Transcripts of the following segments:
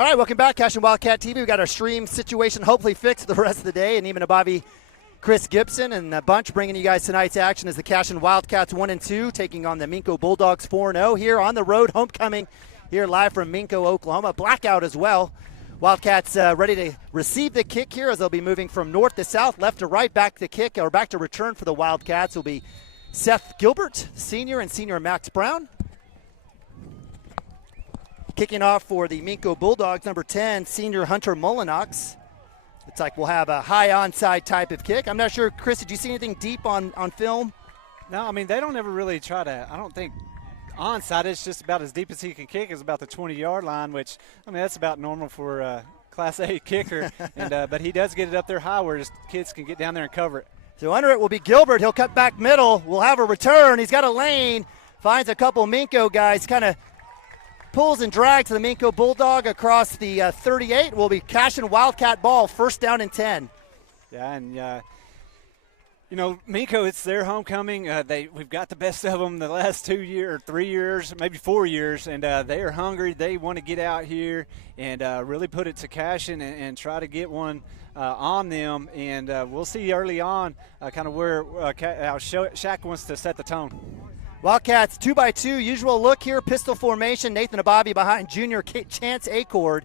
All right, welcome back, Cashion Wildcat TV. We got our stream situation hopefully fixed the rest of the day, and even Abavi, Chris Gibson, and a bunch bringing you guys tonight's action as the Cashion Wildcats 1-2 taking on the Minco Bulldogs 4-0 here on the road, homecoming here live from Minco, Oklahoma. Blackout as well. Wildcats ready to receive the kick here as they'll be moving from north to south, left to right. Back to kick or back to return for the Wildcats will be Seth Gilbert, senior, and senior Max Brown. Kicking off for the Minco Bulldogs, number 10, senior Hunter Mullinox. It's like we'll have a high onside type of kick. I'm not sure, Chris, did you see anything deep on film? No, I mean, they don't ever really try to, I don't think, onside. It's just about as deep as he can kick is about the 20-yard line, which, I mean, that's about normal for a Class A kicker. But he does get it up there high where his kids can get down there and cover it. So under it will be Gilbert. He'll cut back middle. We'll have a return. He's got a lane. Finds a couple Minco guys, kind of pulls and drags the Minco Bulldog across the 38. Will be Cashion Wildcat ball, first down and 10. Yeah, and you know, Minco, it's their homecoming. We've got the best of them the last 2 years, or 3 years, maybe 4 years, and they are hungry. They want to get out here and really put it to Cashion and try to get one on them. And we'll see early on kind of where how Shaq wants to set the tone. Wildcats 2x2, usual look here, pistol formation. Nathan Ababi behind junior Chance Acord.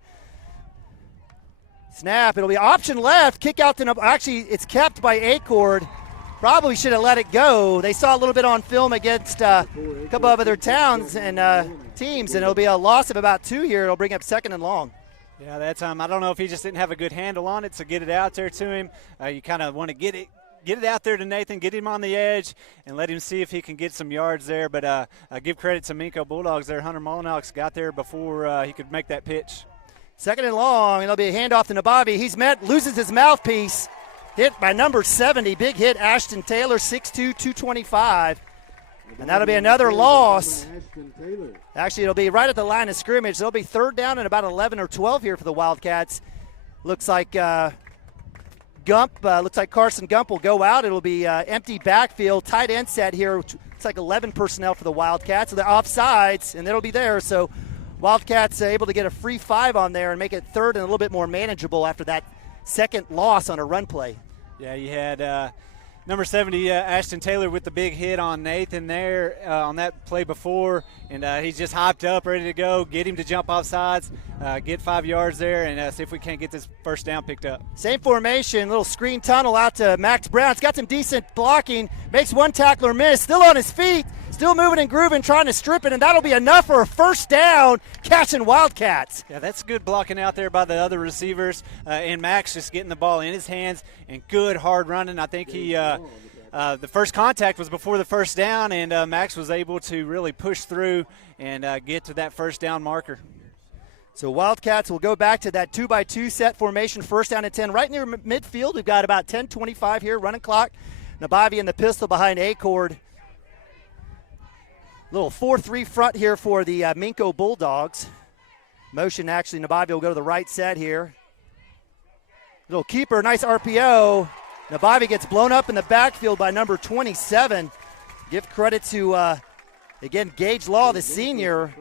Snap, it'll be option left, kick out to, actually it's kept by Acord. Probably should have let it go. They saw a little bit on film against a couple of other towns and teams, and it'll be a loss of about 2 here. It'll bring up second and long. Yeah, that time, I don't know if he just didn't have a good handle on it, so get it out there to him. You kind of want to get it out there to Nathan, get him on the edge, and let him see if he can get some yards there. But I give credit to Minco Bulldogs there. Hunter Mullinox got there before he could make that pitch. Second and long, and it'll be a handoff to Nabavi. He's loses his mouthpiece. Hit by number 70, big hit, Ashton Taylor, 6'2", 225. And that'll be another loss. Actually, it'll be right at the line of scrimmage. It'll be third down and about 11 or 12 here for the Wildcats. Looks like looks like Carson Gump will go out. It'll be empty backfield, tight end set here. It's like 11 personnel for the Wildcats. So they're offsides, and it'll be there. So Wildcats able to get a free 5 on there and make it third and a little bit more manageable after that second loss on a run play. Yeah, you had number 70, Ashton Taylor, with the big hit on Nathan there on that play before, and he's just hyped up, ready to go, get him to jump off sides, get 5 yards there, and see if we can't get this first down picked up. Same formation, little screen tunnel out to Max Brown. It's got some decent blocking, makes one tackler miss, still on his feet, still moving and grooving, trying to strip it, and that'll be enough for a first down, Cashion Wildcats. Yeah, that's good blocking out there by the other receivers, and Max just getting the ball in his hands, and good hard running. I think he the first contact was before the first down, and Max was able to really push through and get to that first down marker. So Wildcats will go back to that 2x2 set formation, first down and 10. Right near midfield, we've got about 10:25 here, running clock. Nabavi in the pistol behind Acord. Little 4-3 front here for the Minco Bulldogs. Motion, actually, Nabavi will go to the right set here. Little keeper, nice RPO. Nabavi gets blown up in the backfield by number 27. Give credit to, again, Gage Law, the senior.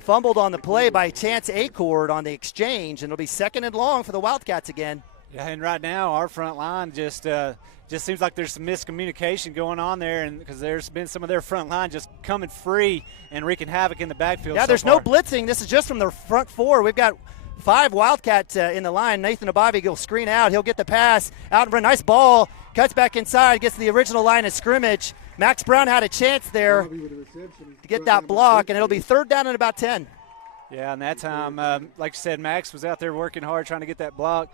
Fumbled on the play by Chance Acord on the exchange, and it'll be second and long for the Wildcats again. Yeah, and right now our front line just seems like there's some miscommunication going on there, and because there's been some of their front line just coming free and wreaking havoc in the backfield. Yeah, there's no blitzing. This is just from the front four. We've got 5 Wildcats in the line. Nathan Abavi will screen out. He'll get the pass out for a nice ball. Cuts back inside, gets to the original line of scrimmage. Max Brown had a chance there to get that block, and it'll be third down and about 10. Yeah, and that time, like you said, Max was out there working hard trying to get that block.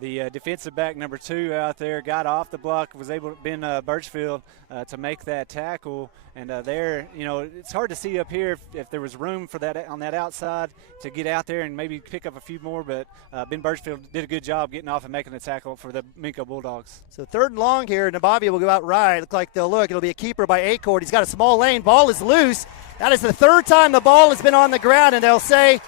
The defensive back, number 2, out there, got off the block, was able to, Ben Birchfield, to make that tackle. And there, you know, it's hard to see up here if there was room for that on that outside to get out there and maybe pick up a few more. But Ben Birchfield did a good job getting off and making the tackle for the Minco Bulldogs. So third and long here, Nabavi will go out right. Look like they'll look. It'll be a keeper by Acord. He's got a small lane. Ball is loose. That is the third time the ball has been on the ground, and they'll say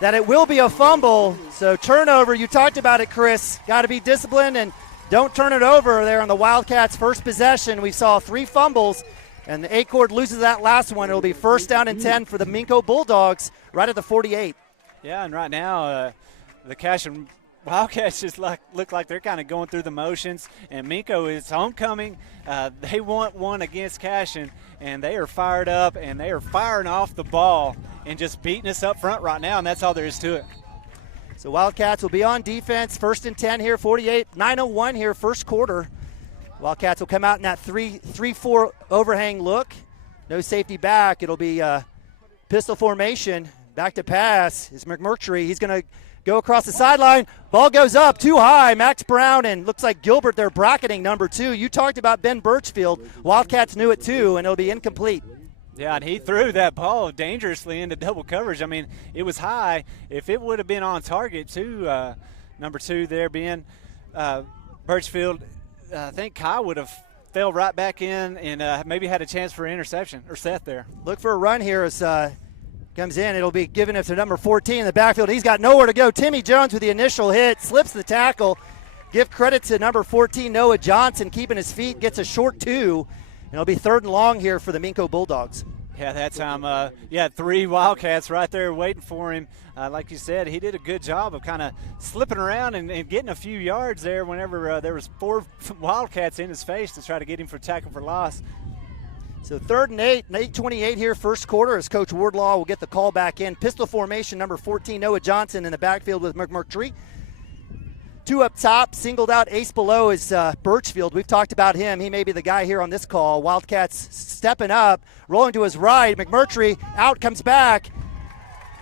that it will be a fumble. So turnover, you talked about it, Chris. Got to be disciplined and don't turn it over there on the Wildcats' first possession. We saw 3 fumbles, and Acord loses that last one. It'll be first down and 10 for the Minco Bulldogs right at the 48. Yeah, and right now the Cashion Wildcats just look like they're kind of going through the motions, and Minco is homecoming. They want one against Cashion, and they are fired up, and they are firing off the ball and just beating us up front right now, and that's all there is to it. So Wildcats will be on defense, 1st and 10 here, 9:01 here, first quarter. Wildcats will come out in that 3-4 overhang look. No safety back. It'll be pistol formation. Back to pass is McMurtry. He's going to go across the sideline. Ball goes up too high. Max Brown and looks like Gilbert, they're bracketing number 2. You talked about Ben Birchfield. Wildcats knew it too, and it'll be incomplete. Yeah, and he threw that ball dangerously into double coverage. I mean, it was high. If it would have been on target to number 2 there being Birchfield, I think Kai would have fell right back in and maybe had a chance for an interception, or Seth there. Look for a run here as comes in. It'll be given it to number 14 in the backfield. He's got nowhere to go. Timmy Jones with the initial hit, slips the tackle. Give credit to number 14, Noah Johnson, keeping his feet, gets a short 2. And it'll be 3rd and long here for the Minco Bulldogs. Yeah, that time, 3 Wildcats right there waiting for him. Like you said, he did a good job of kind of slipping around and getting a few yards there whenever there was 4 Wildcats in his face to try to get him for tackle for loss. So 3rd and 8, 8:28 here, first quarter, as Coach Wardlaw will get the call back in. Pistol formation, number 14, Noah Johnson in the backfield with McMurtry. 2 up top, singled out ace below is Birchfield. We've talked about him. He may be the guy here on this call. Wildcats stepping up, rolling to his right. McMurtry out, comes back,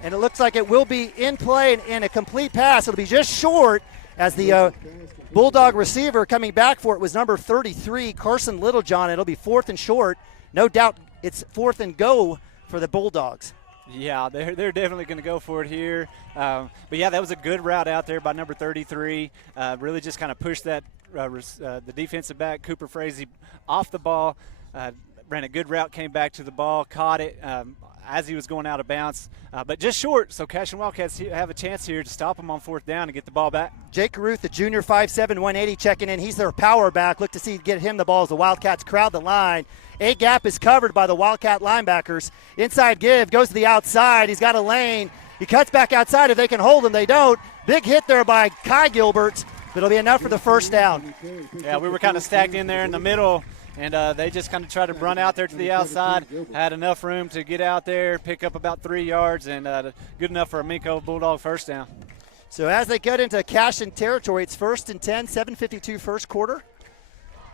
and it looks like it will be in play and a complete pass. It'll be just short as the Bulldog receiver coming back for it was number 33, Carson Littlejohn. It'll be 4th and short. No doubt it's 4th and go for the Bulldogs. Yeah, they're definitely going to go for it here. But, yeah, that was a good route out there by number 33. Really just kind of pushed that the defensive back, Cooper Frazee, off the ball. Ran a good route, came back to the ball, caught it as he was going out of bounds. But just short, so Cashion Wildcats have a chance here to stop him on 4th down and get the ball back. Jake Caruth, the junior, 5'7", 180, checking in. He's their power back. Look to see get him the ball as the Wildcats crowd the line. A gap is covered by the Wildcat linebackers. Inside give, goes to the outside. He's got a lane. He cuts back outside. If they can hold him, they don't. Big hit there by Kai Gilbert, but it'll be enough for the first down. Yeah, we were kind of stacked in there in the middle, and they just kind of tried to run out there to the outside. Had enough room to get out there, pick up about 3 yards, and good enough for a Minco Bulldog first down. So as they get into Cashion territory, it's 1st and 10, 7:52 first quarter.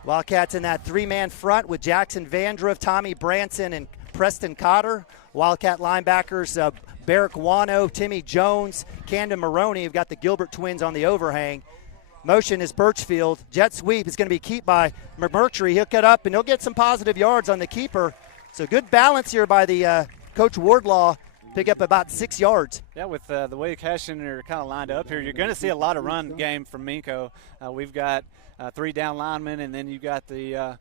Wildcats in that 3-man front with Jackson Vandruff, Tommy Branson, and Preston Cotter. Wildcat linebackers, Barrick Wano, Timmy Jones, Camden Maroney. You've got the Gilbert twins on the overhang. Motion is Birchfield. Jet sweep is going to be kept by McMurtry. He'll cut up, and he'll get some positive yards on the keeper. So good balance here by the Coach Wardlaw. Pick up about 6 yards. Yeah, with the way Cashion are kind of lined up here, you're going to see a lot of run game from Minco. We've got 3 down linemen, and then you got the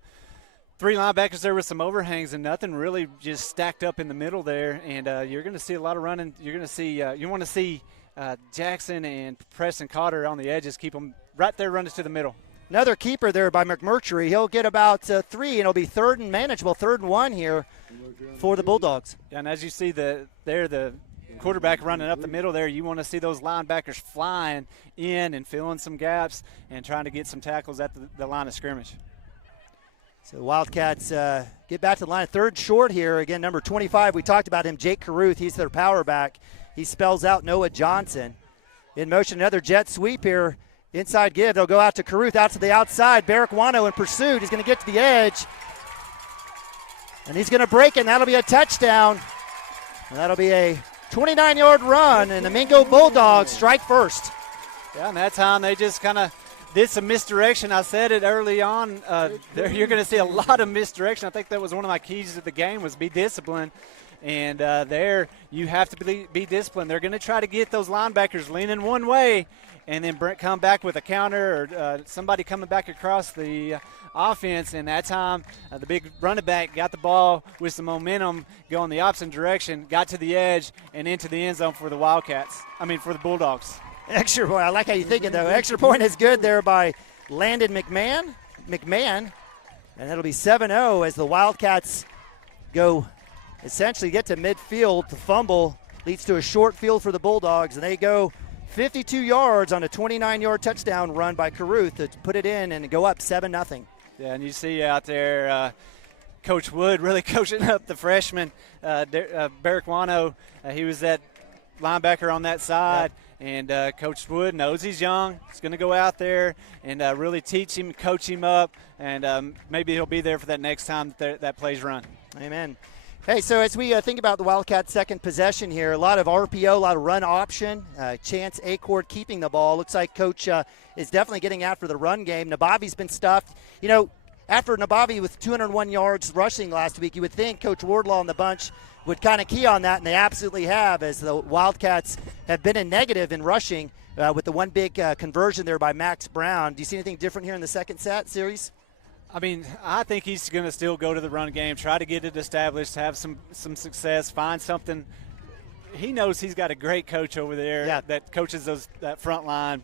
3 linebackers there with some overhangs, and nothing really just stacked up in the middle there. And you're going to see a lot of running. You're going to see you want to see Jackson and Preston Cotter on the edges, keep them right there, running to the middle. Another keeper there by McMurtry. He'll get about 3, and it'll be 3rd and manageable, 3rd and 1 here for the Bulldogs. Yeah, and as you see the quarterback running up the middle there, you want to see those linebackers flying in and filling some gaps and trying to get some tackles at the line of scrimmage. So the Wildcats get back to the line. 3rd short here. Again, number 25, we talked about him, Jake Caruth. He's their power back. He spells out Noah Johnson. In motion, another jet sweep here. Inside give. They'll go out to Caruth, out to the outside. Barrick Wano in pursuit. He's going to get to the edge. And he's going to break it, and that'll be a touchdown. And that'll be a 29-yard run, and the Minco Bulldogs strike first. Yeah, and that time they just kind of did some misdirection. I said it early on. You're going to see a lot of misdirection. I think that was one of my keys to the game was be disciplined. And there you have to be disciplined. They're going to try to get those linebackers leaning one way and then come back with a counter or somebody coming back across the offense. And that time the big running back got the ball with some momentum going the opposite direction, got to the edge and into the end zone for the for the Bulldogs. Extra point. I like how you think it, though. Extra point is good there by Landon McMahon. And it'll be 7-0 as the Wildcats go essentially get to midfield to fumble leads to a short field for the Bulldogs, and they go 52 yards on a 29-yard touchdown run by Caruth to put it in and go up 7-0. Yeah, and you see out there Coach Wood really coaching up the freshman, Barrick Wano. He was that linebacker on that side. And Coach Wood knows he's young. He's going to go out there and really teach him, coach him up, and maybe he'll be there for that next time that play's run. Amen. Hey, so as we think about the Wildcats' second possession here, a lot of RPO, a lot of run option. Chance Acord keeping the ball. Looks like Coach is definitely getting after the run game. Nabavi's been stuffed. You know, after Nabavi with 201 yards rushing last week, you would think Coach Wardlaw and the bunch would kind of key on that, and they absolutely have, as the Wildcats have been a negative in rushing with the one big conversion there by Max Brown. Do you see anything different here in the second series? I mean, I think he's going to still go to the run game, try to get it established, have some success, find something. He knows he's got a great coach over there that coaches that front line.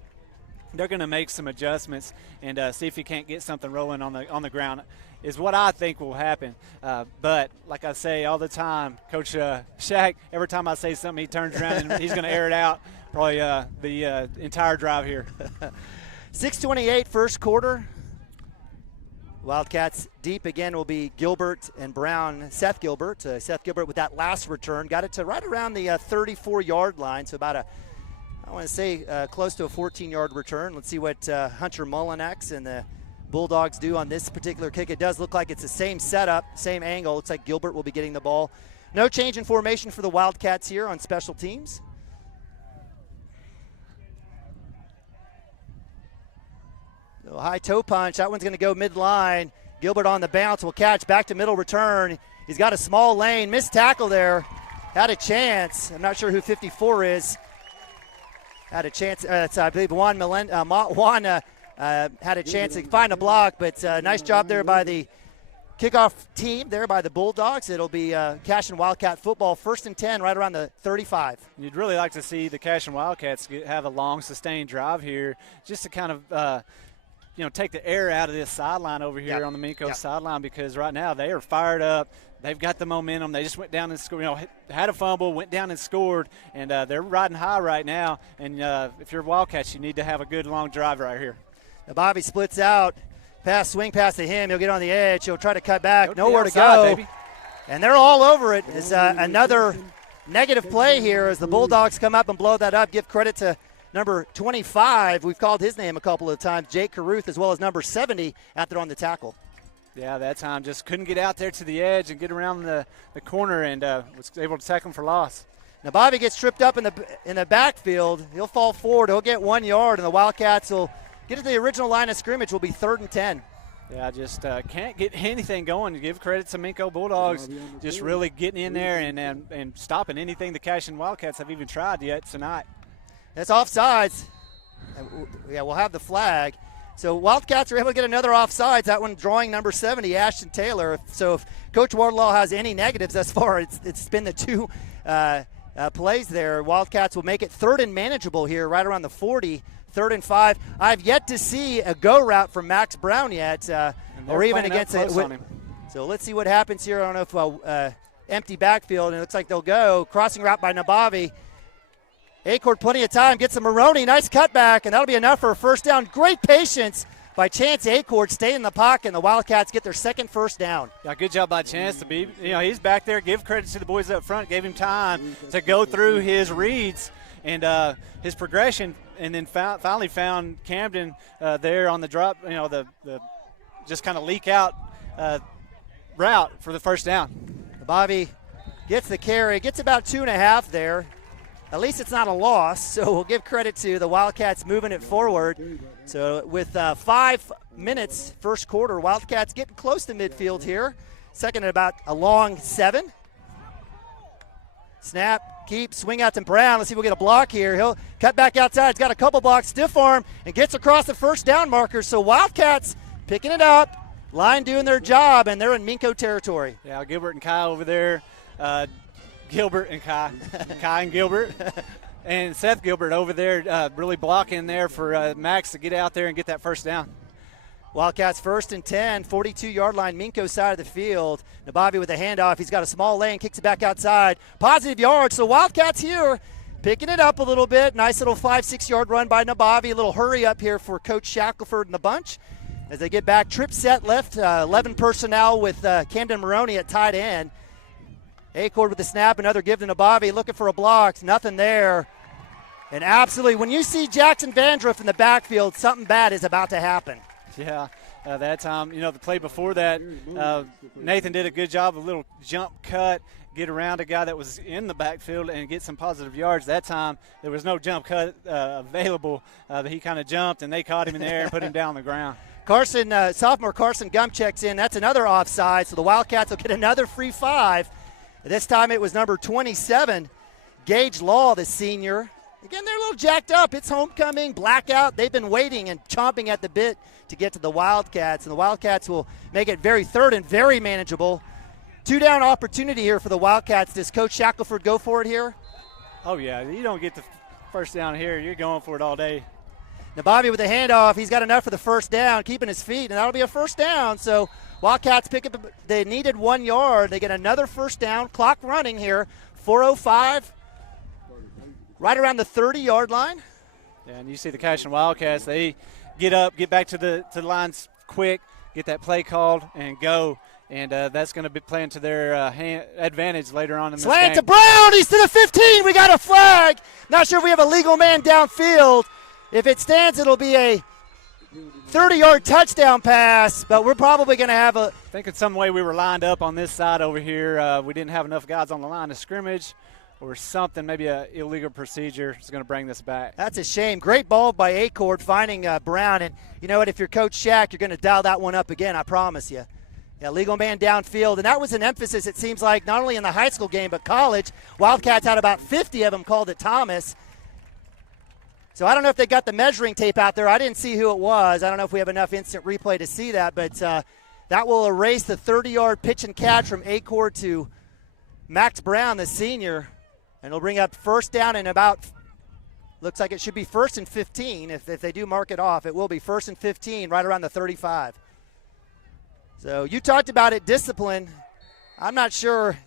They're going to make some adjustments and see if he can't get something rolling on the ground, is what I think will happen. But like I say all the time, Coach Shaq, every time I say something, he turns around and he's going to air it out probably the entire drive here. 6:28 first quarter. Wildcats deep again will be Gilbert and Brown. Seth Gilbert with that last return. Got it to right around the 34-yard line, so about I want to say close to a 14-yard return. Let's see what Hunter Mullinex and the Bulldogs do on this particular kick. It does look like it's the same setup, same angle. Looks like Gilbert will be getting the ball. No change in formation for the Wildcats here on special teams. So high toe punch. That one's going to go midline. Gilbert on the bounce will catch. Back to middle return. He's got a small lane. Missed tackle there. Had a chance. I'm not sure who 54 is. Had a chance. It's, I believe, Juan had a chance to find a block, but nice job there by the kickoff team there by the Bulldogs. It'll be Cashion Wildcat football, 1st and 10, right around the 35. You'd really like to see the Cashion Wildcats have a long, sustained drive here, just to kind of take the air out of this sideline over here on the Minco sideline, because right now they are fired up. They've got the momentum. They just went down and scored. Had a fumble, went down and scored, and they're riding high right now. And if you're Wildcats, you need to have a good long drive right here. Now Bobby splits out. Swing pass to him. He'll get on the edge. He'll try to cut back. Nowhere to go. Baby. And they're all over it. It's another negative play here as the Bulldogs come up and blow that up. Give credit to number 25. We've called his name a couple of times, Jake Caruth, as well as number 70 out there on the tackle. Yeah, that time just couldn't get out there to the edge and get around the corner, and was able to tackle him for loss. Now Bobby gets tripped up in the backfield. He'll fall forward. He'll get 1 yard, and the Wildcats will get to the original line of scrimmage. Will be 3rd and 10. Yeah, just can't get anything going. Give credit to Minco Bulldogs, just really getting in there and stopping anything the Cashion Wildcats have even tried yet tonight. That's offsides. Yeah, we'll have the flag. So Wildcats are able to get another offsides. That one drawing number 70, Ashton Taylor. So if Coach Wardlaw has any negatives thus far, it's been the two plays there. Wildcats will make it 3rd and manageable here, right around the 40. 3rd and 5. I've yet to see a go route from Max Brown yet, or even against it. So let's see what happens here. I don't know if empty backfield, and it looks like they'll go. Crossing route by Nabavi. Acord plenty of time, gets a Maroney, nice cutback, and that'll be enough for a first down. Great patience by Chance Acord, stay in the pocket, and the Wildcats get their second first down. Yeah, good job by Chance to be, he's back there. Give credit to the boys up front, gave him time to go through his reads and his progression, and then finally found Camden there on the drop, the just kind of leak out route for the first down. Bobby gets the carry, gets about 2.5 there. At least it's not a loss, so we'll give credit to the Wildcats moving it forward. So with 5 minutes, first quarter, Wildcats getting close to midfield here. Second at about a long 7. Snap, keep, swing out to Brown. Let's see if we'll get a block here. He'll cut back outside. He's got a couple blocks, stiff arm, and gets across the first down marker. So Wildcats picking it up, line doing their job, and they're in Minco territory. Yeah, Gilbert and Kai over there. Gilbert and Kai and Gilbert, and Seth Gilbert over there really blocking there for Max to get out there and get that first down. Wildcats 1st and 10, 42-yard line, Minco side of the field. Nabavi with a handoff. He's got a small lane, kicks it back outside. Positive yards. So Wildcats here picking it up a little bit. Nice little 5-6-yard run by Nabavi. A little hurry up here for Coach Shackelford and the bunch as they get back. Trip set left, 11 personnel with Camden Maroney at tight end. Acord with the snap, another give to Nabavi, looking for a block. Nothing there. And absolutely, when you see Jackson Vandruff in the backfield, something bad is about to happen. Yeah, that time, the play before that, Nathan did a good job, a little jump cut, get around a guy that was in the backfield and get some positive yards. That time, there was no jump cut available. He kind of jumped, and they caught him in the air and put him down on the ground. Sophomore Carson Gump checks in. That's another offside, so the Wildcats will get another free 5. This time it was number 27, Gage Law, the senior. Again, they're a little jacked up. It's homecoming, blackout. They've been waiting and chomping at the bit to get to the Wildcats, and the Wildcats will make it very third and very manageable. 2-down opportunity here for the Wildcats. Does Coach Shackelford go for it here? Oh, yeah. You don't get the first down here. You're going for it all day. Nabavi with the handoff. He's got enough for the first down, keeping his feet, and that'll be a first down. So Wildcats pick up. They needed 1 yard. They get another first down. Clock running here. 4:05. Right around the 30-yard line. Yeah, and you see the Cashion Wildcats. They get up, get back to the lines quick, get that play called, and go. And that's going to be playing to their advantage later on in this game. Slant to Brown. He's to the 15. We got a flag. Not sure if we have a legal man downfield. If it stands, it'll be a 30-yard touchdown pass, but we're probably going to have a – I think in some way we were lined up on this side over here. We didn't have enough guys on the line of scrimmage or something. Maybe an illegal procedure is going to bring this back. That's a shame. Great ball by Acord finding Brown. And you know what? If you're Coach Shack, you're going to dial that one up again, I promise you. Yeah, legal man downfield. And that was an emphasis, it seems like, not only in the high school game but college. Wildcats had about 50 of them called at Thomas. So I don't know if they got the measuring tape out there. I didn't see who it was. I don't know if we have enough instant replay to see that. But that will erase the 30-yard pitch and catch from Acord to Max Brown, the senior. And it'll bring up first down and about, looks like it should be 1st and 15. If they do mark it off, it will be 1st and 15 right around the 35. So you talked about it, discipline. I'm not sure,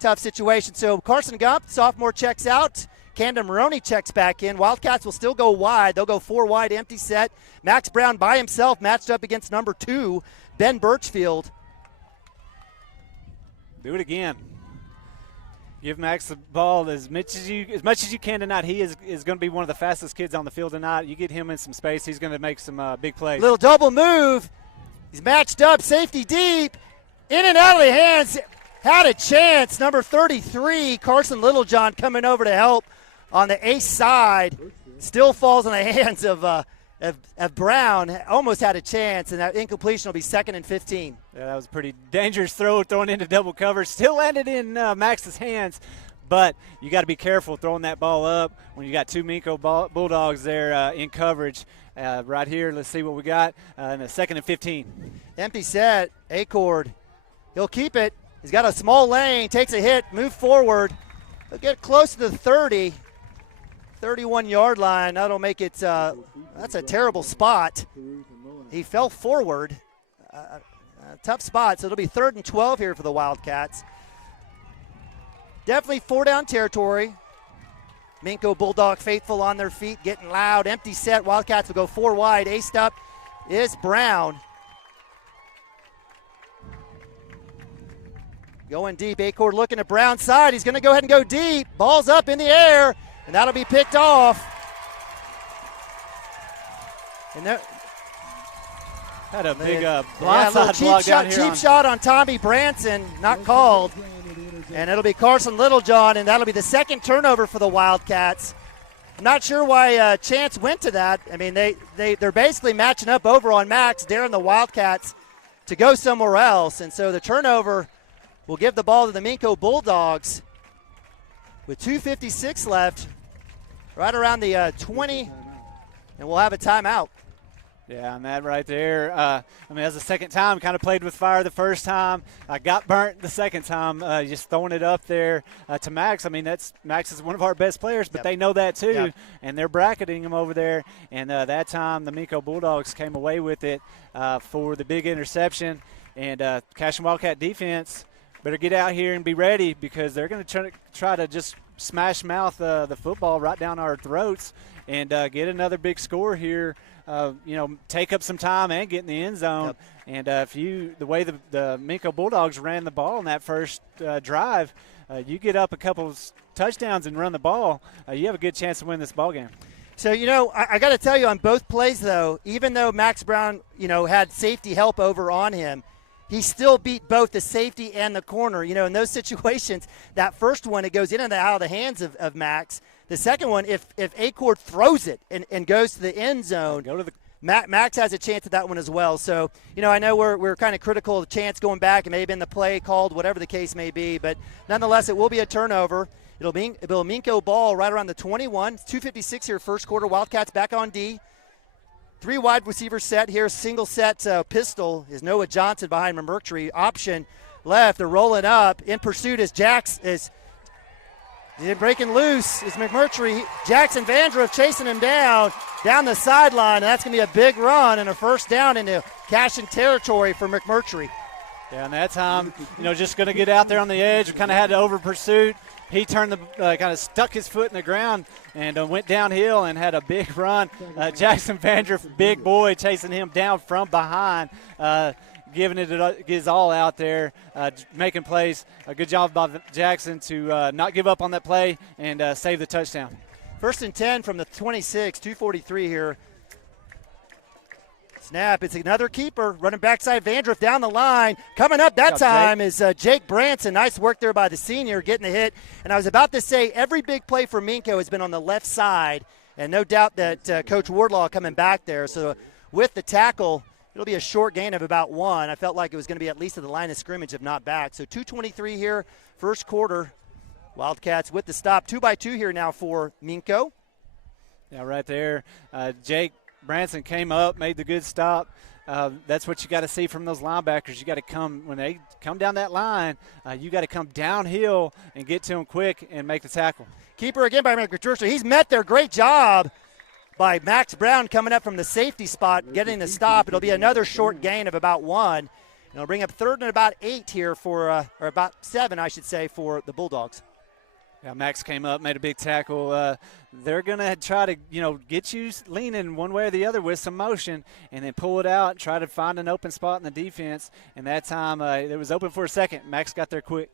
tough situation. So Carson Gump, sophomore, checks out. Camden Maroney checks back in. Wildcats will still go wide. They'll go 4 wide, empty set. Max Brown by himself matched up against number 2, Ben Birchfield. Do it again. Give Max the ball as much as you can tonight. He is going to be one of the fastest kids on the field tonight. You get him in some space, he's going to make some big plays. Little double move. He's matched up, safety deep. In and out of the hands. Had a chance. Number 33, Carson Littlejohn, coming over to help on the ace side. Still falls in the hands of Brown. Almost had a chance, and that incompletion will be 2nd and 15. Yeah, that was a pretty dangerous throw, throwing into double cover. Still landed in Max's hands, but you got to be careful throwing that ball up when you got 2 Minco Bulldogs there in coverage. Right here, let's see what we got in a 2nd and 15. Empty set, Acord. He'll keep it. He's got a small lane, takes a hit, move forward. He'll get close to the 30. 31-yard line. That'll make it, that's a terrible spot. He fell forward. Tough spot, so it'll be 3rd and 12 here for the Wildcats. Definitely 4-down territory. Minco Bulldog faithful on their feet, getting loud. Empty set. Wildcats will go 4 wide. Aced up is Brown. Going deep. Acord looking at Brown's side. He's going to go ahead and go deep. Ball's up in the air. And that'll be picked off. And there, had a big blindside block down here. Cheap shot on Tommy Branson, not called. And it'll be Carson Littlejohn, and that'll be the 2nd turnover for the Wildcats. I'm not sure why Chance went to that. I mean, they're basically matching up over on Max, daring the Wildcats to go somewhere else. And so the turnover will give the ball to the Minco Bulldogs. With 2:56 left, right around the 20, and we'll have a timeout. Yeah, and that right there, that's the second time. Kind of played with fire the first time. I got burnt the second time, just throwing it up there to Max. Max is one of our best players, but they know that too, and they're bracketing him over there. And that time, the Minco Bulldogs came away with it for the big interception. And Cashion Wildcat defense better get out here and be ready, because they're going to try to just smash mouth the football right down our throats and get another big score here. Take up some time and get in the end zone. Yep. And the way the Minco Bulldogs ran the ball in that first drive, you get up a couple of touchdowns and run the ball, you have a good chance to win this ball game. So, I got to tell you, on both plays, though, even though Max Brown, had safety help over on him, he still beat both the safety and the corner. In those situations, that first one, it goes in and out of the hands of Max. The second one, if Acord throws it and goes to the end zone, Max has a chance at that one as well. So, I know we're kind of critical of the chance going back. It may have been the play called, whatever the case may be. But nonetheless, it will be a turnover. It'll be a Minco ball right around the 21. 2:56 here, first quarter. Wildcats back on D. 3 wide receivers set here. Single set pistol is Noah Johnson behind McMurtry. Option left. They're rolling up. In pursuit is Jax. Is breaking loose is McMurtry. Jackson Vandruff chasing him down the sideline. And that's going to be a big run and a first down into Cashion territory for McMurtry. Yeah, and that time, just going to get out there on the edge. We kind of had to over pursuit. He turned kind of stuck his foot in the ground and went downhill and had a big run. Jackson Vandruff, big boy, chasing him down from behind, giving it his all out there, making plays. A good job by Jackson to not give up on that play and save the touchdown. 1st and 10 from the 26, 2:43 here. Snap, it's another keeper, running backside Vandruff down the line. Coming up that time is Jake Branson. Nice work there by the senior, getting the hit. And I was about to say, every big play for Minco has been on the left side, and no doubt that Coach Wardlaw coming back there. So with the tackle, it'll be a short gain of about 1. I felt like it was going to be at least at the line of scrimmage, if not back. So 2:23 here, first quarter. Wildcats with the stop. 2-by-2 here now for Minco. Yeah, right there. Jake Branson came up, made the good stop. That's what you got to see from those linebackers. You got to when they come down that line, you got to come downhill and get to them quick and make the tackle. Keeper again by McMurtry. He's met there. Great job by Max Brown coming up from the safety spot, getting the stop. It'll be another short gain of about 1. And it'll bring up 3rd and about 8 here or about 7, I should say, for the Bulldogs. Yeah, Max came up, made a big tackle. They're going to try to, get you leaning one way or the other with some motion and then pull it out, try to find an open spot in the defense. And that time it was open for a second. Max got there quick.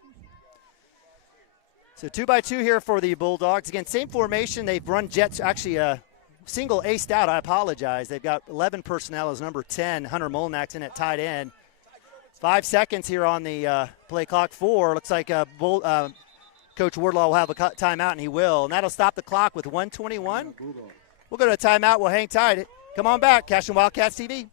So 2-by-2 here for the Bulldogs. Again, same formation. They've run jets, actually single aced out. I apologize. They've got 11 personnel as number 10, Hunter Molnack's in at tight end. 5 seconds here on the play clock. 4. Looks like Coach Wardlaw will have a timeout, and he will. And that'll stop the clock with 1:21. We'll go to a timeout. We'll hang tight. Come on back. Cashion Wildcats TV.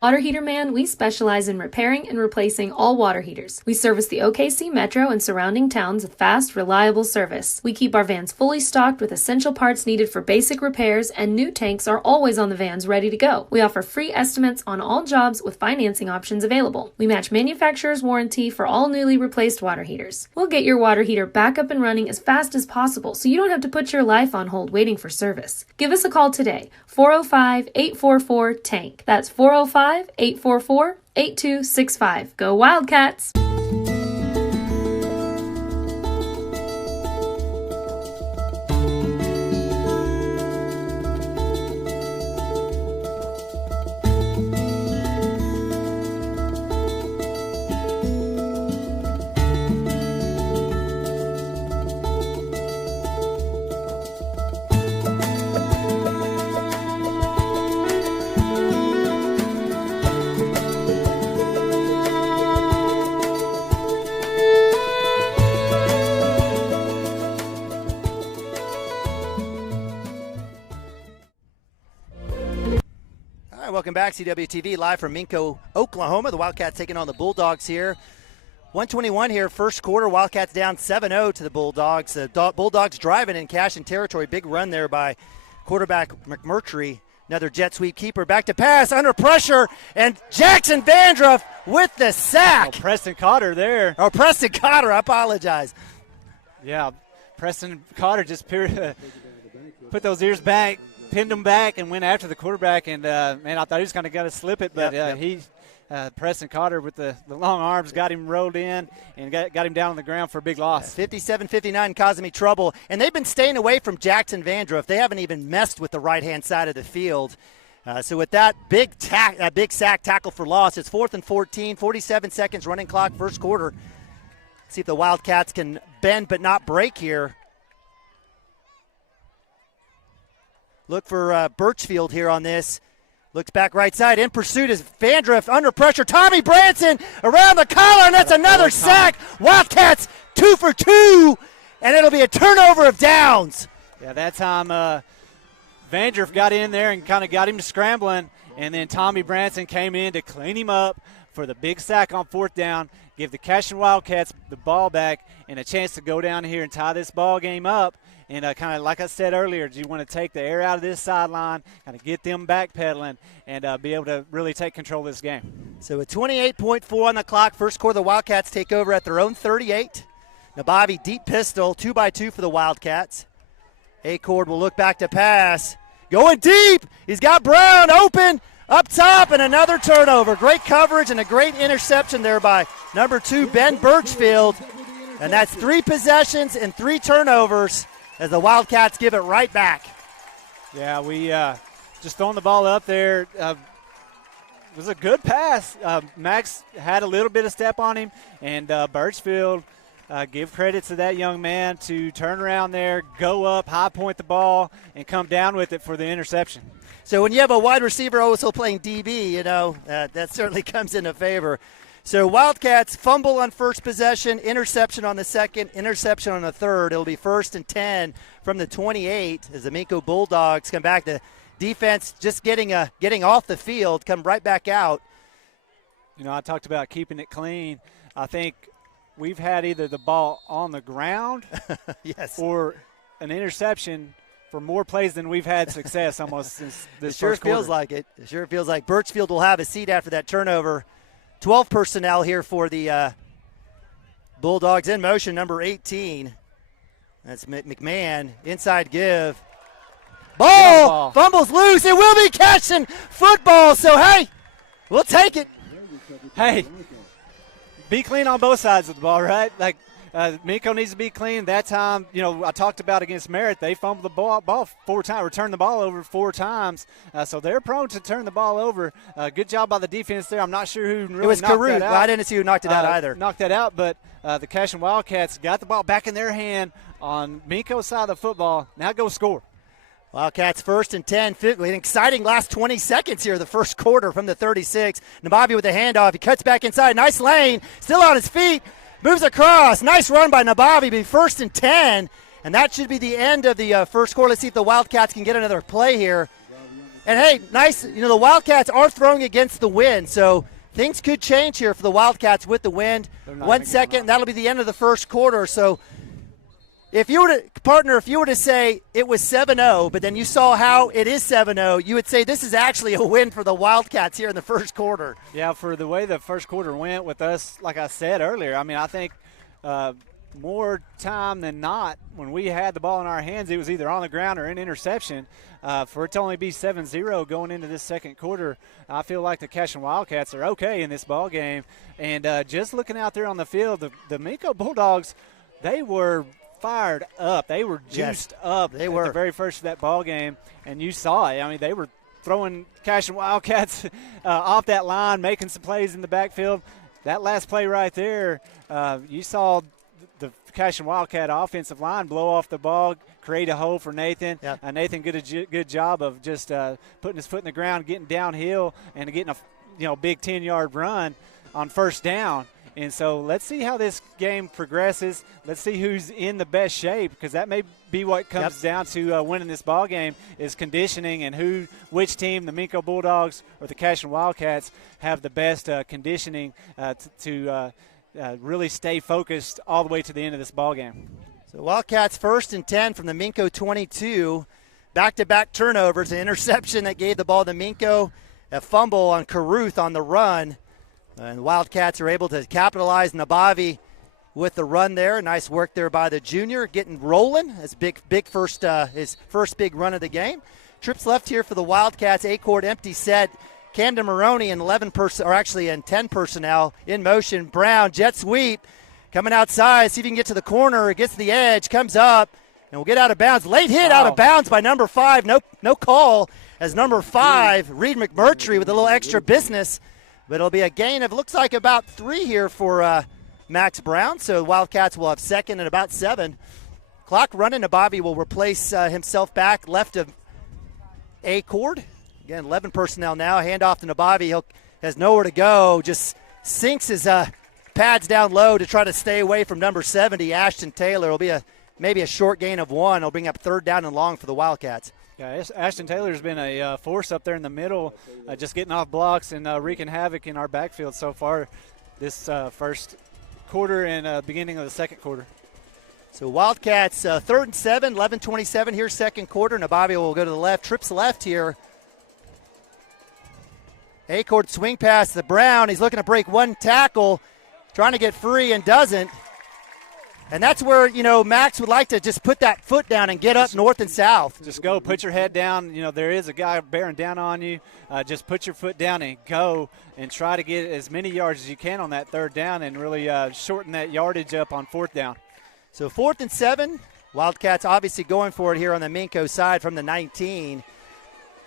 Water Heater Man, we specialize in repairing and replacing all water heaters. We service the OKC Metro and surrounding towns with fast, reliable service. We keep our vans fully stocked with essential parts needed for basic repairs, and new tanks are always on the vans ready to go. We offer free estimates on all jobs with financing options available. We match manufacturer's warranty for all newly replaced water heaters. We'll get your water heater back up and running as fast as possible so you don't have to put your life on hold waiting for service. Give us a call today, 405-844-TANK. That's 405-844-8265. Go Wildcats! Welcome back, CWTV, live from Minco, Oklahoma. The Wildcats taking on the Bulldogs here. 1:21 here, first quarter. Wildcats down 7-0 to the Bulldogs. The Bulldogs driving in Cashion territory. Big run there by quarterback McMurtry. Another jet sweep keeper. Back to pass. Under pressure. And Jackson Vandruff with the sack. Oh, Preston Cotter there. Oh, Preston Cotter. I apologize. Yeah, Preston Cotter just put those ears back, pinned them back, and went after the quarterback. And, man, I thought he was kind of going to slip it, but Preston Cotter with the long arms got him rolled in and got him down on the ground for a big loss. 57-59 causing me trouble. And they've been staying away from Jackson Vandruff. They haven't even messed with the right-hand side of the field. So with that big sack tackle for loss, it's 4th and 14, 47 seconds running clock, first quarter. See if the Wildcats can bend but not break here. Look for Birchfield here on this. Looks back right side. In pursuit is Vandruff under pressure. Tommy Branson around the collar, and that's another sack. Wildcats 2 for 2, and it'll be a turnover of downs. Yeah, that time Vandruff got in there and kind of got him scrambling, and then Tommy Branson came in to clean him up for the big sack on 4th down, give the Cashion Wildcats the ball back and a chance to go down here and tie this ball game up. And kind of like I said earlier, do you want to take the air out of this sideline, kind of get them backpedaling, and be able to really take control of this game? So with 28.4 on the clock, first quarter, the Wildcats take over at their own 38. Nabavi deep pistol, 2x2 for the Wildcats. Acord will look back to pass. Going deep. He's got Brown open up top, and another turnover. Great coverage and a great interception there by number 2, Ben Birchfield. And that's 3 possessions and 3 turnovers as the Wildcats give it right back. Yeah, we just throwing the ball up there. It was a good pass. Max had a little bit of step on him, and Birchfield, give credit to that young man to turn around there, go up, high point the ball, and come down with it for the interception. So when you have a wide receiver also playing DB, that certainly comes into favor. So Wildcats fumble on first possession, interception on the second, interception on the third. It'll be 1st and 10 from the 28 as the Minco Bulldogs come back. The defense just getting off the field, come right back out. I talked about keeping it clean. I think we've had either the ball on the ground yes, or an interception for more plays than we've had success almost since this It sure first quarter. feels like it. It sure feels like Birchfield will have a seat after that turnover. 12 personnel here for the Bulldogs in motion, number 18. That's McMahon. Inside give. Ball! Fumbles loose. It will be Cashion football. So, hey, we'll take it. Hey, be clean on both sides of the ball, right? Like, Minco needs to be clean. That time, I talked about against Merritt, they fumbled the ball 4 times, returned the ball over 4 times. So they're prone to turn the ball over. Good job by the defense there. I'm not sure who really It was knocked Carew. that out. Well, I didn't see who knocked it out either. Knocked that out, but the Cashion Wildcats got the ball back in their hand on Minco's side of the football. Now go score. Wildcats 1st and 10. An exciting last 20 seconds here, the first quarter from the 36. Nabavi with the handoff. He cuts back inside. Nice lane. Still on his feet. Moves across. Nice run by Nabavi. Be 1st and 10. And that should be the end of the first quarter. Let's see if the Wildcats can get another play here. And, hey, nice. The Wildcats are throwing against the wind. So things could change here for the Wildcats with the wind. 1 second. That'll be the end of the first quarter. So if you were to say it was 7-0, but then you saw how it is 7-0, you would say this is actually a win for the Wildcats here in the first quarter. Yeah, for the way the first quarter went with us, like I said earlier, I think more time than not, when we had the ball in our hands, it was either on the ground or an interception. For it to only be 7-0 going into this second quarter, I feel like the Cashion Wildcats are okay in this ball game. And just looking out there on the field, the Minco Bulldogs, they were – fired up. They were juiced up. They were. At the very first of that ball game, and you saw it. They were throwing Cashion Wildcats off that line, making some plays in the backfield. That last play right there, you saw the Cashion Wildcat offensive line blow off the ball, create a hole for Nathan. Yep. Nathan did a good job of just putting his foot in the ground, getting downhill, and getting a big 10-yard run on first down. And so let's see how this game progresses. Let's see who's in the best shape, because that may be what comes down to winning this ball game is conditioning and which team, the Minco Bulldogs or the Cashion Wildcats, have the best conditioning to really stay focused all the way to the end of this ball game. So Wildcats 1st and 10 from the Minco 22. back-to-back turnovers, an interception that gave the ball to Minco, a fumble on Caruth on the run. And the Wildcats are able to capitalize. Nabavi with the run there. Nice work there by the junior, getting rolling. His his first big run of the game. Trips left here for the Wildcats. A-court empty set. Camden Maroney in 10 personnel in motion. Brown jet sweep coming outside. See if he can get to the corner. Gets to the edge. Comes up and will get out of bounds. Late hit out of bounds by number 5. No call as number 5 Reed McMurtry with a little extra business. But it'll be a gain of looks like about 3 here for Max Brown. So the Wildcats will have second and about 7. Clock running. Nabavi will replace himself back left of A-Cord. Again, 11 personnel now. Hand off to Nabavi. He has nowhere to go. Just sinks his pads down low to try to stay away from number 70, Ashton Taylor. It'll be maybe a short gain of 1. It'll bring up 3rd down and long for the Wildcats. Yeah, Ashton Taylor's been a force up there in the middle, just getting off blocks and wreaking havoc in our backfield so far this first quarter and beginning of the second quarter. So Wildcats 3rd and 7, 11:27 here, second quarter. Nabavi will go to the left, trips left here. A-Court swing pass to Brown. He's looking to break one tackle, trying to get free and doesn't. And that's where, Max would like to just put that foot down and get up north and south. Just go, put your head down. There is a guy bearing down on you. Just put your foot down and go and try to get as many yards as you can on that 3rd down and really shorten that yardage up on 4th down. So 4th and 7. Wildcats obviously going for it here on the Minco side from the 19.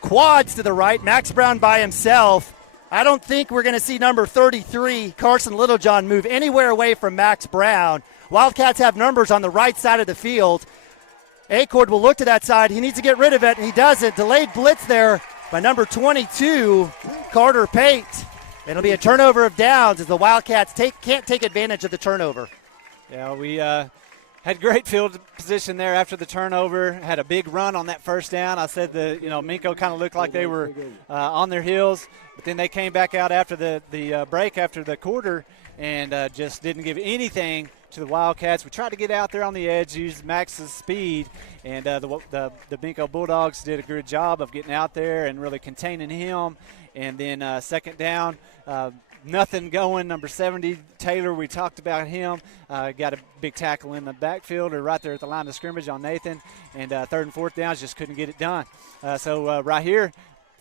Quads to the right. Max Brown by himself. I don't think we're going to see number 33, Carson Littlejohn, move anywhere away from Max Brown. Wildcats have numbers on the right side of the field. A-Cord will look to that side. He needs to get rid of it, and he doesn't. Delayed blitz there by number 22, Carter Pate. It'll be a turnover of downs as the Wildcats can't take advantage of the turnover. Yeah, we had great field position there after the turnover. Had a big run on that 1st down. I said Minco kind of looked like they were on their heels, but then they came back out after the break after the quarter and just didn't give anything to the Wildcats. We tried to get out there on the edge, use Max's speed, and the Minco Bulldogs did a good job of getting out there and really containing him. And then 2nd down, nothing going. Number 70, Taylor, we talked about him. Got a big tackle in the backfield or right there at the line of scrimmage on Nathan. And 3rd and 4th downs, just couldn't get it done. So right here,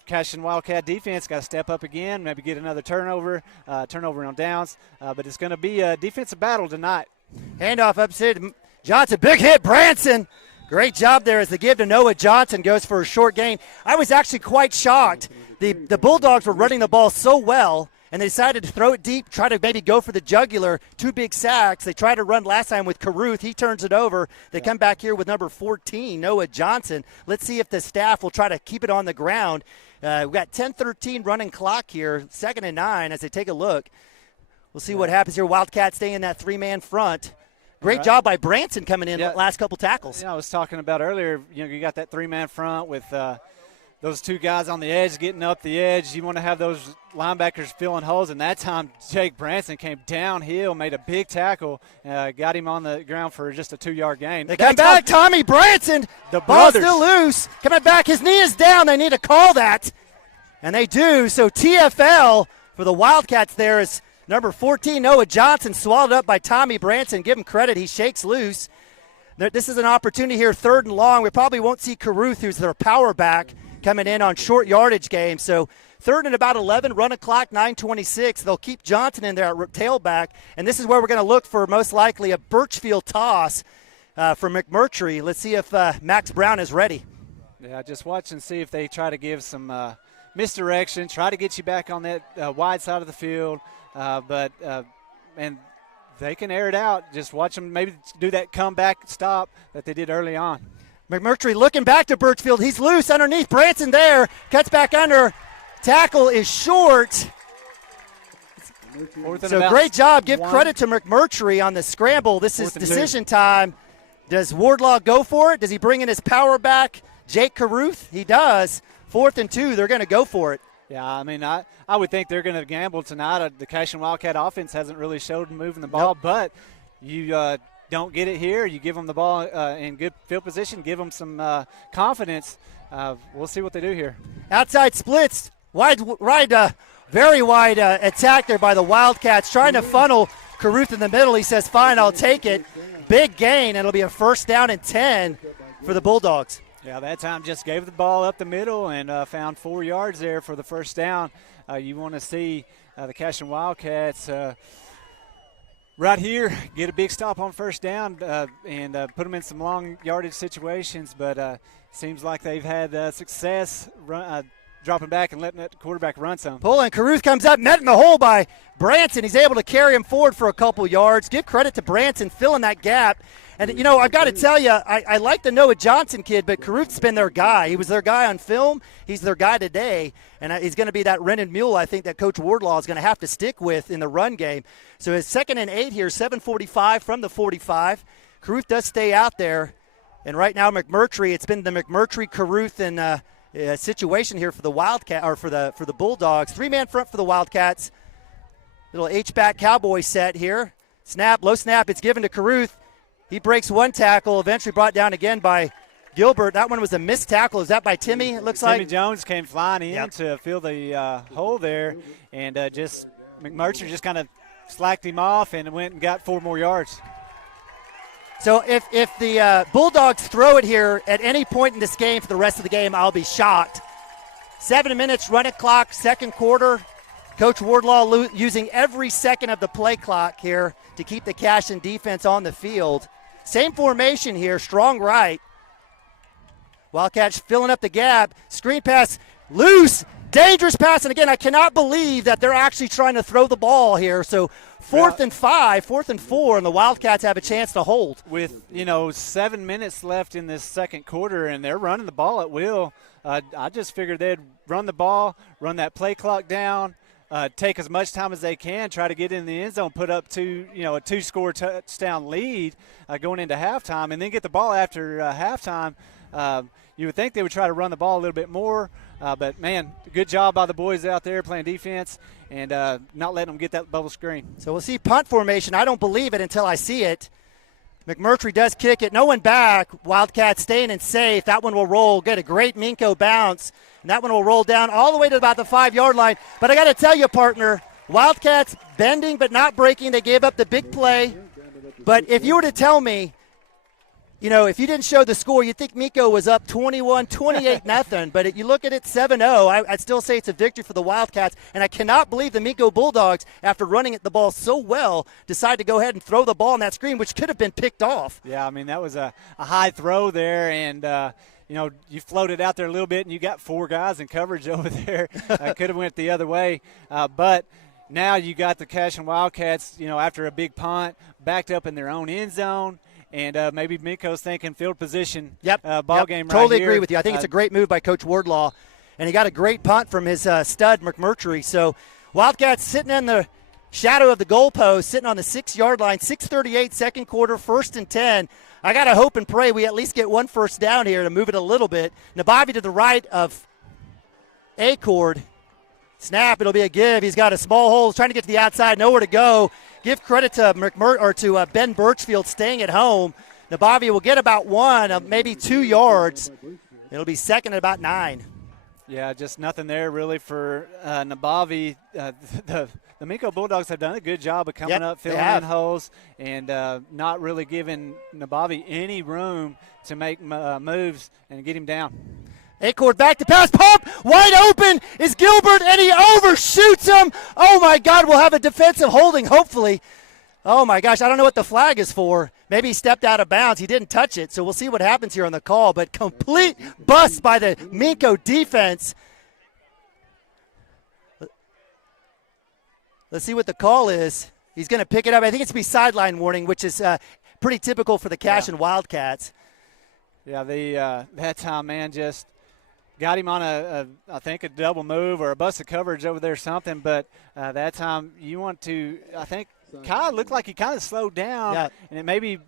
Cashion Wildcat defense got to step up again, maybe get another turnover on downs. But it's going to be a defensive battle tonight. Handoff upset Johnson. Big hit, Branson. Great job there as the give to Noah Johnson goes for a short gain. I was actually quite shocked. The Bulldogs were running the ball so well, and they decided to throw it deep, try to maybe go for the jugular. 2 big sacks. They tried to run last time with Caruth. He turns it over. They come back here with number 14, Noah Johnson. Let's see if the staff will try to keep it on the ground. We've got 10-13 running clock here, 2nd and 9 as they take a look. We'll see what happens here. Wildcats staying in that 3-man front. Great job by Branson coming in last couple tackles. Yeah, I was talking about earlier, you got that 3-man front with those 2 guys on the edge getting up the edge. You want to have those linebackers filling holes, and that time Jake Branson came downhill, made a big tackle, got him on the ground for just a 2-yard gain. They come back, Tommy Branson. The ball's still loose. Coming back, his knee is down. They need to call that, and they do. So TFL for the Wildcats there is number 14, Noah Johnson, swallowed up by Tommy Branson. Give him credit. He shakes loose. This is an opportunity here, 3rd and long. We probably won't see Caruth, who's their power back, coming in on short yardage games. So 3rd and about 11, run a clock, 9:26. They'll keep Johnson in there at tailback. And this is where we're going to look for most likely a Birchfield toss for McMurtry. Let's see if Max Brown is ready. Yeah, just watch and see if they try to give some misdirection, try to get you back on that wide side of the field. But they can air it out. Just watch them maybe do that comeback stop that they did early on. McMurtry looking back to Birchfield. He's loose underneath. Branson there. Cuts back under. Tackle is short. So great job. Give credit to McMurtry on the scramble. This is decision time. Does Wardlaw go for it? Does he bring in his power back, Jake Caruth? He does. 4th and 2. They're going to go for it. Yeah, I mean, I would think they're going to gamble tonight. The Cashion Wildcat offense hasn't really showed moving the ball, but you don't get it here, you give them the ball in good field position, give them some confidence. We'll see what they do here. Outside splits, very wide attack there by the Wildcats, trying to funnel Caruth in the middle. He says, fine, I'll take it. Big gain, and it'll be a first down and 10 for the Bulldogs. Yeah, that time just gave the ball up the middle and found 4 yards there for the first down. You want to see the Cashion Wildcats right here get a big stop on first down and put them in some long yardage situations, but seems like they've had success dropping back and letting that quarterback run some. Pulling, Caruth comes up, met in the hole by Branson. He's able to carry him forward for a couple yards. Give credit to Branson filling that gap. And, I've got to tell you, I like the Noah Johnson kid, but Caruth's been their guy. He was their guy on film. He's their guy today. And he's going to be that rented mule, I think, that Coach Wardlaw is going to have to stick with in the run game. So it's 2nd and 8 here, 7:45 from the 45. Caruth does stay out there. And right now, McMurtry, it's been the McMurtry, Caruth, and situation here for the Wildcat or for the Bulldogs. 3-man front for the Wildcats. Little H-back cowboy set here. Snap, low snap. It's given to Caruth. He breaks one tackle, eventually brought down again by Gilbert. That one was a missed tackle. Is that by Timmy? It looks like Timmy Jones came flying in to fill the hole there, and just McMurtry just kind of slacked him off and went and got 4 more yards. So if the Bulldogs throw it here at any point in this game for the rest of the game, I'll be shocked. 7 minutes, running clock, second quarter. Coach Wardlaw using every second of the play clock here to keep the Cashion defense on the field. Same formation here, strong right. Wildcats filling up the gap. Screen pass, loose, dangerous pass. And again, I cannot believe that they're actually trying to throw the ball here. So 4th and 5, 4th and 4, and the Wildcats have a chance to hold. With, 7 minutes left in this second quarter, and they're running the ball at will. I just figured they'd run the ball, run that play clock down, take as much time as they can, try to get in the end zone, put up a 2-score touchdown lead going into halftime, and then get the ball after halftime. You would think they would try to run the ball a little bit more, but, man, good job by the boys out there playing defense and not letting them get that bubble screen. So we'll see punt formation. I don't believe it until I see it. McMurtry does kick it. No one back. Wildcats staying in safe. That one will roll. Get a great Minco bounce. And that one will roll down all the way to about the 5-yard line. But I got to tell you, partner, Wildcats bending but not breaking. They gave up the big play. But if you were to tell me, if you didn't show the score, you'd think Minco was up 21, 28-0. But you look at it 7-0, I'd still say it's a victory for the Wildcats. And I cannot believe the Minco Bulldogs, after running the ball so well, decided to go ahead and throw the ball on that screen, which could have been picked off. Yeah, that was a high throw there. And, you floated out there a little bit, and you got 4 guys in coverage over there. Could have went the other way. But now you got the Cashion Wildcats, after a big punt, backed up in their own end zone. And maybe Minco's thinking field position game right here. Totally agree with you. I think it's a great move by Coach Wardlaw. And he got a great punt from his stud, McMurtry. So Wildcats sitting in the shadow of the goalpost, sitting on the 6-yard line, 6:38 second quarter, 1st and 10. I got to hope and pray we at least get one first down here to move it a little bit. Nabavi to the right of Acord. Snap, it'll be a give. He's got a small hole, trying to get to the outside, nowhere to go. Give credit to Ben Birchfield staying at home. Nabavi will get about 1, maybe 2 yards. It'll be second at about 9. Yeah, just nothing there really for Nabavi. The Minco Bulldogs have done a good job of coming up, filling in holes, and not really giving Nabavi any room to make moves and get him down. Acord back to pass, pump, wide open is Gilbert, and he overshoots him. Oh, my God, we'll have a defensive holding, hopefully. Oh, my gosh, I don't know what the flag is for. Maybe he stepped out of bounds. He didn't touch it, so we'll see what happens here on the call. But complete bust by the Minco defense. Let's see what the call is. He's going to pick it up. I think it's going to be sideline warning, which is pretty typical for the Cashion Wildcats. Yeah, that time, man, just got him on I think a double move or a busted coverage over there or something. But that time you want to, I think, kind of looked like he kind of slowed down. Yeah. And it maybe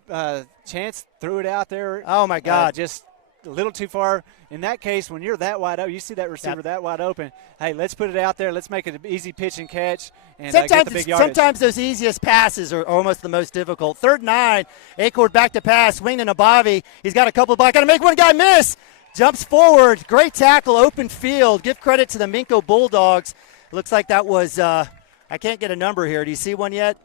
Chance threw it out there. Oh, my God. Just a little too far. In that case, when you're that wide open, you see that receiver that wide open, hey, let's put it out there. Let's make it an easy pitch and catch and get the big yardage. Sometimes those easiest passes are almost the most difficult. 3rd and 9, Acord back to pass, swinging to Nabavi. He's got a couple of blocks. Got to make one guy miss. Jumps forward. Great tackle, open field. Give credit to the Minco Bulldogs. Looks like that was, I can't get a number here. Do you see one yet?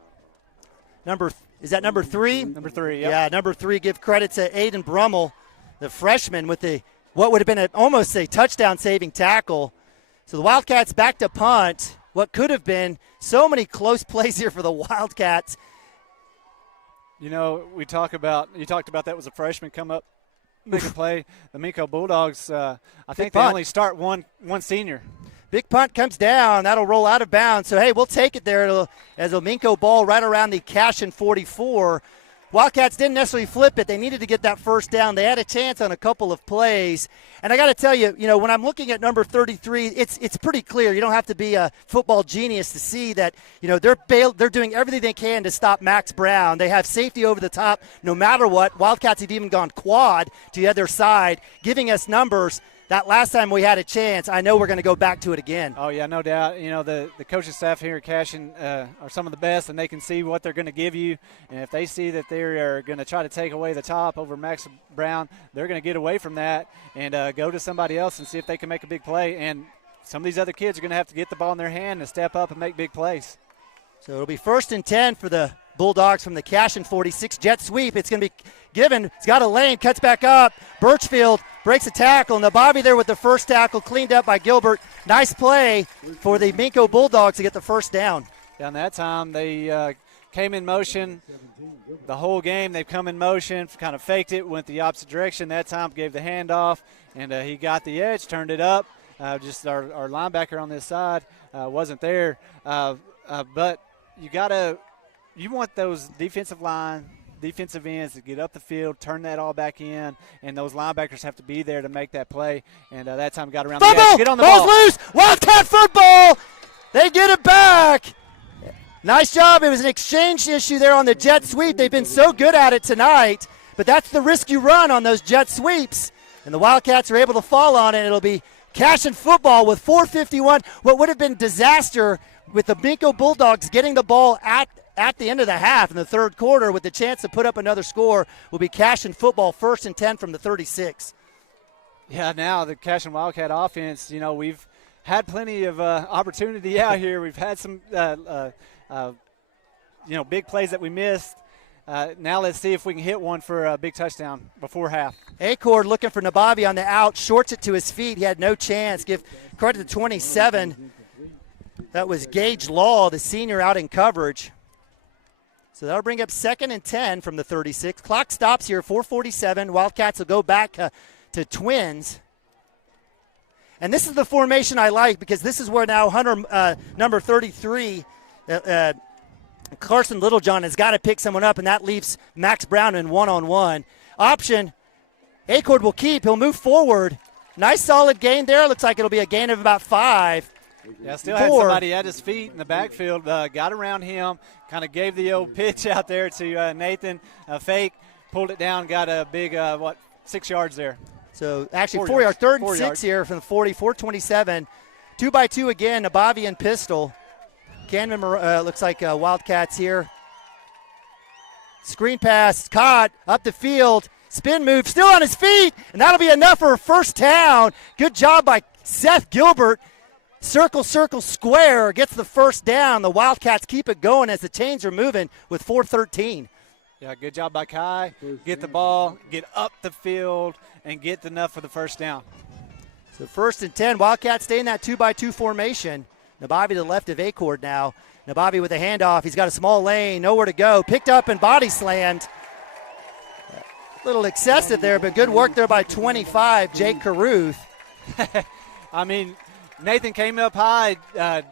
Is that number 3? Number 3, yep. Yeah, number 3. Give credit to Aiden Brummel, the freshman, with what would have been almost a touchdown-saving tackle. So the Wildcats back to punt. What could have been so many close plays here for the Wildcats. You know, you talked about that was a freshman come up, make a play. The Minco Bulldogs, I think they only start one senior. Big punt comes down. That'll roll out of bounds. So, hey, we'll take it there as a Minco ball right around the Cashion 44. Wildcats didn't necessarily flip it. They needed to get that first down. They had a chance on a couple of plays. And I got to tell you, when I'm looking at number 33, it's pretty clear. You don't have to be a football genius to see that, they're doing everything they can to stop Max Brown. They have safety over the top no matter what. Wildcats have even gone quad to the other side, giving us numbers. That last time we had a chance, I know we're going to go back to it again. Oh, yeah, no doubt. The coaching staff here at Cashion are some of the best, and they can see what they're going to give you. And if they see that they are going to try to take away the top over Max Brown, they're going to get away from that and go to somebody else and see if they can make a big play. And some of these other kids are going to have to get the ball in their hand and step up and make big plays. So it'll be 1st and 10 for the Bulldogs from the Cashion 46. Jet sweep. It's going to be given. It's got a lane. Cuts back up. Birchfield breaks a tackle. Nabavi there with the first tackle. Cleaned up by Gilbert. Nice play for the Minco Bulldogs to get the first down. Down that time, they came in motion the whole game. They've come in motion, kind of faked it, went the opposite direction. That time gave the handoff, and he got the edge, turned it up. Just our linebacker on this side wasn't there. But you want those defensive ends to get up the field, turn that all back in, and those linebackers have to be there to make that play. And that time got around the edge. Get on the ball. Ball's loose. Wildcat football. They get it back. Nice job. It was an exchange issue there on the jet sweep. They've been so good at it tonight, but that's the risk you run on those jet sweeps. And the Wildcats are able to fall on it. It'll be Cashion football with 4:51. What would have been disaster with the Minco Bulldogs getting the ball at the end of the half in the 3rd quarter with the chance to put up another score will be Cashion football 1st and 10 from the 36. Yeah, now the Cashion Wildcat offense, we've had plenty of opportunity out here. We've had some, big plays that we missed. Now let's see if we can hit one for a big touchdown before half. Acord looking for Nabavi on the out, shorts it to his feet. He had no chance. Give credit to 27. That was Gage Law, the senior, out in coverage. So that'll bring up 2nd and 10 from the 36. Clock stops here, 4:47. Wildcats will go back to twins. And this is the formation I like because this is where now Hunter, number 33, Carson Littlejohn has got to pick someone up, and that leaves Max Brown in one-on-one. Option, Acord will keep. He'll move forward. Nice solid gain there. Looks like it'll be a gain of about 5. Yeah, still had somebody at his feet in the backfield. Got around him, kind of gave the old pitch out there to Nathan. Fake, pulled it down, got a big, 6 yards there. So actually 4 yards. 3rd and 6 here from the 40, 4:27. 2-by-2 again, Nabavi and pistol. Canman looks like Wildcats here. Screen pass, caught, up the field. Spin move, still on his feet, and that'll be enough for a first down. Good job by Seth Gilbert. Circle, circle, square gets the first down. The Wildcats keep it going as the chains are moving with 4:13. Yeah, good job by Kai. Get the ball, get up the field, and get enough for the first down. So 1st and 10. Wildcats stay in that 2-by-2 formation. Nabavi to the left of Acord now. Nabavi with a handoff. He's got a small lane, nowhere to go. Picked up and body slammed. A little excessive there, but good work there by 25, Jake Caruth. I mean, Nathan came up high,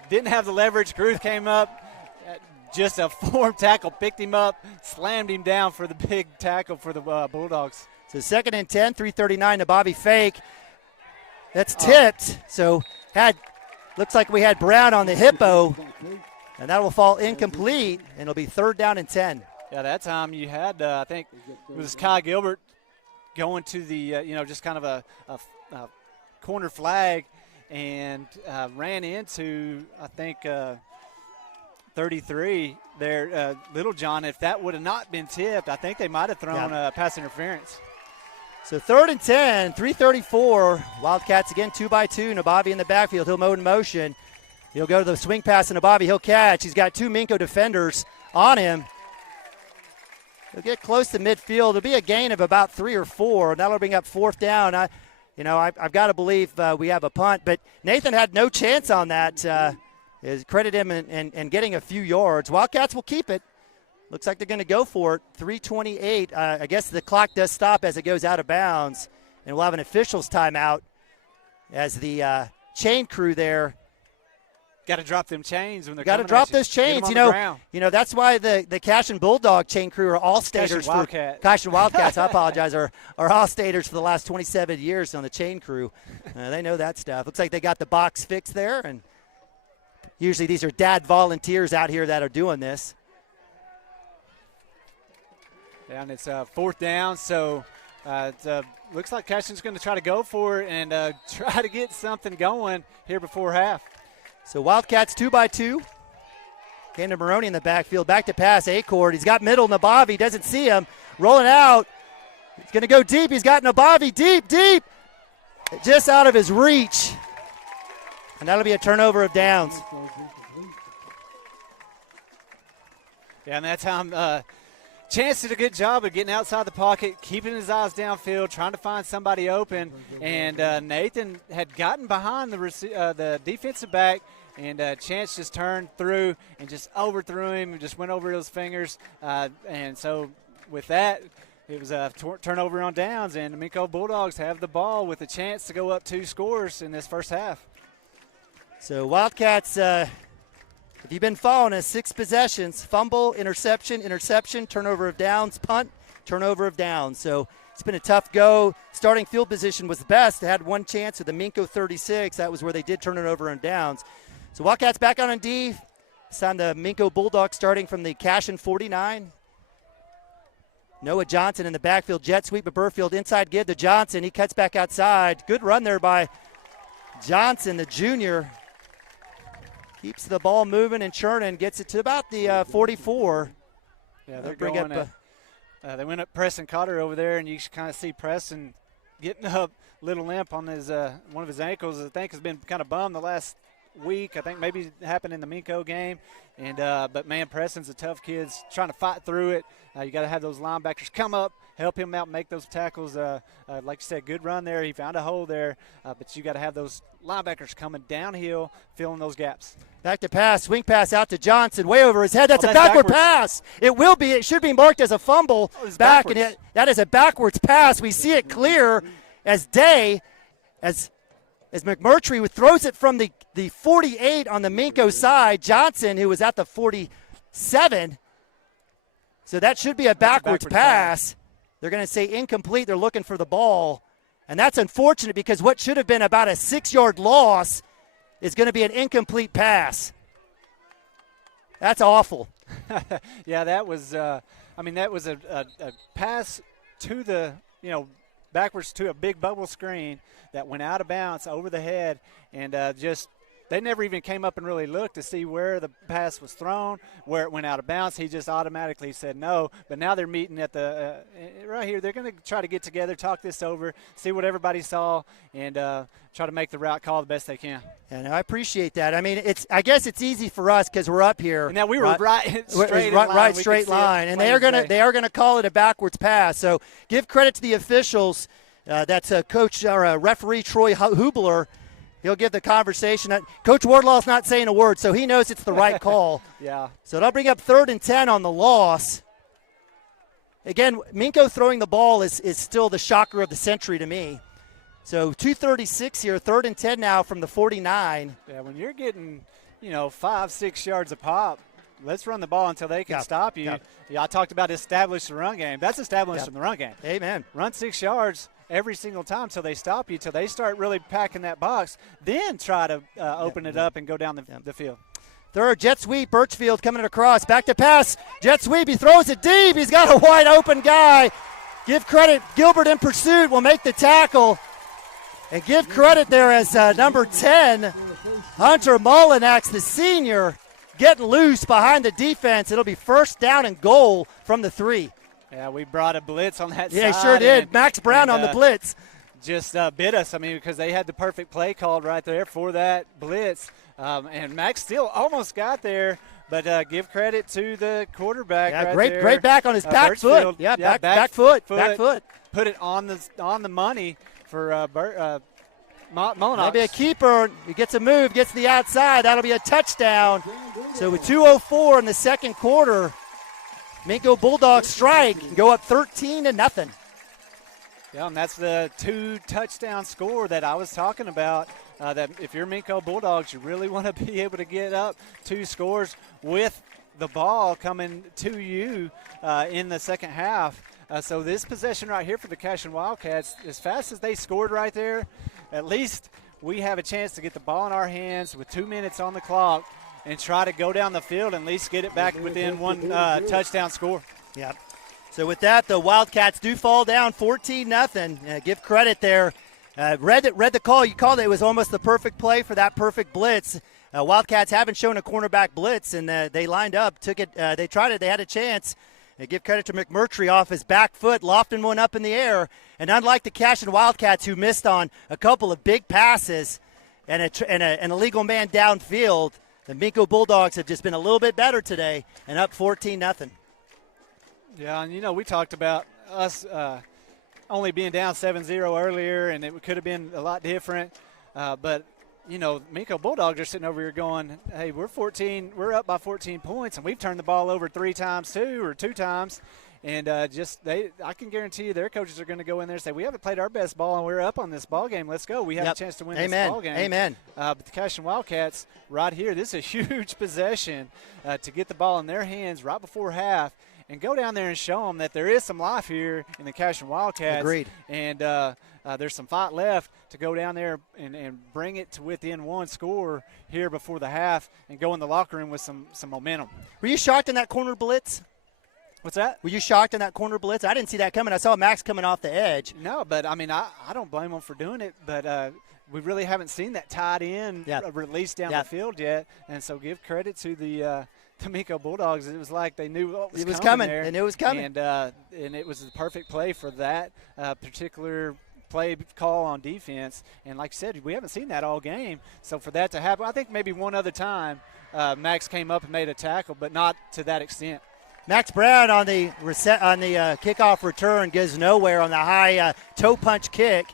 didn't have the leverage. Caruth came up, just a form tackle, picked him up, slammed him down for the big tackle for the Bulldogs. So 2nd and 10, 3:39, Nabavi fake. That's tipped. So looks like we had Brown on the hippo, and that will fall incomplete, and it'll be 3rd down and 10. Yeah, that time you had, I think it was Kai Gilbert going to the, just kind of a corner flag and ran into, I think, 33 there, Little John. If that would have not been tipped, I think they might have thrown pass interference. So 3rd and 10, 3:34. Wildcats again 2-by-2. Nabavi in the backfield. He'll mode in motion. He'll go to the swing pass, and Nabavi, he'll catch. He's got 2 Minco defenders on him. He'll get close to midfield. It'll be a gain of about 3 or 4, and that'll bring up 4th down. I've got to believe we have a punt, but Nathan had no chance on that. Credit him in getting a few yards. Wildcats will keep it. Looks like they're going to go for it. 3:28. I guess the clock does stop as it goes out of bounds, and we'll have an officials timeout as the chain crew there. Got to drop them chains when they're got to drop those chains. That's why the Cashion Bulldog chain crew are all staters for Cashion Wildcats. I apologize. Are all staters for the last 27 years on the chain crew. They know that stuff. Looks like they got the box fixed there, and usually these are dad volunteers out here that are doing this. Yeah, and it's 4th down, so it looks like Cashion's going to try to go for it and try to get something going here before half. So Wildcats 2-by-2. Came to Maroney in the backfield. Back to pass, Acord. He's got middle, Nabavi. Doesn't see him. Rolling out. He's going to go deep. He's got Nabavi deep. Just out of his reach. And that'll be a turnover of downs. Yeah, and that time Chance did a good job of getting outside the pocket, keeping his eyes downfield, trying to find somebody open. And Nathan had gotten behind the defensive back, and Chance just turned through and just overthrew him and just went over his fingers. And so with that, it was a turnover on downs, and the Minco Bulldogs have the ball with a chance to go up 2 scores in this first half. So Wildcats, if you've been following us, 6 possessions, fumble, interception, turnover of downs, punt, turnover of downs. So it's been a tough go. Starting field position was the best. They had 1 chance with the Minco 36. That was where they did turn it over on downs. So Wildcats back on D. This time the Minco Bulldogs starting from the Cashion 49. Noah Johnson in the backfield, jet sweep of Burfield, inside give to Johnson. He cuts back outside. Good run there by Johnson, the junior. Keeps the ball moving and churning, gets it to about the 44. Yeah, they're going they went up Preston Cotter over there, and you kind of see Preston getting up, little limp on his one of his ankles. I think has been kind of bummed the last week. I think maybe it happened in the Minco game. And but, man, Preston's a tough kid. He's trying to fight through it. You got to have those linebackers come up, help him out, make those tackles. Like you said, good run there. He found a hole there. But you got to have those linebackers coming downhill, filling those gaps. Back to pass, swing pass out to Johnson, way over his head. That's a backward pass. It should be marked as a fumble. That is a backwards pass. We see it clear as day as McMurtry throws it from the 48 on the Minco side. Johnson, who was at the 47. So that should be a backwards pass. They're going to say incomplete. They're looking for the ball. And that's unfortunate because what should have been about a 6-yard loss is going to be an incomplete pass. That's awful. Yeah, that was that was a pass to the, backwards to a big bubble screen that went out of bounds over the head, and they never even came up and really looked to see where the pass was thrown, where it went out of bounds. He just automatically said no. But now they're meeting at the right here. They're going to try to get together, talk this over, see what everybody saw, and try to make the route call the best they can. And I appreciate that. I mean, I guess it's easy for us because we're up here. And now we were right straight line, and they are gonna call it a backwards pass. So give credit to the officials. That's coach or referee Troy Hubler. He'll give the conversation. Coach Wardlaw's not saying a word, so he knows it's the right call. Yeah. So it'll bring up 3rd and 10 on the loss. Again, Minco throwing the ball is still the shocker of the century to me. So 2:36 here, 3rd and 10 now from the 49. Yeah, when you're getting, 5-6 yards a pop, let's run the ball until they can stop you. Yeah, I talked about establish the run game. That's established in the run game. Amen. Run 6 yards every single time till they stop you, till they start really packing that box. Then try to open it up and go down the field. Third, jet sweep, Birchfield coming across. Back to pass, jet sweep. He throws it deep. He's got a wide open guy. Give credit, Gilbert in pursuit will make the tackle. And give credit there as number 10, Hunter Mullinax, the senior, getting loose behind the defense. It'll be first down and goal from the 3. Yeah, we brought a blitz on that side. Yeah, sure did. Max Brown on the blitz. Just bit us. I mean, because they had the perfect play called right there for that blitz. And Max still almost got there. But give credit to the quarterback. Yeah, right there. Great back on his back foot. Yeah, back foot. Put it on the money for Mullinax. Maybe a keeper. He gets a move, gets to the outside. That'll be a touchdown. So with 2:04 in the second quarter, Minco Bulldogs strike and go up 13-0. Yeah, and that's the 2-touchdown score that I was talking about. That if you're Minco Bulldogs, you really want to be able to get up 2 scores with the ball coming to you in the second half. So this possession right here for the Cashion Wildcats, as fast as they scored right there, at least we have a chance to get the ball in our hands with 2 minutes on the clock and try to go down the field and at least get it back within 1 touchdown score. Yep. So with that, the Wildcats do fall down 14-0. Give credit there. Read the call. You called it. It was almost the perfect play for that perfect blitz. Wildcats haven't shown a cornerback blitz, and they lined up, took it. They tried it. They had a chance. Give credit to McMurtry off his back foot, lofting one up in the air. And unlike the Cashion Wildcats, who missed on a couple of big passes and an illegal man downfield, the Minco Bulldogs have just been a little bit better today and up 14-0. Yeah, and we talked about us only being down 7-0 earlier, and it could have been a lot different. But Minco Bulldogs are sitting over here going, hey, we're up by 14 points, and we've turned the ball over 3 times too, or 2 times. And I can guarantee you their coaches are going to go in there and say, we haven't played our best ball, and we're up on this ball game. Let's go. We have a chance to win this ball game. Amen. But the Cashion Wildcats right here, this is a huge possession to get the ball in their hands right before half and go down there and show them that there is some life here in the Cashion Wildcats. Agreed. And there's some fight left to go down there and bring it to within 1 score here before the half and go in the locker room with some momentum. Were you shocked in that corner blitz? What's that? Were you shocked in that corner blitz? I didn't see that coming. I saw Max coming off the edge. No, but, I mean, I don't blame them for doing it, but we really haven't seen that tied in release down the field yet. And so give credit to the Minco Bulldogs. It was like they knew what was coming there. They knew it was coming. And it was the perfect play for that particular play call on defense. And like I said, we haven't seen that all game. So for that to happen, I think maybe one other time Max came up and made a tackle, but not to that extent. Max Brown on the kickoff return goes nowhere on the high toe punch kick.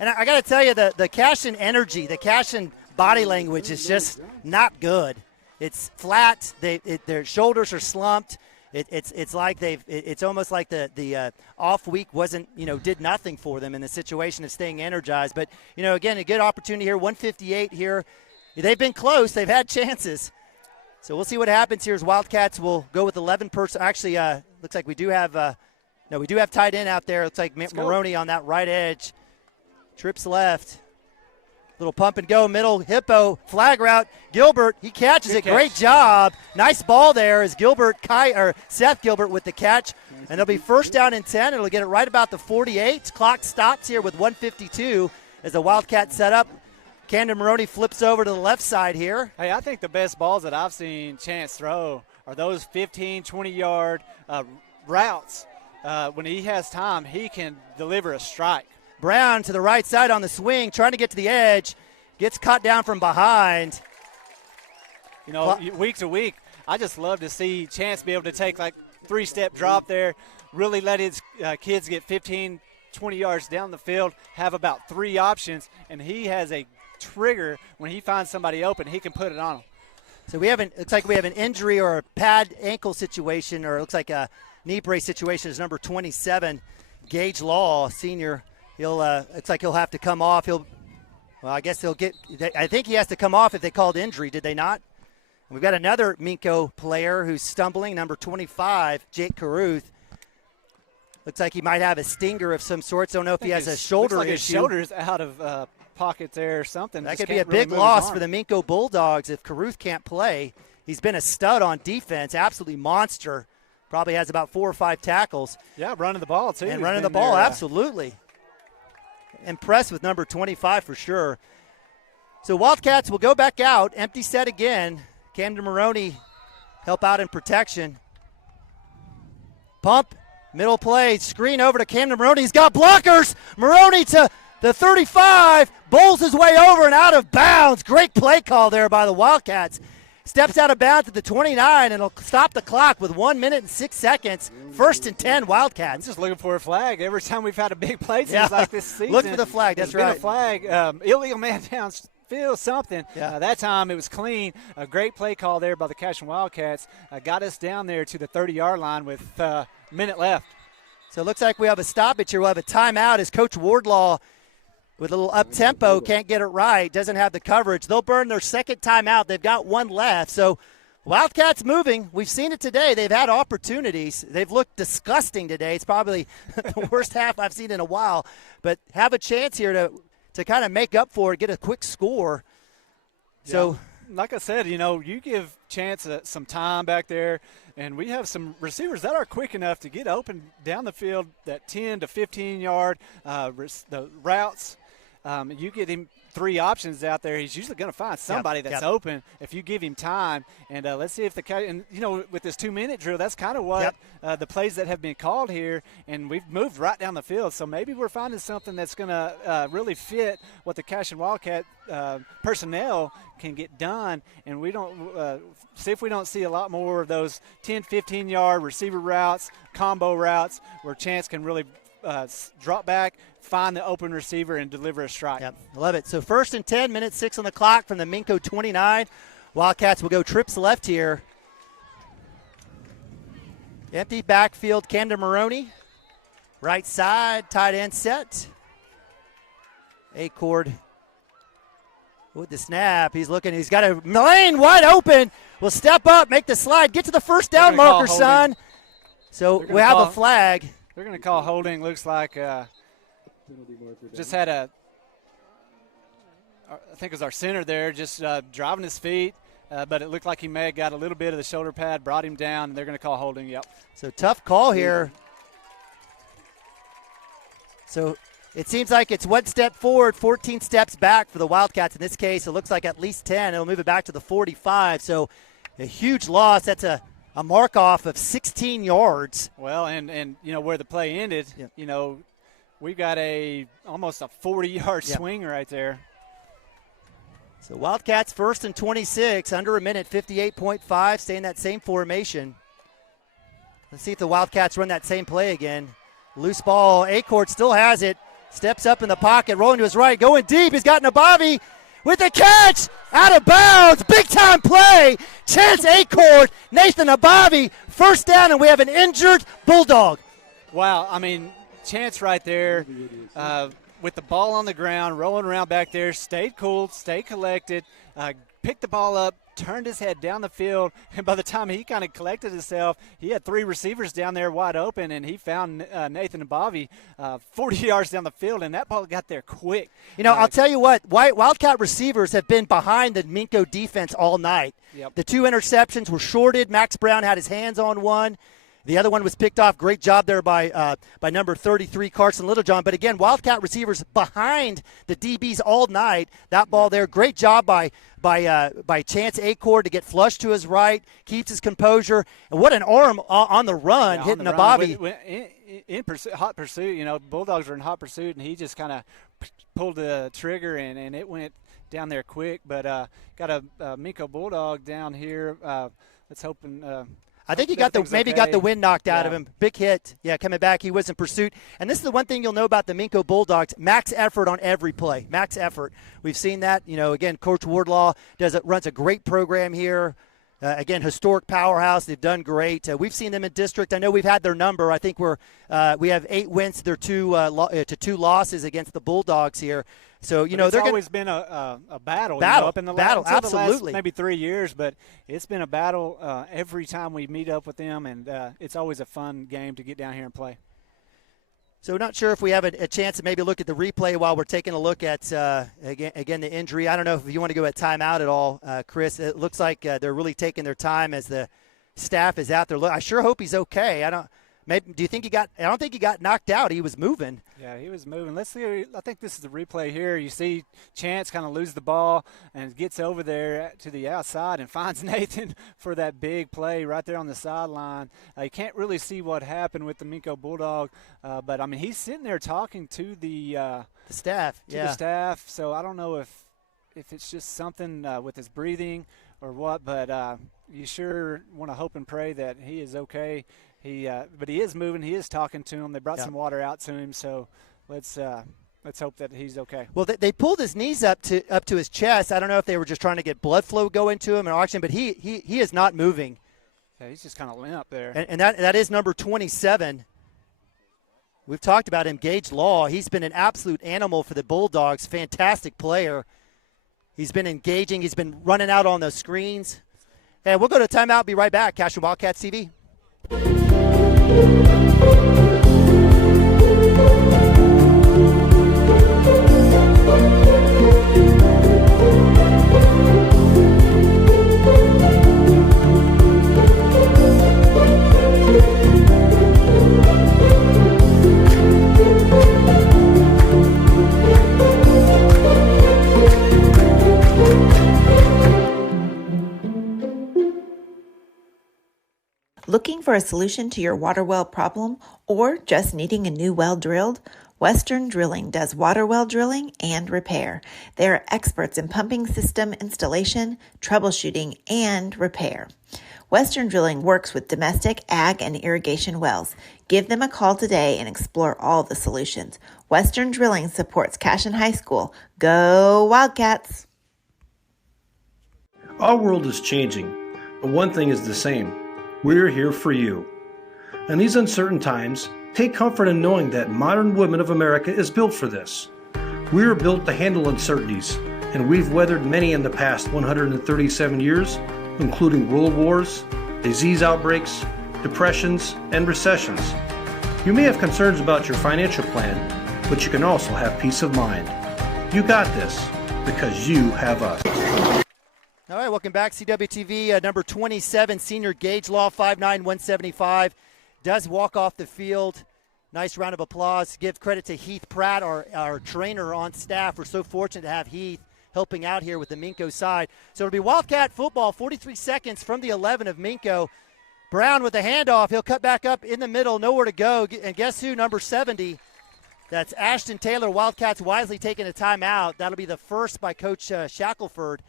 And I got to tell you, the Cashion energy, the Cashion body language is just not good. It's flat. Their shoulders are slumped. It's like it's almost like the off week wasn't did nothing for them in the situation of staying energized. But again, a good opportunity here. 158 here. They've been close. They've had chances. So we'll see what happens here as Wildcats will go with 11 person. Actually, looks like we do have tight end out there. Looks like Maroney on that right edge. Trips left. Little pump and go, middle, hippo, flag route. Gilbert, he catches it. Great job. Nice ball there as Seth Gilbert with the catch. And it'll be first down and 10. It'll get it right about the 48. Clock stops here with 1:52 as the Wildcats set up. Camden Maroney flips over to the left side here. Hey, I think the best balls that I've seen Chance throw are those 15, 20-yard routes. When he has time, he can deliver a strike. Brown to the right side on the swing, trying to get to the edge. Gets caught down from behind. Week to week, I just love to see Chance be able to take like 3-step drop there, really let his kids get 15, 20 yards down the field, have about 3 options, and he has a trigger when he finds somebody open, he can put it on them. So looks like we have an injury or a pad ankle situation, or it looks like a knee brace situation is number 27, Gage Law, senior. Looks like he'll have to come off. I think he has to come off if they called injury, did they not? We've got another Minco player who's stumbling, number 25, Jake Caruth. Looks like he might have a stinger of some sort. Don't know if he has a shoulder issue. His shoulder's out of pocket there or something. That could be a big loss for the Minco Bulldogs if Caruth can't play. He's been a stud on defense, absolutely monster. Probably has about 4 or 5 tackles. Yeah, running the ball, too. And running the ball, absolutely. Impressed with number 25 for sure. So Wildcats will go back out. Empty set again. Camden Maroney help out in protection. Pump, middle play, screen over to Camden Maroney. He's got blockers. Maroney to the 35, bowls his way over and out of bounds. Great play call there by the Wildcats. Steps out of bounds at the 29, and it'll stop the clock with 1 minute and 6 seconds. 1st and 10, Wildcats. I'm just looking for a flag. Every time we've had a big play, seems like this season. Look for the flag, that's right. Been a flag. Illegal man down, feel something. Yeah. That time it was clean. A great play call there by the Cashion Wildcats. Got us down there to the 30-yard line with a minute left. So it looks like we have a stoppage here. We'll have a timeout as Coach Wardlaw, with a little up-tempo, can't get it right, doesn't have the coverage. They'll burn their second timeout. They've got one left. So Wildcats moving. We've seen it today. They've had opportunities. They've looked disgusting today. It's probably the worst half I've seen in a while. But have a chance here to kind of make up for it, get a quick score. So, like I said, you give Chance some time back there, and we have some receivers that are quick enough to get open down the field, that 10 to 15-yard the routes. You get him 3 options out there, he's usually going to find somebody that's open if you give him time. And let's see if with this 2-minute drill, that's kind of what the plays that have been called here, and we've moved right down the field. So maybe we're finding something that's going to really fit what the Cashion Wildcat personnel can get done, and we don't see if we don't see a lot more of those 10, 15-yard receiver routes, combo routes, where Chance can really drop back, find the open receiver, and deliver a strike. Yep, love it. So 1st and 10, minute 6 on the clock from the Minco 29. Wildcats will go trips left here. Empty backfield, Camden Maroney. Right side, tight end set. Acord with the snap. He's looking. He's got a lane wide open. Will step up, make the slide, get to the first down marker, son. So we have a flag. They're going to call holding. Looks like just had I think it was our center there, just driving his feet. But it looked like he may have got a little bit of the shoulder pad, brought him down, and they're going to call holding. Yep. So tough call here. So it seems like it's 1 step forward, 14 steps back for the Wildcats. In this case, it looks like at least 10. It'll move it back to the 45. So a huge loss. That's a mark off of 16 yards. Well, and where the play ended, we've got almost a 40-yard swing right there. So Wildcats 1st and 26, under a minute, 58.5, stay in that same formation. Let's see if the Wildcats run that same play again. Loose ball, Acord still has it. Steps up in the pocket, rolling to his right, going deep. He's got Nabavi with the catch, out of bounds, big-time play. Chance Acord, Nathan Nabavi, first down, and we have an injured Bulldog. Wow, Chance right there with the ball on the ground, rolling around back there, stayed cool, stayed collected, picked the ball up, turned his head down the field, and by the time he kind of collected himself, he had 3 receivers down there wide open, and he found Nathan Nabavi 40 yards down the field, and that ball got there quick. I'll tell you what, Wildcat receivers have been behind the Minco defense all night. Yep. The 2 interceptions were shorted. Max Brown had his hands on one. The other one was picked off. Great job there by number 33, Carson Littlejohn. But again, Wildcat receivers behind the DBs all night. That ball there, great job by Chance Acord to get flushed to his right, keeps his composure. And what an arm on the run, hitting Nabavi. In hot pursuit, Bulldogs were in hot pursuit, and he just kind of pulled the trigger, and it went down there quick. But got a Minco Bulldog down here. Let's hope I think he got the wind knocked out of him. Big hit. Yeah, coming back. He was in pursuit. And this is the one thing you'll know about the Minco Bulldogs, max effort on every play. Max effort. We've seen that. Again, Coach Wardlaw runs a great program here. Again, historic powerhouse. They've done great. We've seen them in district. I know we've had their number. I think we have 8 wins to their 2 losses against the Bulldogs here. So it's always been a battle. Up in the absolutely. last maybe 3 years, but it's been a battle every time we meet up with them, and it's always a fun game to get down here and play. So not sure if we have a chance to maybe look at the replay while we're taking a look at, again, the injury. I don't know if you want to go at timeout at all, Chris. It looks like they're really taking their time as the staff is out there. Look, I sure hope he's okay. Do you think he got? I don't think he got knocked out. He was moving. Yeah, he was moving. Let's see. I think this is the replay here. You see Chance kind of lose the ball and gets over there to the outside and finds Nathan for that big play right there on the sideline. You can't really see what happened with the Minco Bulldog, but I mean he's sitting there talking to the staff. The staff. So I don't know if it's just something with his breathing or what, but you sure want to hope and pray that he is okay. But he is moving. He is talking to him. They brought some water out to him. So let's hope that he's okay. Well, they pulled his knees up to his chest. I don't know if they were just trying to get blood flow going to him or oxygen, but he is not moving. Yeah, he's just kind of limp there. And that is number 27. We've talked about him, Gage Law. He's been an absolute animal for the Bulldogs. Fantastic player. He's been engaging. He's been running out on those screens. And we'll go to timeout. Be right back. Cashion Wildcats TV. Looking for a solution to your water well problem or just needing a new well drilled? Western Drilling does water well drilling and repair. They are experts in pumping system installation, troubleshooting, and repair. Western Drilling works with domestic, ag, and irrigation wells. Give them a call today and explore all the solutions. Western Drilling supports Cashion High School. Go Wildcats! Our world is changing, but one thing is the same. We're here for you. In these uncertain times, take comfort in knowing that modern women of America is built for this. We are built to handle uncertainties, and we've weathered many in the past 137 years, including world wars, disease outbreaks, depressions, and recessions. You may have concerns about your financial plan, but you can also have peace of mind. You got this, because you have us. All right, welcome back. CWTV number 27, senior Gage Law, 5'9", 175, does walk off the field. Nice round of applause. Give credit to Heath Pratt, our trainer on staff. We're so fortunate to have Heath helping out here with the Minco side. So it'll be Wildcat football, 43 seconds from the 11 of Minco. Brown with the handoff. He'll cut back up in the middle, nowhere to go. And guess who, number 70? That's Ashton Taylor. Wildcats wisely taking a timeout. That'll be the first by Coach Shackelford.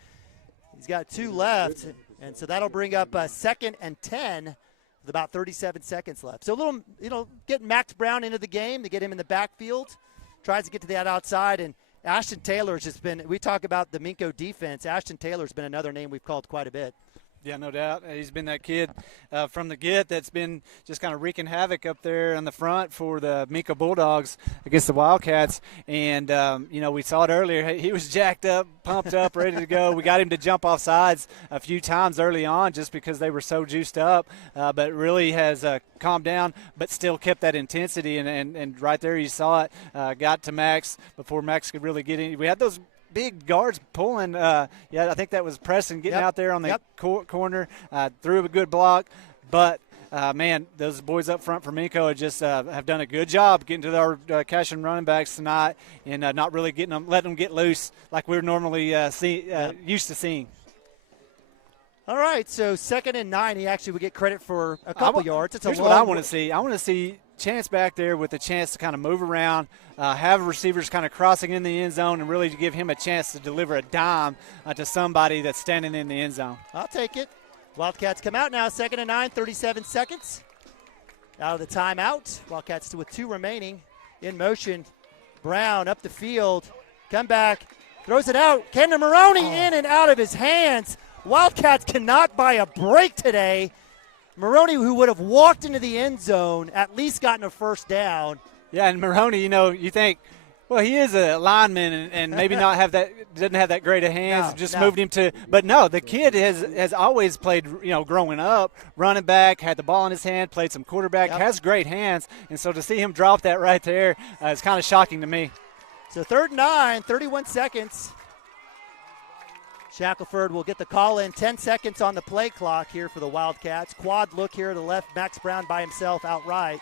He's got 2 left, and so that'll bring up 2nd and 10 with about 37 seconds left. So a little, getting Max Brown into the game to get him in the backfield. Tries to get to that outside, and Ashton Taylor's just been, we talk about the Minco defense. Ashton Taylor's been another name we've called quite a bit. Yeah, no doubt. He's been that kid from the get that's been just kind of wreaking havoc up there in the front for the Minco Bulldogs against the Wildcats. And, we saw it earlier. He was jacked up, pumped up, ready to go. We got him to jump off sides a few times early on just because they were so juiced up, but really has calmed down but still kept that intensity. And right there you saw it, got to Max before Max could really get in. We had those big guards pulling. I think that was Preston getting out there on the corner, threw a good block. But, man, those boys up front for Minco just have done a good job getting to our Cashion running backs tonight and not really letting them get loose like we're normally used to seeing. All right, so 2nd and 9, he actually would get credit for a couple yards. Here's what I want to see. I want to see Chance back there with a chance to kind of move around, have receivers kind of crossing in the end zone and really give him a chance to deliver a dime to somebody that's standing in the end zone. I'll take it. Wildcats come out now, 2nd and 9, 37 seconds. Out of the timeout. Wildcats with 2 remaining. In motion. Brown up the field. Come back. Throws it out. Kendon Maroney in and out of his hands. Wildcats cannot buy a break today. Maroney, who would have walked into the end zone, at least gotten a first down. Yeah, and Maroney, you think, well, he is a lineman and maybe doesn't have that great of hands. Moved him to, but no, the kid has always played, growing up, running back, had the ball in his hand, played some quarterback, has great hands, and so to see him drop that right there is kind of shocking to me. So 3rd and 9, 31 seconds. Shackelford will get the call in. 10 seconds on the play clock here for the Wildcats. Quad look here to the left. Max Brown by himself outright.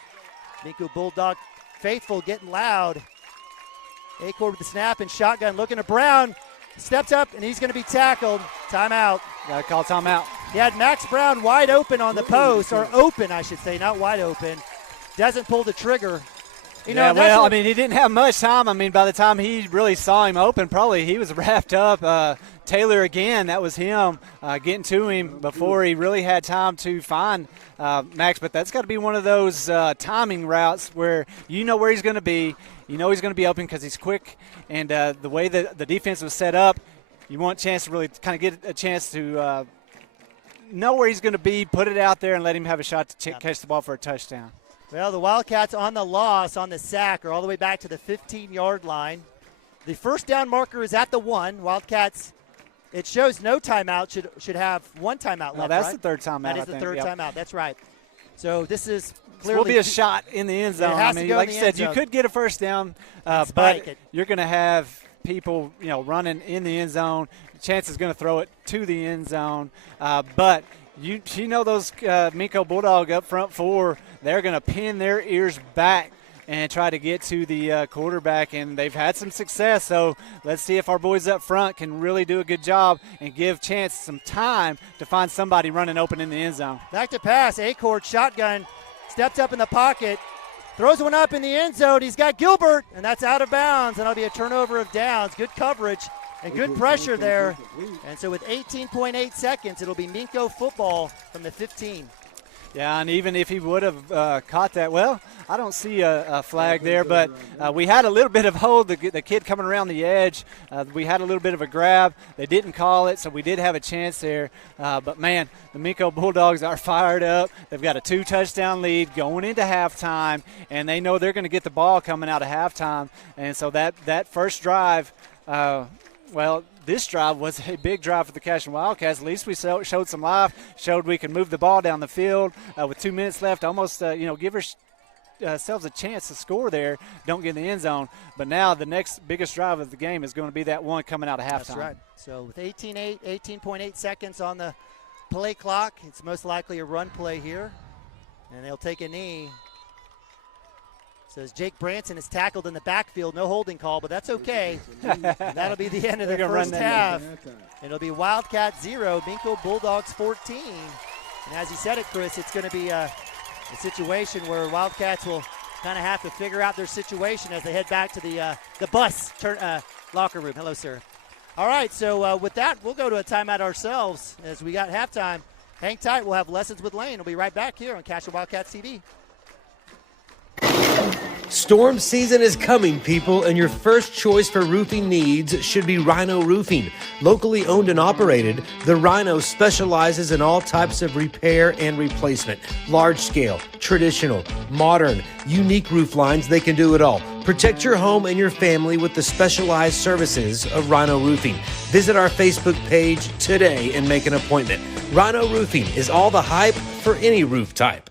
Minco Bulldog faithful getting loud. Acord with the snap and shotgun looking at Brown. Steps up and he's going to be tackled. Timeout. Got to call timeout. He had Max Brown wide open on the post, or open, I should say, not wide open. Doesn't pull the trigger. He didn't have much time. I mean, by the time he really saw him open, probably he was wrapped up. Taylor again, that was him getting to him before he really had time to find Max. But that's got to be one of those timing routes where you know where he's going to be. You know he's going to be open because he's quick. And the way that the defense was set up, you want a chance to really kind of get a chance to know where he's going to be, put it out there, and let him have a shot to catch the ball for a touchdown. Well, the Wildcats on the loss, on the sack, are all the way back to the 15-yard line. The first down marker is at the 1. Wildcats, it shows no timeout, should have one timeout left, that's right? the third timeout, That is the third timeout. That's right. So this is clearly. Will be a shot in the end zone. It has to go like in you the end said, you zone. could get a first down, but you're going to have people, running in the end zone. Chance is going to throw it to the end zone, but you know those Minco Bulldog up front four, they're going to pin their ears back and try to get to the quarterback, and they've had some success. So let's see if our boys up front can really do a good job and give Chance some time to find somebody running open in the end zone. Back to pass. Acord shotgun, steps up in the pocket, throws one up in the end zone. He's got Gilbert, and that's out of bounds, and it'll be a turnover of downs. Good coverage and good pressure there. And so with 18.8 seconds, it'll be Minco football from the 15. Yeah, and even if he would have caught that, well, I don't see a flag there, but we had a little bit of hold, the kid coming around the edge. We had a little bit of a grab. They didn't call it, so we did have a chance there. But, man, the Minco Bulldogs are fired up. They've got a 2-touchdown lead going into halftime, and they know they're going to get the ball coming out of halftime. And so that first drive, this drive was a big drive for the Cashion Wildcats. At least we showed some life, showed we can move the ball down the field with 2 minutes left, almost, give ourselves a chance to score there, don't get in the end zone. But now the next biggest drive of the game is going to be that one coming out of halftime. That's right. So with 18.8 seconds on the play clock, it's most likely a run play here. And they'll take a knee. Says Jake Branson is tackled in the backfield. No holding call, but that's okay. That'll be the end of the first half. It'll be Wildcat 0, Minco Bulldogs 14. And as you said it, Chris, it's going to be a situation where Wildcats will kind of have to figure out their situation as they head back to the bus locker room. Hello, sir. All right, so with that, we'll go to a timeout ourselves as we got halftime. Hang tight. We'll have Lessons with Lane. We'll be right back here on Cashion Wildcats TV. Storm season is coming, people, and your first choice for roofing needs should be Rhino Roofing. Locally owned and operated, the Rhino specializes in all types of repair and replacement. Large scale, traditional, modern, unique roof lines, they can do it all. Protect your home and your family with the specialized services of Rhino Roofing. Visit our Facebook page today and make an appointment. Rhino Roofing is all the hype for any roof type.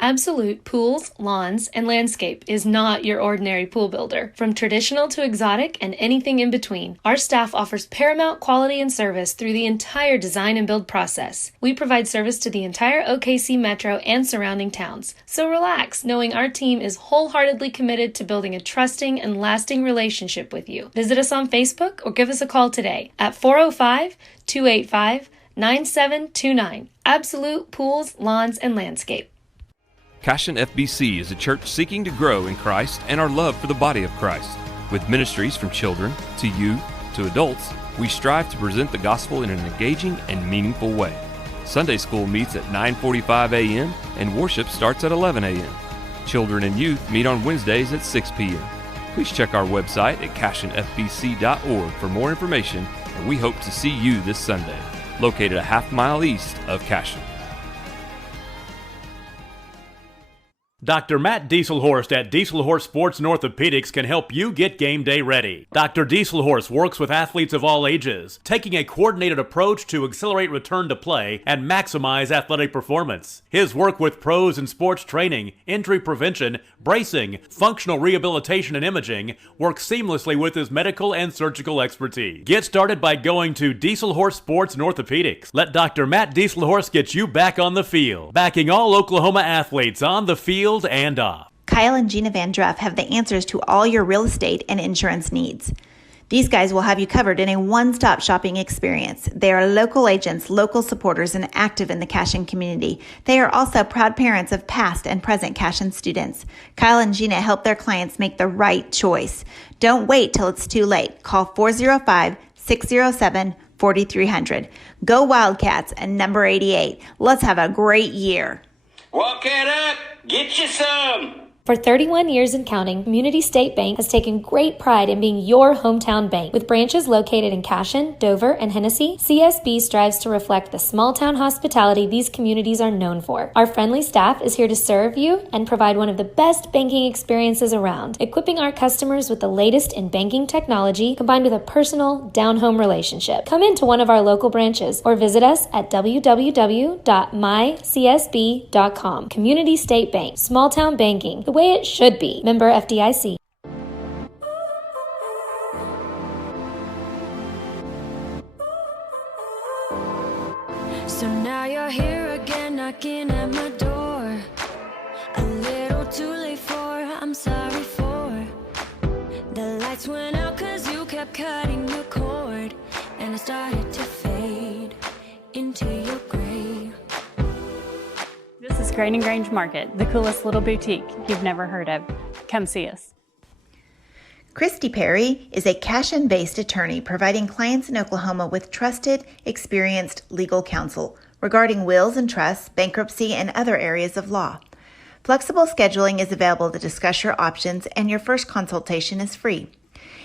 Absolute Pools, Lawns, and Landscape is not your ordinary pool builder. From traditional to exotic and anything in between, our staff offers paramount quality and service through the entire design and build process. We provide service to the entire OKC metro and surrounding towns. So relax, knowing our team is wholeheartedly committed to building a trusting and lasting relationship with you. Visit us on Facebook or give us a call today at 405-285-9729. Absolute Pools, Lawns, and Landscape. Cashion FBC is a church seeking to grow in Christ and our love for the body of Christ. With ministries from children to youth to adults, we strive to present the gospel in an engaging and meaningful way. Sunday school meets at 9:45 a.m. and worship starts at 11 a.m. Children and youth meet on Wednesdays at 6 p.m. Please check our website at cashionfbc.org for more information, and we hope to see you this Sunday, located a half mile east of Cashion. Dr. Matt Dieselhorst at Dieselhorst Sports and Orthopedics can help you get game day ready. Dr. Dieselhorst works with athletes of all ages, taking a coordinated approach to accelerate return to play and maximize athletic performance. His work with pros in sports training, injury prevention, bracing, functional rehabilitation, and imaging works seamlessly with his medical and surgical expertise. Get started by going to Dieselhorst Sports and Orthopedics. Let Dr. Matt Dieselhorst get you back on the field, backing all Oklahoma athletes on the field and off. Kyle and Gina Van Druff have the answers to all your real estate and insurance needs. These guys will have you covered in a one-stop shopping experience. They are local agents, local supporters, and active in the Cashion community. They are also proud parents of past and present Cashion students. Kyle and Gina help their clients make the right choice. Don't wait till it's too late. Call 405-607-4300. Go Wildcats and number 88. Let's have a great year. Walk it up. Get you some. For 31 years and counting, Community State Bank has taken great pride in being your hometown bank. With branches located in Cashion, Dover, and Hennessy, CSB strives to reflect the small-town hospitality these communities are known for. Our friendly staff is here to serve you and provide one of the best banking experiences around, equipping our customers with the latest in banking technology combined with a personal, down-home relationship. Come into one of our local branches or visit us at www.mycsb.com. Community State Bank, small-town banking, the way it should be. Member FDIC. So now you're here again, knocking at my door. A little too late for, I'm sorry for. The lights went out 'cause you kept cutting the cord, and I started to fade into your gray. This is Grain and Grange Market, the coolest little boutique you've never heard of. Come see us. Christy Perry is a Cashion-based attorney providing clients in Oklahoma with trusted, experienced legal counsel regarding wills and trusts, bankruptcy, and other areas of law. Flexible scheduling is available to discuss your options, and your first consultation is free.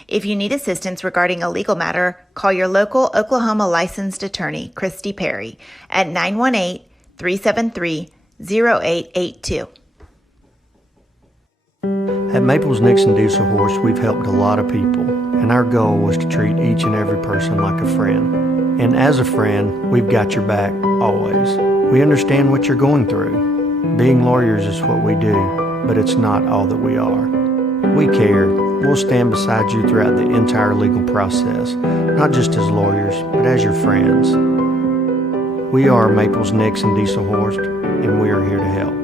If you need assistance regarding a legal matter, call your local Oklahoma licensed attorney, Christy Perry, at 918-373-0882. At Maples Nixon Diesel Horse, we've helped a lot of people, and our goal was to treat each and every person like a friend. And as a friend, we've got your back, always. We understand what you're going through. Being lawyers is what we do, but it's not all that we are. We care. We'll stand beside you throughout the entire legal process, not just as lawyers, but as your friends. We are Maples Nixon Diesel Horse, and we are here to help.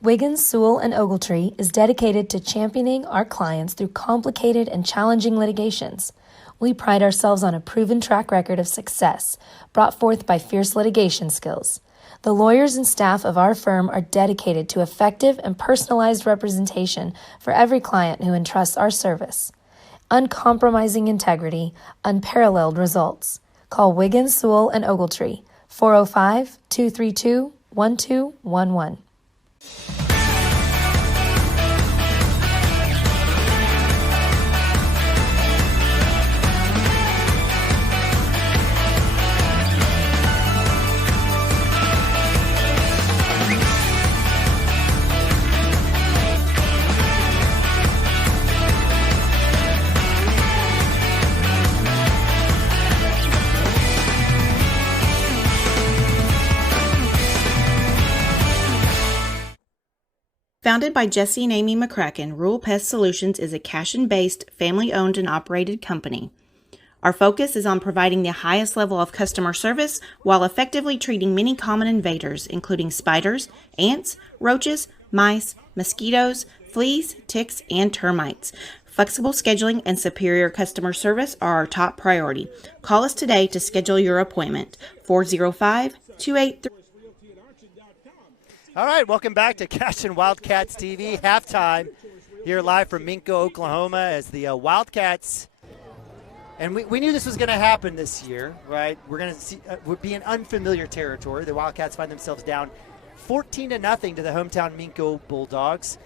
Wiggins, Sewell, and Ogletree is dedicated to championing our clients through complicated and challenging litigations. We pride ourselves on a proven track record of success, brought forth by fierce litigation skills. The lawyers and staff of our firm are dedicated to effective and personalized representation for every client who entrusts our service. Uncompromising integrity, unparalleled results. Call Wiggins, Sewell, and Ogletree, 405-232-1211. Founded by Jesse and Amy McCracken, Rural Pest Solutions is a Cashion-based, family-owned and operated company. Our focus is on providing the highest level of customer service while effectively treating many common invaders, including spiders, ants, roaches, mice, mosquitoes, fleas, ticks, and termites. Flexible scheduling and superior customer service are our top priority. Call us today to schedule your appointment. 405-283. All right, welcome back to Cashion Wildcats TV. Halftime here live from Minco, Oklahoma, as the Wildcats. And we knew this was going to happen this year, right? We're going to see would be in unfamiliar territory. The Wildcats find themselves down 14-0 to the hometown Minco Bulldogs.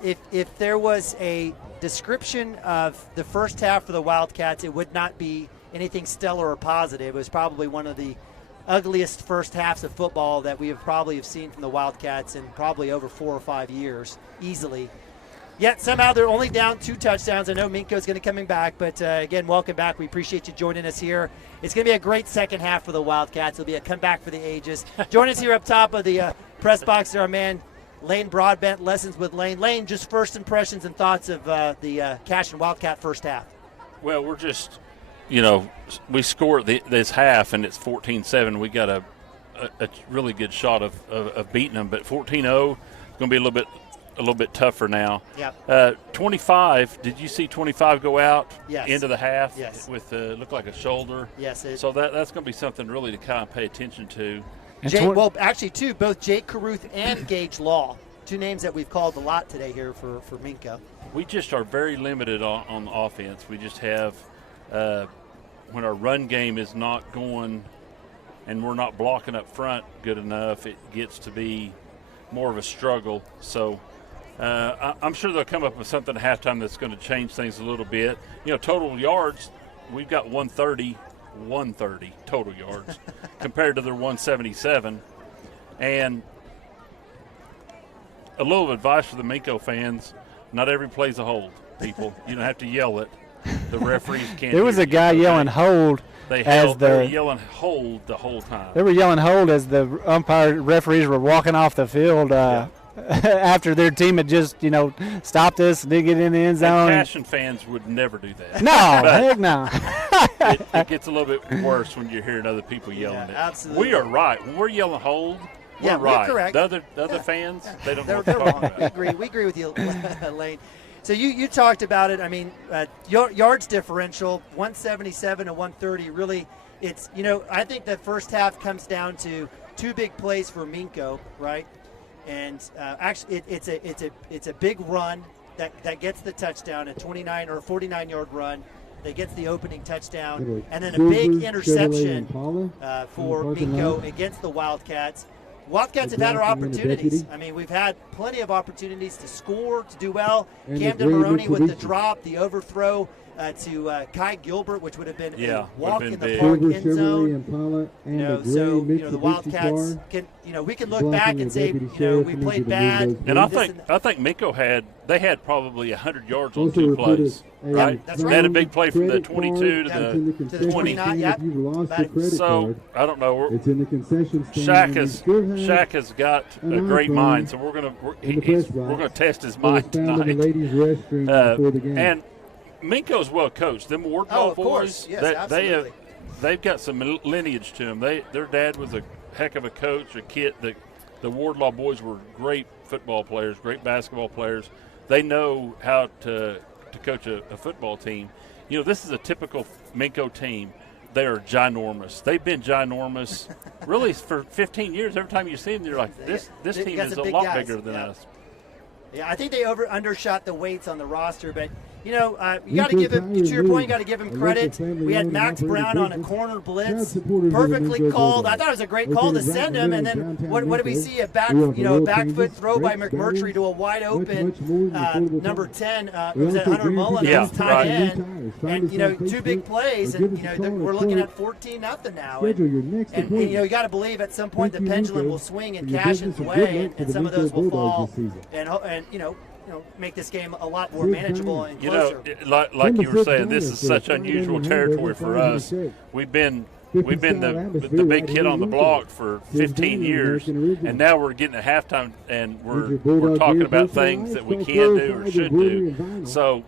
If there was a description of the first half for the Wildcats, it would not be anything stellar or positive. It was probably one of the ugliest first halves of football that we have probably seen from the Wildcats in probably over 4 or 5 years, easily. Yet somehow they're only down 2 touchdowns. I know Minco's going to coming back, but again, welcome back. We appreciate you joining us here. It's going to be a great second half for the Wildcats. It'll be a comeback for the ages. Join us here up top of the press box there, our man Lane Broadbent, Lessons with Lane. Lane, just first impressions and thoughts of the Cashion Wildcat first half. Well, we're just, we scored this half, and it's 14-7. We got a really good shot of beating them, but 14-0 is going to be a little bit tougher now. Yeah. 25. Did you see 25 go out? Yes. Into the half? Yes. With looked like a shoulder. Yes. So that's going to be something really to kind of pay attention to. Well, actually, too, both Jake Caruth and Gage Law, 2 names that we've called a lot today here for Minco. We just are very limited on offense. We just have when our run game is not going and we're not blocking up front good enough, it gets to be more of a struggle. So I'm sure they'll come up with something at halftime that's going to change things a little bit. Total yards, we've got 130 total yards compared to their 177. And a little advice for the Minco fans, not every play's a hold, people. You don't have to yell it. The referees can't. There was a guy yelling hold. They were yelling hold the whole time. They were yelling hold as the referees were walking off the field after their team had just, stopped us and didn't get in the end zone. And Cashion fans would never do that. No, heck no. It gets a little bit worse when you're hearing other people yelling it. Absolutely. We are right. When we're yelling hold, we're right. Correct. The other fans, they don't know what they're they're talking wrong. about. We agree with you, Lane. So you talked about it. I mean, yards differential, 177 to 130. Really, it's I think the first half comes down to 2 big plays for Minco, right? And actually, it's a big run that gets the touchdown, a 29 or 49-yard run that gets the opening touchdown, and then a big interception for Minco against the Wildcats. Wildcats have had our opportunities. I mean, we've had plenty of opportunities to score, to do well. Camden Maroney with the drop, the overthrow to Kai Gilbert, which would have been a walk in the park end zone. The Wildcats can, we can look back and say, we played bad. And I think Minco had probably 100 yards on 2 plays. Right? That's right. They had a big play from the 22 to the 29. Yep. So I don't know. It's in the concession stand. Shaq has got a great mind, so we're gonna test his mind tonight. And Minco's well coached. Them Wardlaw boys, yes, they've got some lineage to them. Their dad was a heck of a coach. The Wardlaw boys were great football players, great basketball players. They know how to coach a football team. This is a typical Minco team. They are ginormous. They've been ginormous really for 15 years. Every time you see them, you're like, this team is a lot bigger than us. Yeah, I think they undershot the weights on the roster, but you got to give him, to your point, you got to give him credit. We had Max Brown on a corner blitz, perfectly called. I thought it was a great call to send him, and then what did we see? A back foot throw by McMurtry to a wide open number 10. It was at Hunter Mullen, tight end, and 2 big plays, and we're looking at 14-0 now. And you got to believe at some point the pendulum will swing in Cashion's way, and some of those will fall, and make this game a lot more manageable and closer. Like you were saying, this is such unusual territory for us. We've been the big kid on the block for 15 years, and now we're getting to halftime, and we're talking about things that we can do or should do. So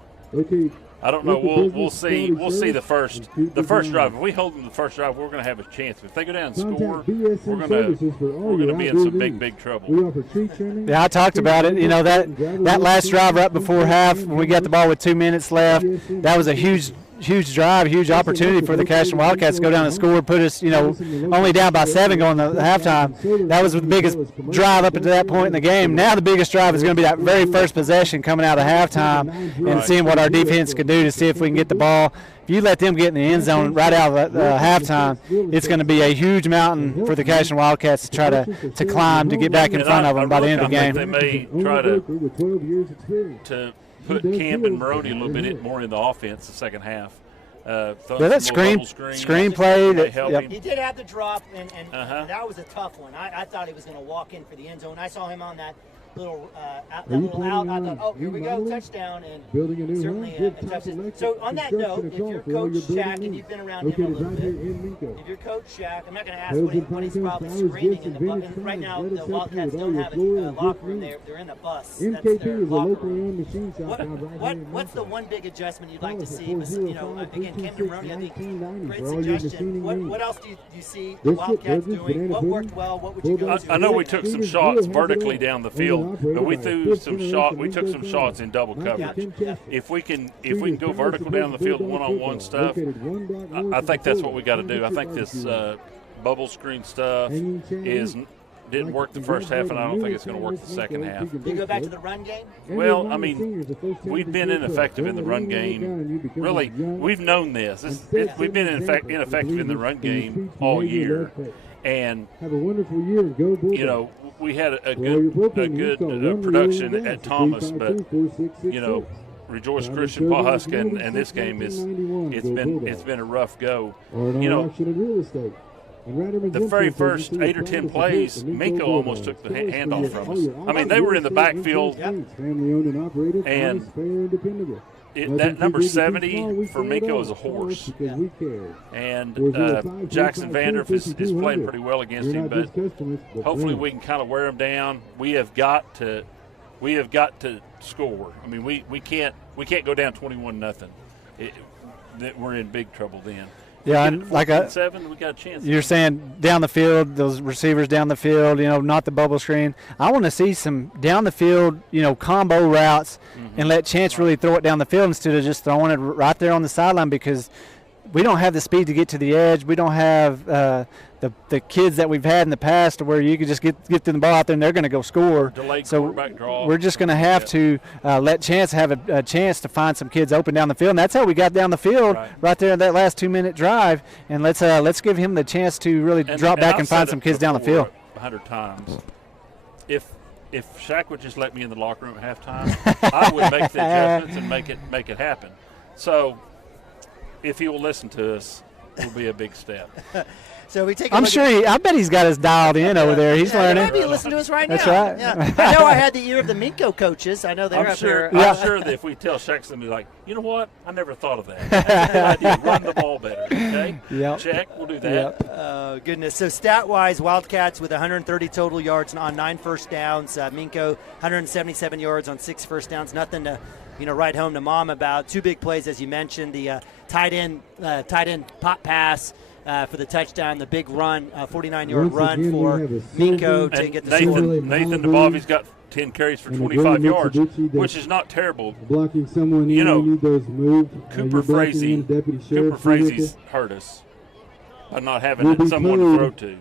I don't know. We'll see. We'll see the first drive. If we hold them the first drive, we're going to have a chance. If they go down and score, we're going to be in some big trouble. Yeah, I talked about it. That last drive right before half, when we got the ball with 2 minutes left, that was a huge drive, huge opportunity for the Cashion Wildcats to go down and score, put us, only down by 7 going to halftime. That was the biggest drive up until that point in the game. Now the biggest drive is going to be that very first possession coming out of halftime and seeing what our defense can do to see if we can get the ball. If you let them get in the end zone right out of halftime, it's going to be a huge mountain for the Cashion Wildcats to try to climb to get back in front of them by the end of the game. They may try to put Camden Maroney a little bit more in the offense the second half. that screen play that He did have the drop, and that was a tough one. I thought he was going to walk in for the end zone. I saw him on that little out. I thought, oh, here we go, touchdown, and certainly a touchdown. So on that note, if you're Coach Shaq, and you've been around him a little bit, if you're Coach Shaq, I'm not going to ask what he's probably screaming in the bus. And right now, the Wildcats don't have a locker room. They're in a bus. That's their locker room. What's the one big adjustment you'd like to see? Again, Cam Maroney, I think, great suggestion. What else do you see the Wildcats doing? What worked well? What would you go to? I know we took some shots vertically down the field, but we threw some shot. We took some shots in double coverage. If we can go vertical down the field, one-on-one stuff, I think that's what we got to do. I think this bubble screen stuff didn't work the first half, and I don't think it's going to work the second half. Do you go back to the run game? Well, I mean, we've been ineffective in the run game. Really, we've known this. We've been ineffective in the run game all year. And have a wonderful year. Go we had a good production at Thomas, but Rejoice Christian, Paul Huskin, and this game it's been a rough go. The very first 8 or 10 plays, Minco almost took the handoff from us. I mean, they were in the backfield, and that number 70 for Minco is a horse. And Jackson Vandorf is playing pretty well against him, but hopefully we can kind of wear him down. We have got to score. I mean, we can't go down 21-0. We're in big trouble then. Yeah, and like 7, we got a chance. You're saying down the field, those receivers down the field, not the bubble screen. I want to see some down the field, combo routes, and let Chance really throw it down the field instead of just throwing it right there on the sideline, because we don't have the speed to get to the edge. We don't have the kids that we've had in the past where you could just get the ball out there and they're going to go score. So we're just going to have to let Chance have a chance to find some kids open down the field, and that's how we got down the field right there in that last 2-minute drive. And let's give him the chance to really drop back and find some kids down the field. 100 times. If Shaq would just let me in the locker room at halftime, I would make the adjustments and make it happen. So if he will listen to us, it will be a big step. So we take. I bet he's got us dialed in over there. He's learning. Maybe listen to us right That's now. Right. Yeah. I know I had the ear of the Minco coaches. I know they're I'm sure that if we tell Shaq's going to be like, you know what? I never thought of that. That's a good idea. Run the ball better. Okay. Yep. Check. We'll do that. Oh goodness. So stat-wise, Wildcats with 130 total yards on 9 first downs. Minco 177 yards on 6 first downs. Nothing to write home to mom about. 2 big plays, as you mentioned, the tight end pop pass for the touchdown, the big run, 49-yard run for Minco to get the score. Nathan DeBavi's got 10 carries for 25 yards, which is not terrible. Blocking someone need those moved. Cooper Frazee's hurt us by not having someone to throw to.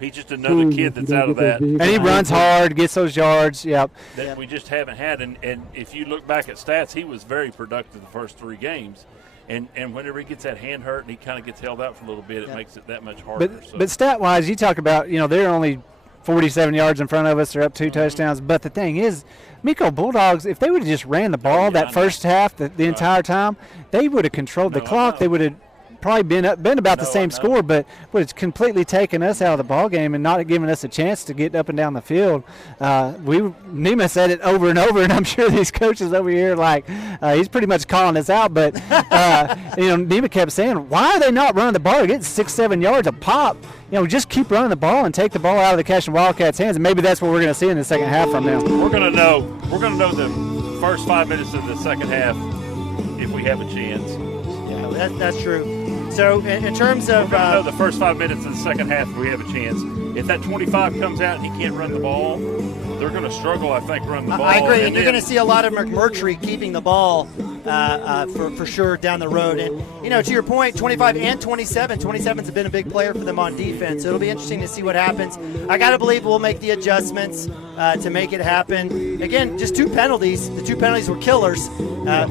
He's just another kid that's out of that. And he runs hard, gets those yards, that we just haven't had. And if you look back at stats, he was very productive the first 3 games. And whenever he gets that hand hurt and he kind of gets held out for a little bit, it makes it that much harder. But stat-wise, you talk about, they're only 47 yards in front of us. They're up 2 touchdowns. But the thing is, Minco Bulldogs, if they would have just ran the ball that first half the entire time, they would have controlled the clock. They would have probably been about the same score, but it's completely taken us out of the ball game and not giving us a chance to get up and down the field. Nima said it over and over, and I'm sure these coaches over here he's pretty much calling us out. But Nima kept saying, "Why are they not running the ball? They're getting 6-7 yards a pop. Just keep running the ball and take the ball out of the Cashion Wildcats' hands." And maybe that's what we're going to see in the second half from them. We're going to know the first 5 minutes of the second half if we have a chance. Yeah, that's true. So in terms of we're going to know the first 5 minutes of the second half if we have a chance. If that 25 comes out and he can't run the ball, they're going to struggle, I think, run the ball. I agree, and you're going to see a lot of McMurtry keeping the ball for sure down the road. And, to your point, 25 and 27. 27's been a big player for them on defense, so it'll be interesting to see what happens. I got to believe we'll make the adjustments to make it happen. Again, just 2 penalties. The 2 penalties were killers.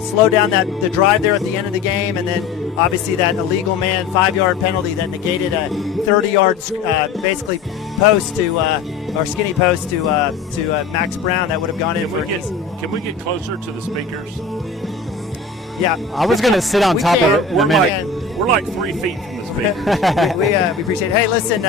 Slow down the drive there at the end of the game, and then obviously that illegal man 5-yard penalty that negated a 30-yard basically post to or skinny post to Max Brown that would have gone in for. Can we get closer to the speakers? Yeah. I was going to sit on top of it in a minute. We're like 3 feet from this big. we appreciate it. Hey, listen,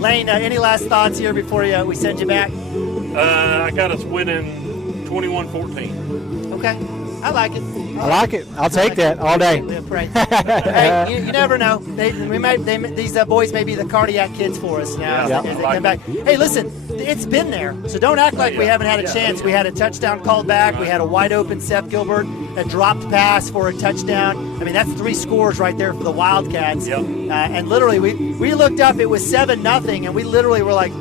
Lane, any last thoughts here before we send you back? I got us winning 21-14. Okay. I like it. I like it. I'll take that all day. Hey, you never know. These boys may be the cardiac kids for us now as they come back. Hey, listen, it's been there, so don't act like we haven't had a chance. We had a touchdown called back. We had a wide open Seth Gilbert, a dropped pass for a touchdown. I mean, that's 3 scores right there for the Wildcats. Yep. And literally, we looked up. It was 7-0, and we literally were like,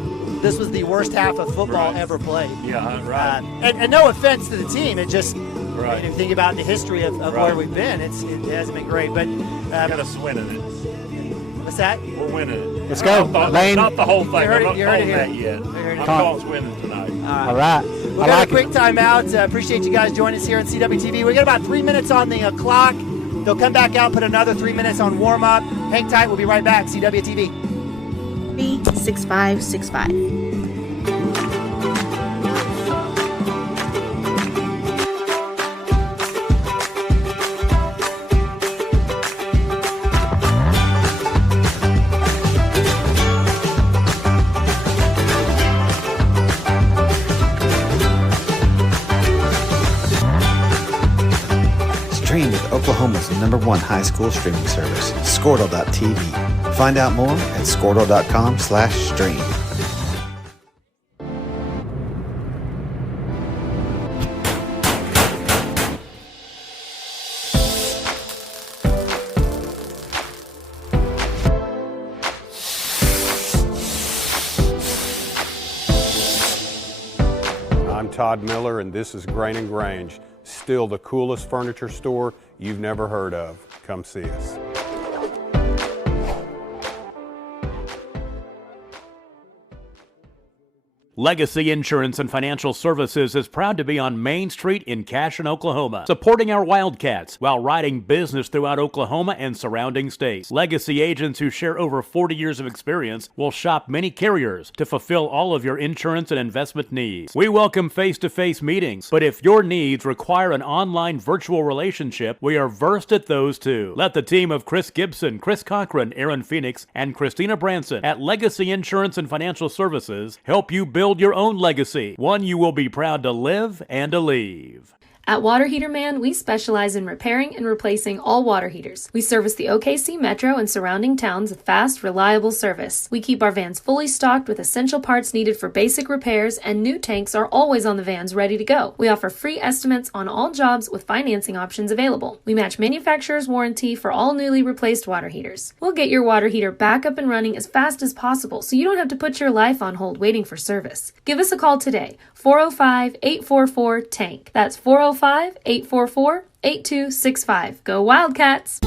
this was the worst half of football ever played. Yeah, right. And no offense to the team, it just. Right. If you think about the history of where we've been, it hasn't been great. But got us winning it. What's that? We're winning it. Let's go, Lane. Not the whole thing. I'm not you calling heard that yet. I'm calling us winning tonight. All right. We'll get a quick timeout. Appreciate you guys joining us here on CWTV. We got about 3 minutes on the clock. They'll come back out, put another 3 minutes on warm up. Hang tight. We'll be right back. CWTV. 6565. Stream with Oklahoma's #1 high school streaming service, Squirtle.tv. Find out more at Squirtle.com/stream. I'm Todd Miller, and this is Grain & Grange. Still the coolest furniture store you've never heard of. Come see us. Legacy Insurance and Financial Services is proud to be on Main Street in Cashion, Oklahoma, supporting our Wildcats while writing business throughout Oklahoma and surrounding states. Legacy agents who share over 40 years of experience will shop many carriers to fulfill all of your insurance and investment needs. We welcome face-to-face meetings, but if your needs require an online virtual relationship, we are versed at those too. Let the team of Chris Gibson, Chris Cochran, Aaron Phoenix, and Christina Branson at Legacy Insurance and Financial Services help you build your own legacy, one you will be proud to live and to leave. At Water Heater Man, we specialize in repairing and replacing all water heaters. We service the OKC Metro and surrounding towns with fast, reliable service. We keep our vans fully stocked with essential parts needed for basic repairs, and new tanks are always on the vans ready to go. We offer free estimates on all jobs with financing options available. We match manufacturer's warranty for all newly replaced water heaters. We'll get your water heater back up and running as fast as possible so you don't have to put your life on hold waiting for service. Give us a call today, 405-844-TANK. That's 405-844-8265. Go Wildcats!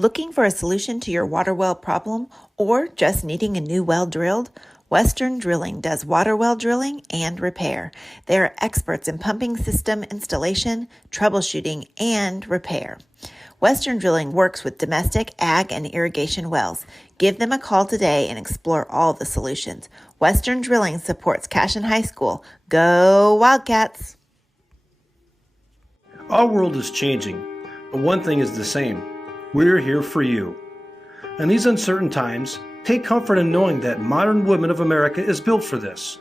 Looking for a solution to your water well problem or just needing a new well drilled? Western Drilling does water well drilling and repair. They are experts in pumping system installation, troubleshooting, and repair. Western Drilling works with domestic, ag, and irrigation wells. Give them a call today and explore all the solutions. Western Drilling supports Cashion High School. Go Wildcats! Our world is changing, but one thing is the same. We're here for you. In these uncertain times, take comfort in knowing that modern women of America is built for this.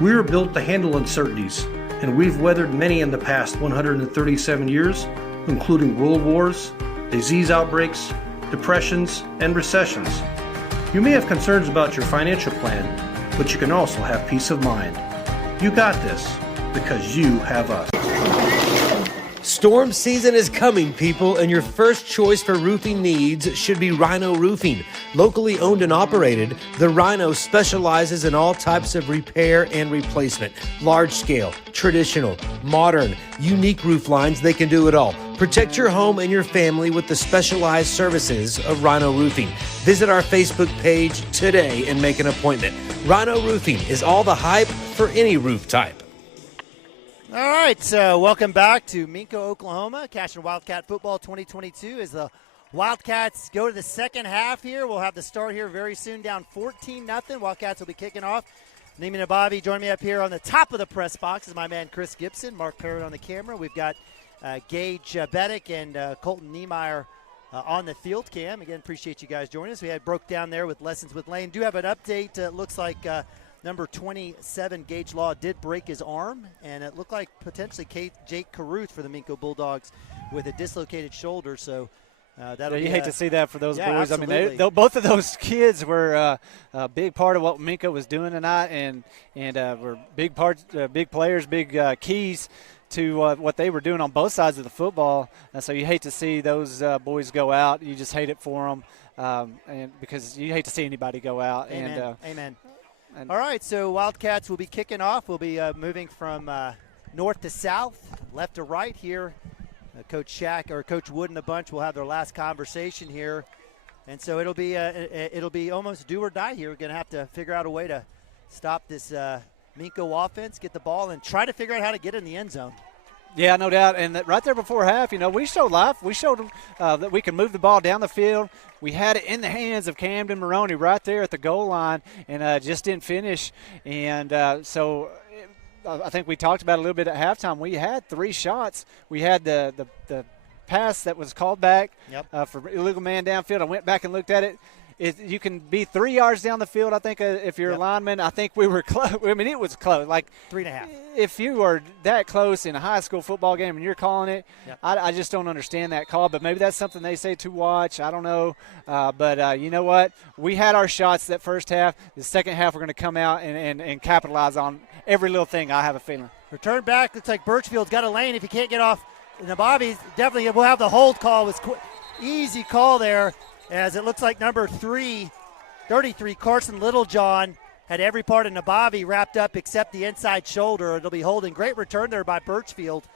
We are built to handle uncertainties, and we've weathered many in the past 137 years, including world wars, disease outbreaks, depressions, and recessions. You may have concerns about your financial plan, but you can also have peace of mind. You got this because you have us. Storm season is coming, people, and your first choice for roofing needs should be Rhino Roofing. Locally owned and operated, the Rhino specializes in all types of repair and replacement. Large scale, traditional, modern, unique roof lines, they can do it all. Protect your home and your family with the specialized services of Rhino Roofing. Visit our Facebook page today and make an appointment. Rhino Roofing is all the hype for any roof type. All right, so welcome back to Minco, Oklahoma. Cashion Wildcat Football 2022 as the Wildcats go to the second half here. We'll have the start here very soon, down 14-0. Wildcats will be kicking off. Neiman Abavi join me up here on the top of the press box is my man Chris Gibson, Mark Parrott on the camera. We've got Gage Beddick and Colton Niemeyer on the field cam. Again, appreciate you guys joining us. We had broke down there with Lessons with Lane. Do have an update. It looks like number 27, Gage Law, did break his arm, and it looked like potentially Jake Caruth for the Minco Bulldogs with a dislocated shoulder. So that'll you hate to see that for those boys. Absolutely. I mean, both of those kids were a big part of what Minco was doing tonight, and were big players, big keys to what they were doing on both sides of the football. So you hate to see those boys go out. You just hate it for them, and because you hate to see anybody go out. Amen. Amen. All right, so Wildcats will be kicking off. We'll be moving from north to south, left to right here. Coach Shack or Coach Wood and the bunch will have their last conversation here, and so it'll be almost do or die here. We're going to have to figure out a way to stop this Minco offense, get the ball, and try to figure out how to get in the end zone. Yeah, no doubt. And right there before half, we showed life. We showed that we can move the ball down the field. We had it in the hands of Camden Maroney right there at the goal line, and just didn't finish. And so I think we talked about it a little bit at halftime. We had 3 shots. We had the pass that was called back for illegal man downfield. I went back and looked at it. You can be 3 yards down the field, I think, if you're a lineman. I think we were close. I mean, it was close, like 3.5. If you are that close in a high school football game and you're calling it, I just don't understand that call. But maybe that's something they say to watch. I don't know. But you know what? We had our shots that first half. The second half, we're going to come out and capitalize on every little thing, I have a feeling. Return back. Looks like Birchfield's got a lane. If he can't get off, Nabavi's definitely will have the hold call. It was easy call there. As it looks like number 33, Carson Littlejohn, had every part of Nabavi wrapped up except the inside shoulder. It'll be holding. Great return there by Birchfield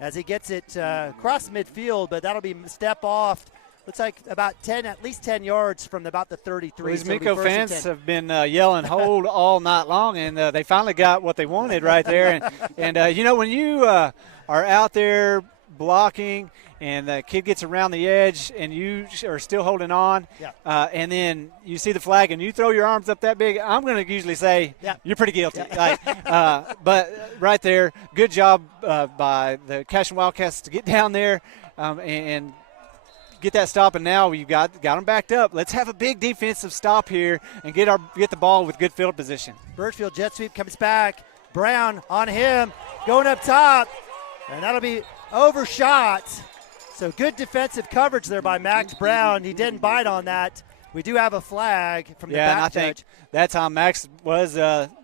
as he gets it across midfield, but that'll be step off. Looks like about at least 10 yards from about the 33. These Minco fans have been yelling hold all night long, and they finally got what they wanted right there. And when you are out there blocking and the kid gets around the edge and you are still holding on, and then you see the flag and you throw your arms up that big, I'm going to usually say you're pretty guilty. But right there, good job by the Cashion Wildcats to get down there and get that stop, and now you've got them backed up. Let's have a big defensive stop here and get the ball with good field position. Birchfield jet sweep comes back. Brown on him, going up top, and that'll be overshot. So good defensive coverage there by Max Brown. He didn't bite on that. We do have a flag from the back and I think that time Max was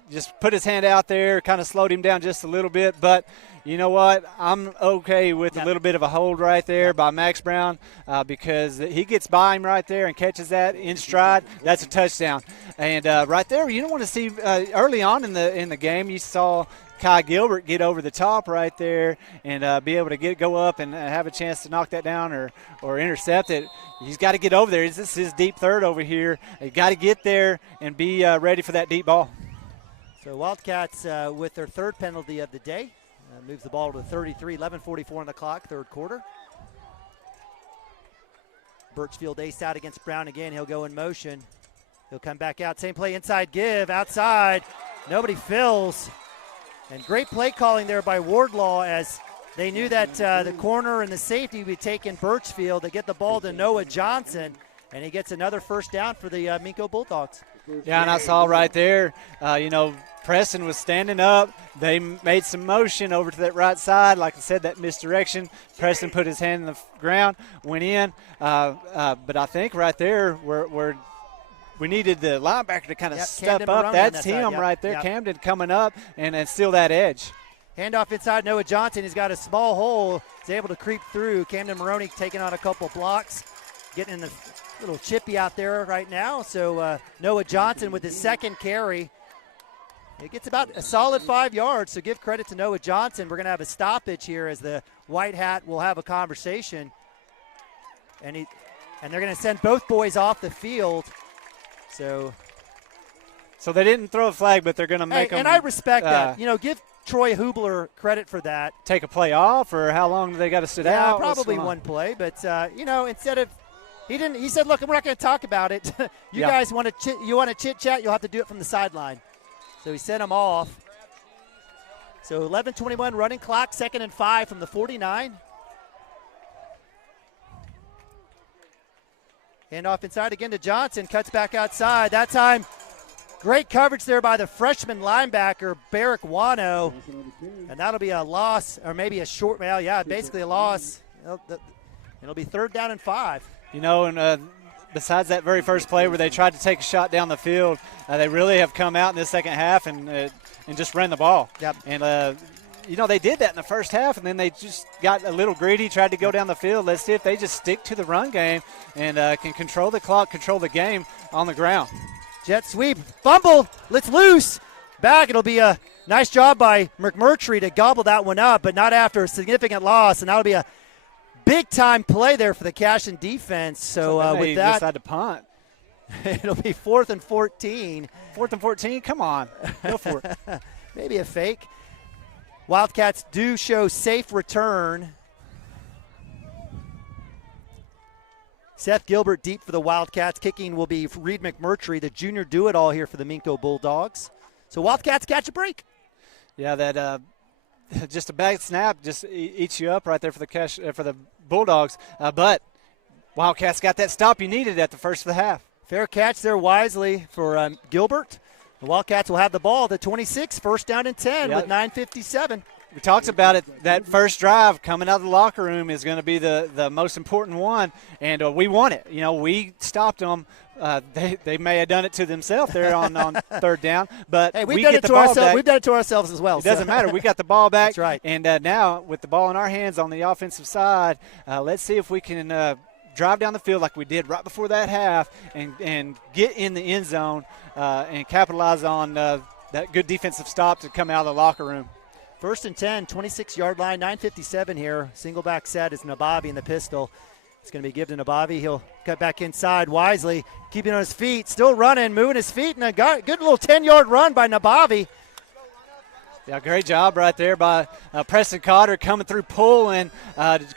just put his hand out there, kind of slowed him down just a little bit. But you know what? I'm okay with a little bit of a hold right there by Max Brown because he gets by him right there and catches that in stride. That's a touchdown. And right there, you don't want to see early on in the game, you saw Kai Gilbert get over the top right there and be able to go up and have a chance to knock that down or intercept it. He's got to get over there. This is his deep third over here. You got to get there and be ready for that deep ball. So Wildcats with their third penalty of the day moves the ball to 33, 11:44 on the clock, third quarter. Birchfield ace out against Brown again. He'll go in motion. He'll come back out. Same play, inside give, outside. Nobody fills. And great play calling there by Wardlaw as they knew that the corner and the safety would be taking Birchfield to get the ball to Noah Johnson. And he gets another first down for the Minco Bulldogs. Yeah, and I saw right there, Preston was standing up. They made some motion over to that right side. Like I said, that misdirection. Preston put his hand in the ground, went in. But I think right there where we needed the linebacker to kind of step Camden up. That's that him side, right there, yep. Camden coming up and steal that edge. Handoff inside Noah Johnson. He's got a small hole. He's able to creep through. Camden Maroney taking on a couple blocks, getting in the little chippy out there right now. So Noah Johnson with his second carry. It gets about a solid 5 yards, so give credit to Noah Johnson. We're going to have a stoppage here as the White Hat will have a conversation. And they're going to send both boys off the field. So they didn't throw a flag, but they're going to make them. And I respect that. Give Troy Hubler credit for that. Take a play off, or how long do they got to sit out? Probably one play. But, instead of – he said, look, we're not going to talk about it. You guys want to chit-chat, you'll have to do it from the sideline. So he sent him off. So 11:21 running clock, 2nd and 5 from the 49. Handoff inside again to Johnson, cuts back outside. That time, great coverage there by the freshman linebacker, Barrick Wano. And that'll be a loss, or maybe a short, basically a loss. It'll be 3rd down and 5. Besides that very first play where they tried to take a shot down the field, they really have come out in the second half and just ran the ball. Yep. And, they did that in the first half, and then they just got a little greedy, tried to go down the field. Let's see if they just stick to the run game and can control the clock, control the game on the ground. Jet sweep, fumble, let's loose. Back, it'll be a nice job by McMurtry to gobble that one up, but not after a significant loss, and that'll be a big-time play there for the Cashion defense. So with that, decide to punt. It'll be 4th and 14. 4th and 14? Come on. Go for it. Maybe a fake. Wildcats do show safe return. Seth Gilbert deep for the Wildcats. Kicking will be Reed McMurtry, the junior do-it-all here for the Minco Bulldogs. So Wildcats catch a break. Yeah, that just a bad snap just eats you up right there for the Bulldogs. But Wildcats got that stop you needed at the first of the half. Fair catch there wisely for Gilbert. The Wildcats will have the ball at the 26, 1st down and 10 with 9:57. We talked about it. That first drive coming out of the locker room is going to be the most important one, and we won it. We stopped them. They may have done it to themselves there on 3rd down, but hey, we get the ball back. We've done it to ourselves as well. It doesn't matter. We got the ball back. That's right. And now with the ball in our hands on the offensive side, let's see if we can drive down the field like we did right before that half and get in the end zone and capitalize on that good defensive stop to come out of the locker room. 1st and 10, 26-yard line, 9:57 here. Single back set is Nabavi in the pistol. It's going to be given to Nabavi. He'll cut back inside wisely, keeping on his feet, still running, moving his feet, and a good little 10-yard run by Nabavi. Yeah, great job right there by Preston Cotter coming through, pulling,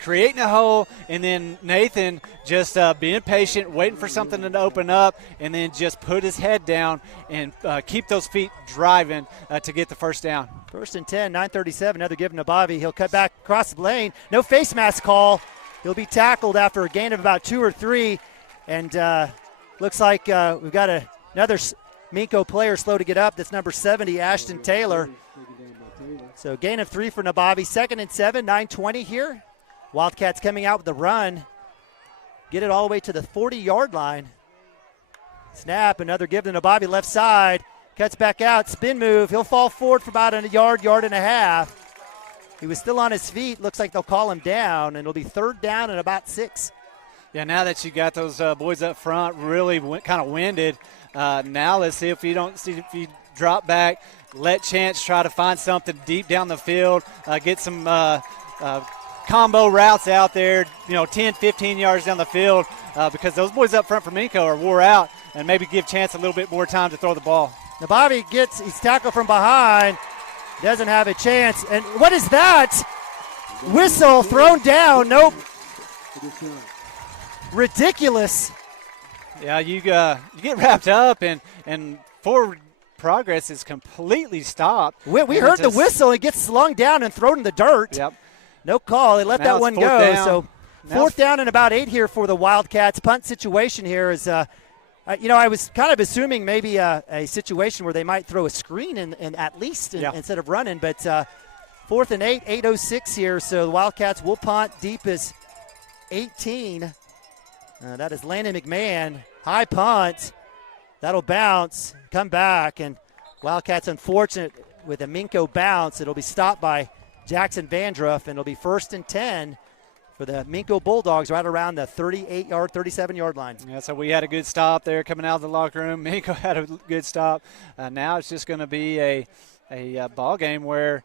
creating a hole, and then Nathan just being patient, waiting for something to open up, and then just put his head down and keep those feet driving to get the first down. 1st and 10, 9:37, another given to Bobby. He'll cut back across the lane. No face mask call. He'll be tackled after a gain of about 2 or 3, and looks like we've got another Minco player slow to get up. That's number 70, Ashton Taylor. So gain of 3 for Nabavi. 2nd and 7, 9:20 here. Wildcats coming out with the run. Get it all the way to the 40-yard line. Snap, another give to Nabavi left side. Cuts back out, spin move. He'll fall forward for about a yard and a half. He was still on his feet. Looks like they'll call him down, and it'll be 3rd down and about 6. Yeah, now that you got those boys up front really kind of winded, now let's see if you drop back, let Chance try to find something deep down the field, get some combo routes out there, 10, 15 yards down the field, because those boys up front for Minco are wore out, and maybe give Chance a little bit more time to throw the ball. Nabavi he's tackled from behind, doesn't have a chance. And what is that? Whistle thrown down. Nope. Ridiculous. Yeah, you get wrapped up, and forward progress is completely stopped. We heard the whistle. It gets slung down and thrown in the dirt. Yep. No call. They let now that one go. Down. So Fourth down and about 8 here for the Wildcats. Punt situation here is, I was kind of assuming maybe a situation where they might throw a screen in at least instead of running. But 4th and 8, 8:06 here. So the Wildcats will punt deep as 18. That is Landon McMahon. High punt. That'll bounce, come back. And Wildcats unfortunate with a Minco bounce. It'll be stopped by Jackson Vandruff, and it'll be 1st and 10 for the Minco Bulldogs right around the 38-yard, 37-yard line. Yeah, so we had a good stop there coming out of the locker room. Minco had a good stop. Now it's just going to be a ball game where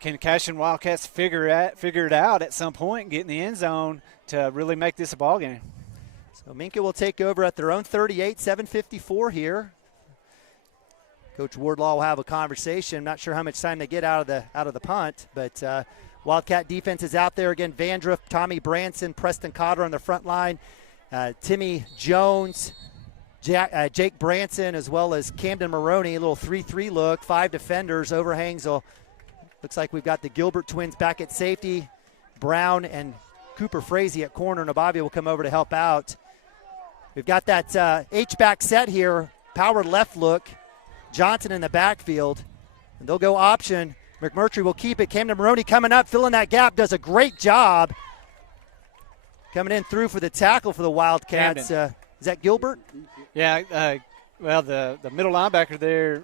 can Cashion Wildcats figure it out at some point and get in the end zone to really make this a ball game. So Minco will take over at their own 38, 7:54 here. Coach Wardlaw will have a conversation. I'm not sure how much time they get out of the punt, but Wildcat defense is out there again. Vandruff, Tommy Branson, Preston Cotter on the front line. Timmy Jones, Jake Branson, as well as Camden Maroney. A little 3-3 look. 5 defenders. Overhangs. Looks like we've got the Gilbert twins back at safety. Brown and Cooper Frazee at corner. Nabavi will come over to help out. We've got that H-back set here. Power left look. Johnson in the backfield. And they'll go option. McMurtry will keep it. Camden Maroney coming up, filling that gap, does a great job. Coming in through for the tackle for the Wildcats. Is that Gilbert? Yeah, well, the middle linebacker there,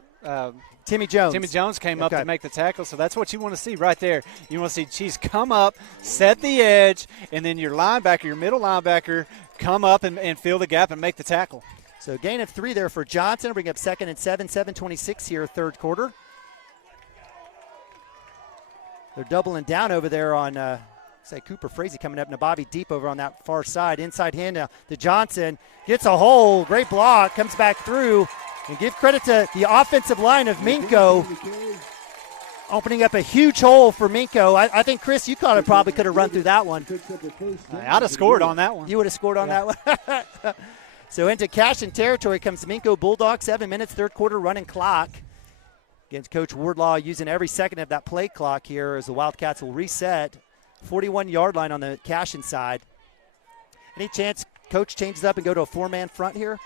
Timmy Jones. Timmy Jones came up to make the tackle, so that's what you want to see right there. You want to see Cheese come up, set the edge, and then your middle linebacker, come up and fill the gap and make the tackle. So gain of 3 there for Johnson. Bring up 2nd and 7, 7:26 here, third quarter. They're doubling down over there on, Cooper Frazee coming up. Nabavi deep over on that far side. Inside hand now to Johnson. Gets a hole. Great block. Comes back through. And give credit to the offensive line of Minco. Opening up a huge hole for Minco. I think, Chris, you probably could have run through that one. I'd have scored on that one. You would have scored on that one? So into Cashion territory comes Minco Bulldogs. 7 minutes, third quarter running clock. Against Coach Wardlaw using every second of that play clock here as the Wildcats will reset. 41-yard line on the Cashion side. Any chance Coach changes up and go to a 4-man front here?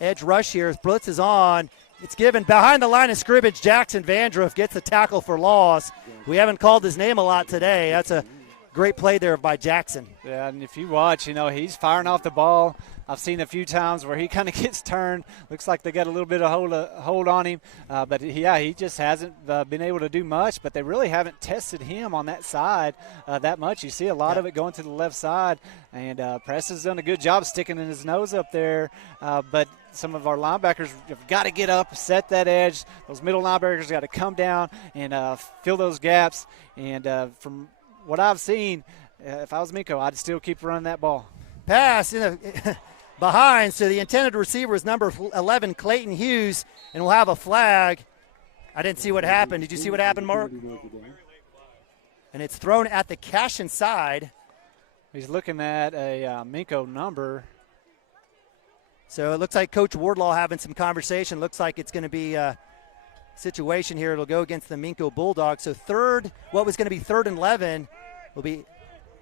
Edge rush here as blitz is on. It's given behind the line of scrimmage. Jackson Vandruff gets a tackle for loss. We haven't called his name a lot today. That's a great play there by Jackson. Yeah, and if you watch, he's firing off the ball. I've seen a few times where he kind of gets turned. Looks like they got a little bit of hold on him. But, he just hasn't been able to do much. But they really haven't tested him on that side that much. You see a lot of it going to the left side. And Preston's done a good job sticking in his nose up there. But some of our linebackers have got to get up, set that edge. Those middle linebackers got to come down and fill those gaps. And from what I've seen, if I was Minco, I'd still keep running that ball. Pass behind, so the intended receiver is number 11, Clayton Hughes, and we'll have a flag. I didn't see what happened. Did you see what happened, Mark? And it's thrown at the Cashion side. He's looking at a Minco number. So it looks like Coach Wardlaw having some conversation. Looks like it's going to be a situation here. It'll go against the Minco Bulldogs. So what was going to be 3rd and 11 will be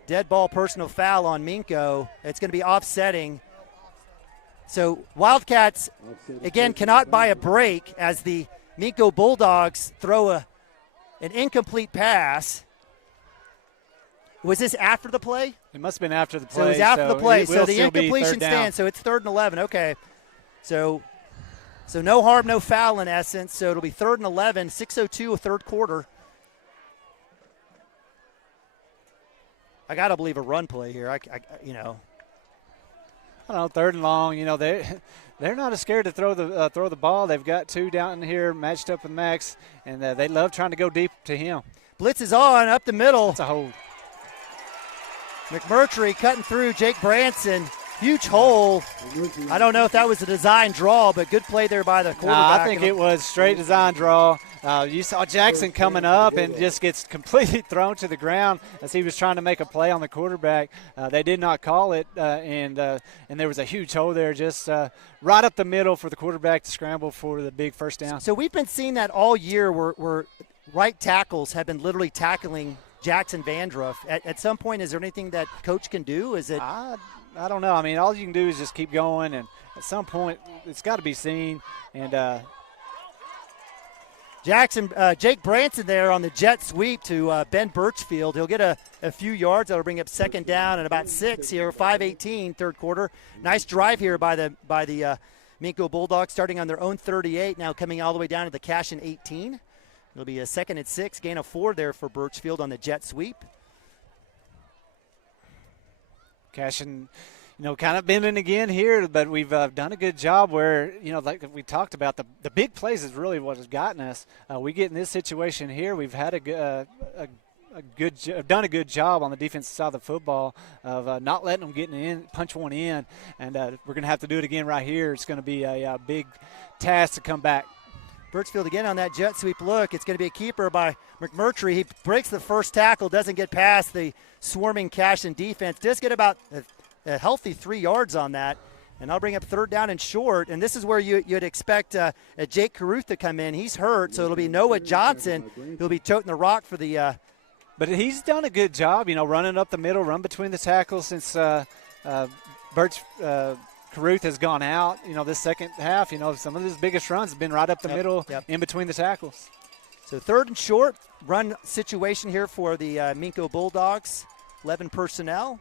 dead ball personal foul on Minco. It's going to be offsetting. So Wildcats, again, cannot buy a break as the Minco Bulldogs throw an incomplete pass. Was this after the play? It must have been after the play. So it was after the play. So the incompletion stands. stands. So it's 3rd and 11. Okay. So no harm, no foul in essence. So it'll be 3rd and 11, 6:02 of third quarter. I got to believe a run play here. I don't know, 3rd and long. They're not as scared to throw the ball. They've got 2 down here matched up with Max, and they love trying to go deep to him. Blitz is on up the middle. It's a hold. McMurtry cutting through Jake Branson. Huge hole. I don't know if that was a design draw, but good play there by the quarterback. I think it was straight design draw. You saw Jackson coming up and just gets completely thrown to the ground as he was trying to make a play on the quarterback. They did not call it, and there was a huge hole there just right up the middle for the quarterback to scramble for the big first down. So we've been seeing that all year where right tackles have been literally tackling Jackson Vandruff. At some point, is there anything that coach can do? Is it? I don't know. I mean, all you can do is just keep going, and at some point, it's got to be seen. And Jake Branson there on the jet sweep to Ben Birchfield. He'll get a few yards. That'll bring up second down and about 6 here, 5:18 third quarter. Nice drive here by the Minco Bulldogs, starting on their own 38, now coming all the way down to the Cashion 18. It'll be a 2nd and 6, gain of 4 there for Birchfield on the jet sweep. Cashion, kind of bending again here, but we've done a good job where, like we talked about, the big plays is really what has gotten us. We get in this situation here, we've had done a good job on the defensive side of the football of not letting them get punch one in, and we're going to have to do it again right here. It's going to be a big task to come back. Birchfield again on that jet sweep look. It's going to be a keeper by McMurtry. He breaks the first tackle, doesn't get past the swarming Cashion defense. Does get about a healthy 3 yards on that, and I'll bring up 3rd down and short. And this is where you'd expect a Jake Caruth to come in. He's hurt, so it'll be Noah Johnson. He'll be toting the rock for the But he's done a good job, running up the middle, run between the tackles since Caruth has gone out. This second half, some of his biggest runs have been right up the middle in between the tackles. So 3rd and short, run situation here for the Minco Bulldogs. 11 personnel.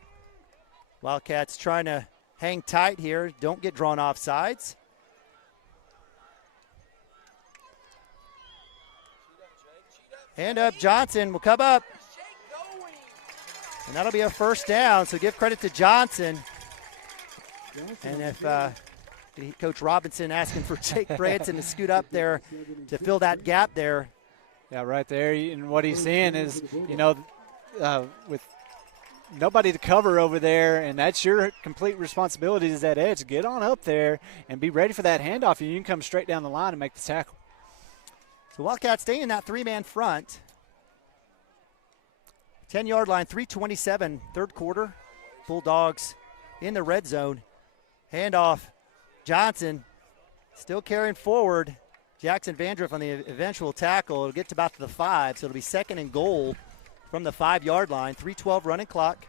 Wildcats trying to hang tight here. Don't get drawn off sides. Hand up, Johnson will come up. And that'll be a 1st down, so give credit to Johnson. And if Coach Robinson asking for Jake Branson to scoot up there to fill that gap there. Yeah, right there. And what he's saying is, with nobody to cover over there, and that's your complete responsibility is that edge. Get on up there and be ready for that handoff, and you can come straight down the line and make the tackle. So Wildcats staying in that 3-man front. 10-yard line, 3:27, third quarter. Bulldogs in the red zone. Handoff, Johnson still carrying forward. Jackson Vandruff on the eventual tackle. It'll get to about the 5, so it'll be 2nd and goal from the 5-yard line. 3:12 running clock.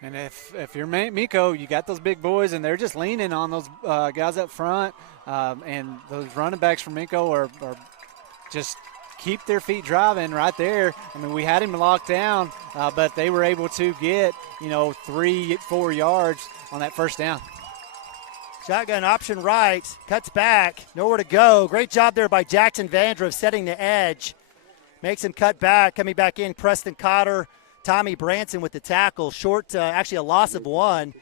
And if you're Minco, you got those big boys, and they're just leaning on those guys up front. And those running backs from Minco are just keep their feet driving right there. I mean, we had him locked down, but they were able to get, 3-4 yards on that 1st down. Shotgun option right, cuts back, nowhere to go. Great job there by Jackson Vandruff setting the edge. Makes him cut back, coming back in, Preston Cotter, Tommy Branson with the tackle. Short, actually a loss of 1.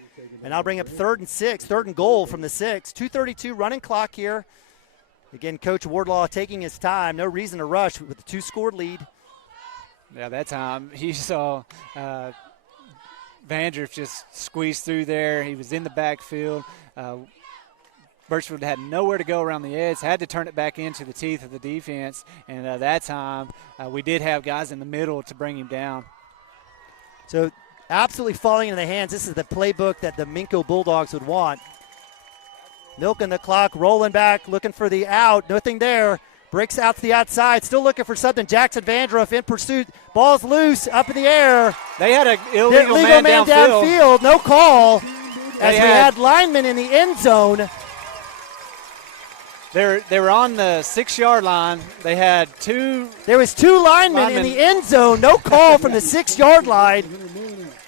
And I'll bring up 3rd and 6, 3rd and goal from the 6. 2:32 running clock here. Again, Coach Wardlaw taking his time. No reason to rush with the 2-score lead. Yeah, that time he saw Vandruff just squeeze through there. He was in the backfield. Birchfield had nowhere to go around the edge, had to turn it back into the teeth of the defense. And that time we did have guys in the middle to bring him down. So absolutely falling into the hands. This is the playbook that the Minco Bulldogs would want. Milking the clock, rolling back, looking for the out. Nothing there. Breaks out to the outside. Still looking for something. Jackson Vandruff in pursuit. Ball's loose, up in the air. They had an illegal man downfield. No call. As we had linemen in the end zone. They were on the 6-yard line. They had two. There was 2 linemen in the end zone. No call from the 6-yard line.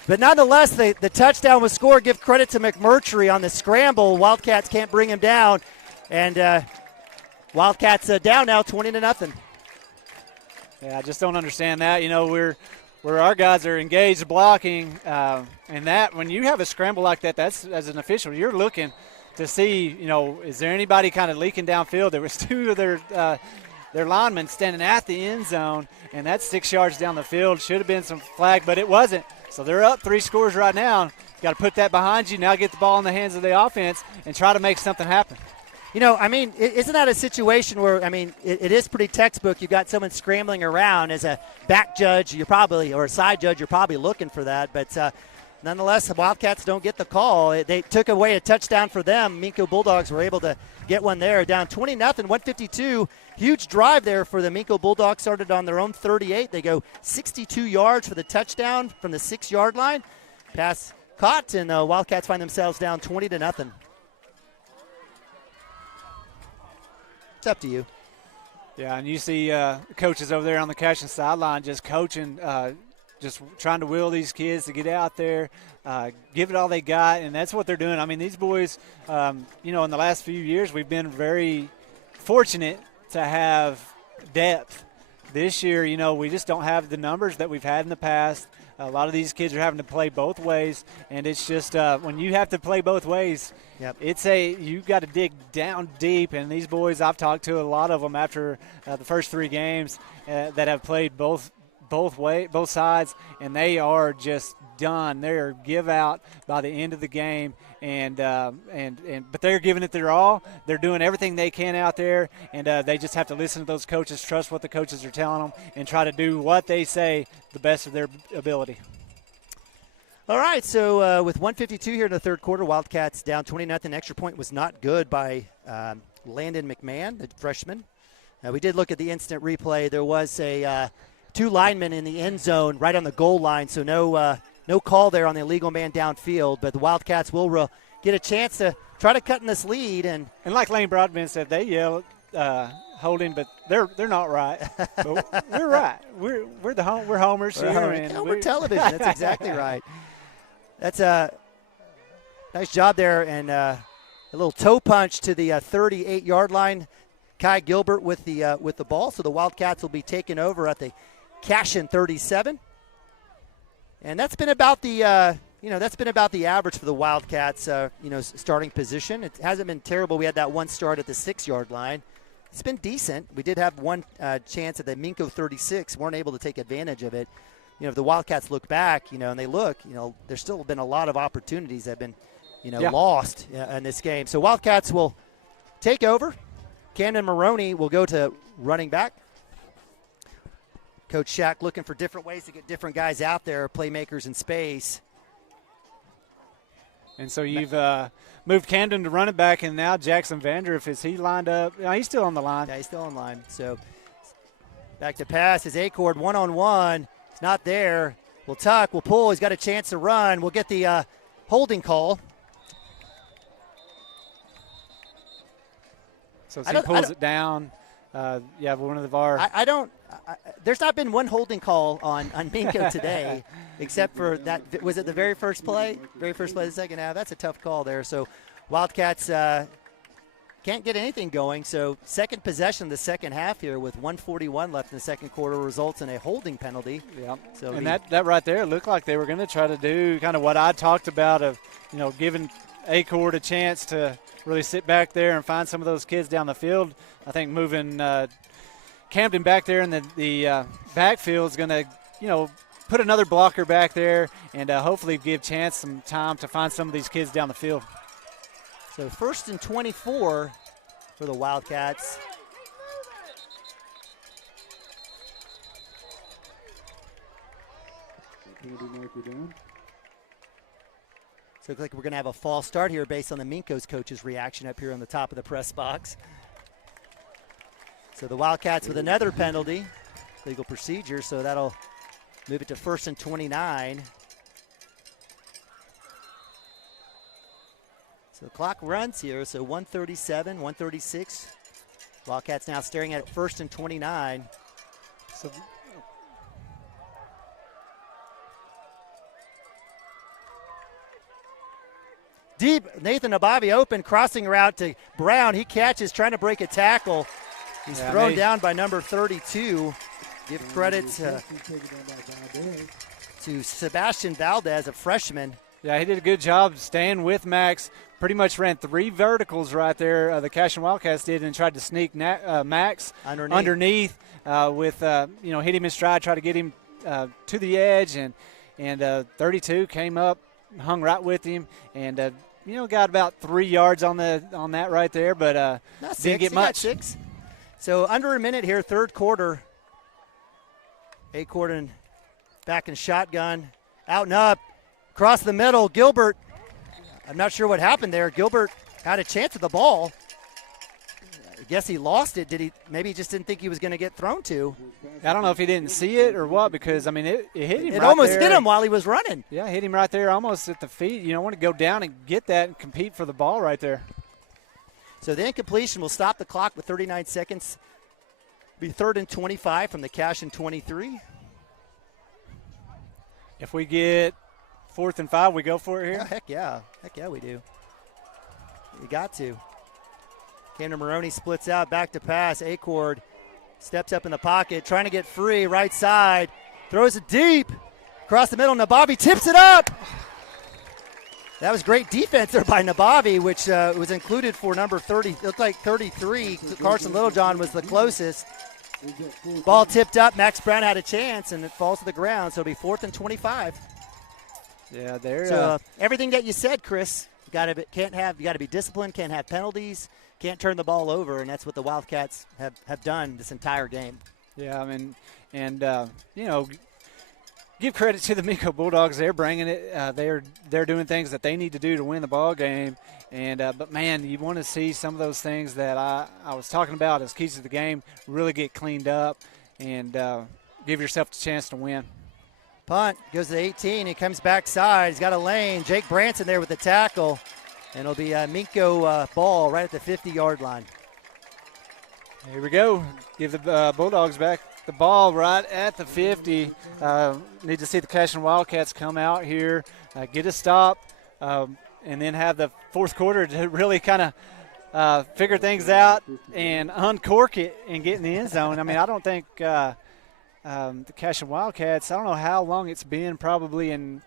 But nonetheless, the touchdown was scored. Give credit to McMurtry on the scramble. Wildcats can't bring him down. And Wildcats down now 20-0. Yeah, I just don't understand that. Where our guys are engaged blocking, and that when you have a scramble like that, that's as an official, you're looking to see, is there anybody kind of leaking downfield? There was 2 of their linemen standing at the end zone, and that's 6 yards down the field. Should have been some flag, but it wasn't. So they're up 3 scores right now. Got to put that behind you. Now get the ball in the hands of the offense and try to make something happen. Isn't that a situation where, it is pretty textbook. You've got someone scrambling around. As a back judge, or a side judge, you're probably looking for that. But nonetheless, the Wildcats don't get the call. They took away a touchdown for them. Minco Bulldogs were able to get one there. Down 20-0, 152. Huge drive there for the Minco Bulldogs. Started on their own 38. They go 62 yards for the touchdown from the 6-yard line. Pass caught, and the Wildcats find themselves down 20-0. It's up to you. Yeah, and you see coaches over there on the Cashion sideline just coaching, just trying to will these kids to get out there, give it all they got, and that's what they're doing. I mean, these boys, in the last few years, we've been very fortunate to have depth. This year, we just don't have the numbers that we've had in the past. A lot of these kids are having to play both ways, and it's just when you have to play both ways, you've got to dig down deep. And these boys, I've talked to a lot of them after the first 3 games that have played both sides, and they are just done. They're give out by the end of the game, but they're giving it their all. They're doing everything they can out there, and they just have to listen to those coaches, trust what the coaches are telling them, and try to do what they say the best of their ability. All right, so with 1:52 here in the third quarter, Wildcats down 20-0. Extra point was not good by Landon McMahon, the freshman. We did look at the instant replay. There was 2 linemen in the end zone right on the goal line, so no call there on the illegal man downfield, but the Wildcats will get a chance to try to cut in this lead. And like Lane Broadbent said, they yell holding, but they're not right. But we're right. We're homers here. And Homer television. That's exactly right. That's a nice job there, and a little toe punch to the 38-yard line. Kai Gilbert with the ball, so the Wildcats will be taking over at the Cashion 37. And that's been about the average for the Wildcats, starting position. It hasn't been terrible. We had that one start at the 6-yard line. It's been decent. We did have one chance at the Minco 36. Weren't able to take advantage of it. If the Wildcats look back, and they look, there's still been a lot of opportunities that have been, lost in this game. So Wildcats will take over. Camden Maroney will go to running back. Coach Shack looking for different ways to get different guys out there, playmakers in space. And so you've moved Camden to running back, and now Jackson Vandriff, is he lined up? No, he's still on the line. Yeah, he's still on line. So back to pass is Acord one-on-one. It's not there. We'll tuck, we'll pull. He's got a chance to run. We'll get the holding call. So he pulls it down. One of the VAR. There's not been one holding call on Minco today, except for that. Was it the very first play? Very first play of the second half. That's a tough call there. So Wildcats can't get anything going. So second possession of the second half here with 1:41 left in the second quarter results in a holding penalty. Yeah. So and that right there looked like they were going to try to do kind of what I talked about of, giving Acord a chance to really sit back there and find some of those kids down the field. I think moving Camden back there in the backfield is going to, put another blocker back there and hopefully give Chance some time to find some of these kids down the field. So 1st and 24 for the Wildcats. So it looks like we're going to have a false start here based on the Minco's coach's reaction up here on the top of the press box. So the Wildcats with another penalty, legal procedure, so that'll move it to 1st and 29. So the clock runs here, so 1:37, 1:36. Wildcats now staring at 1st and 29. So deep, Nathan Abavi open, crossing route to Brown. He catches, trying to break a tackle. He's thrown down by number 32. Give credit to Sebastian Valdez, a freshman. Yeah, he did a good job staying with Max. Pretty much ran 3 verticals right there. The Cashion Wildcats did, and tried to sneak Max underneath with hit him in stride, try to get him to the edge, and 32 came up, hung right with him, and got about 3 yards on that right there, but didn't get much. 6. So under a minute here, third quarter. Acord back in shotgun, out and up. Across the middle, Gilbert. I'm not sure what happened there. Gilbert had a chance at the ball. I guess he lost it. Maybe he just didn't think he was going to get thrown to. I don't know if he didn't see it or what, because, I mean, it hit him It right almost there. hit him while he was running. Yeah, hit him right there almost at the feet. You don't want to go down and get that and compete for the ball right there. So the incompletion will stop the clock with 39 seconds. Be 3rd and 25 from the Cashion 23. If we get 4th and 5, we go for it here? Oh, heck yeah, we do. We got to. Camden Maroney splits out, back to pass. Acord steps up in the pocket, trying to get free, right side. Throws it deep. Across the middle, Nabavi tips it up. That was great defense there by Nabavi, which was included for number 30. It looked like 33. Carson Littlejohn was the closest. Ball tipped up. Max Brown had a chance, and it falls to the ground. So it'll be 4th and 25. Yeah, there. So everything that you said, Chris, you got to be disciplined. Can't have penalties. Can't turn the ball over, and that's what the Wildcats have done this entire game. Yeah, I mean, and give credit to the Minco Bulldogs. They're bringing it. They're doing things that they need to do to win the ball game. And but man, you want to see some of those things that I was talking about as keys to the game really get cleaned up and give yourself a chance to win. Punt goes to 18. He comes backside. He's got a lane. Jake Branson there with the tackle. And it'll be a Minco ball right at the 50-yard line. Here we go. Give the Bulldogs back the ball right at the 50. Need to see the Cashion Wildcats come out here, get a stop, and then have the fourth quarter to really kind of figure things out and uncork it and get in the end zone. I mean, I don't think the Cashion Wildcats, I don't know how long it's been, probably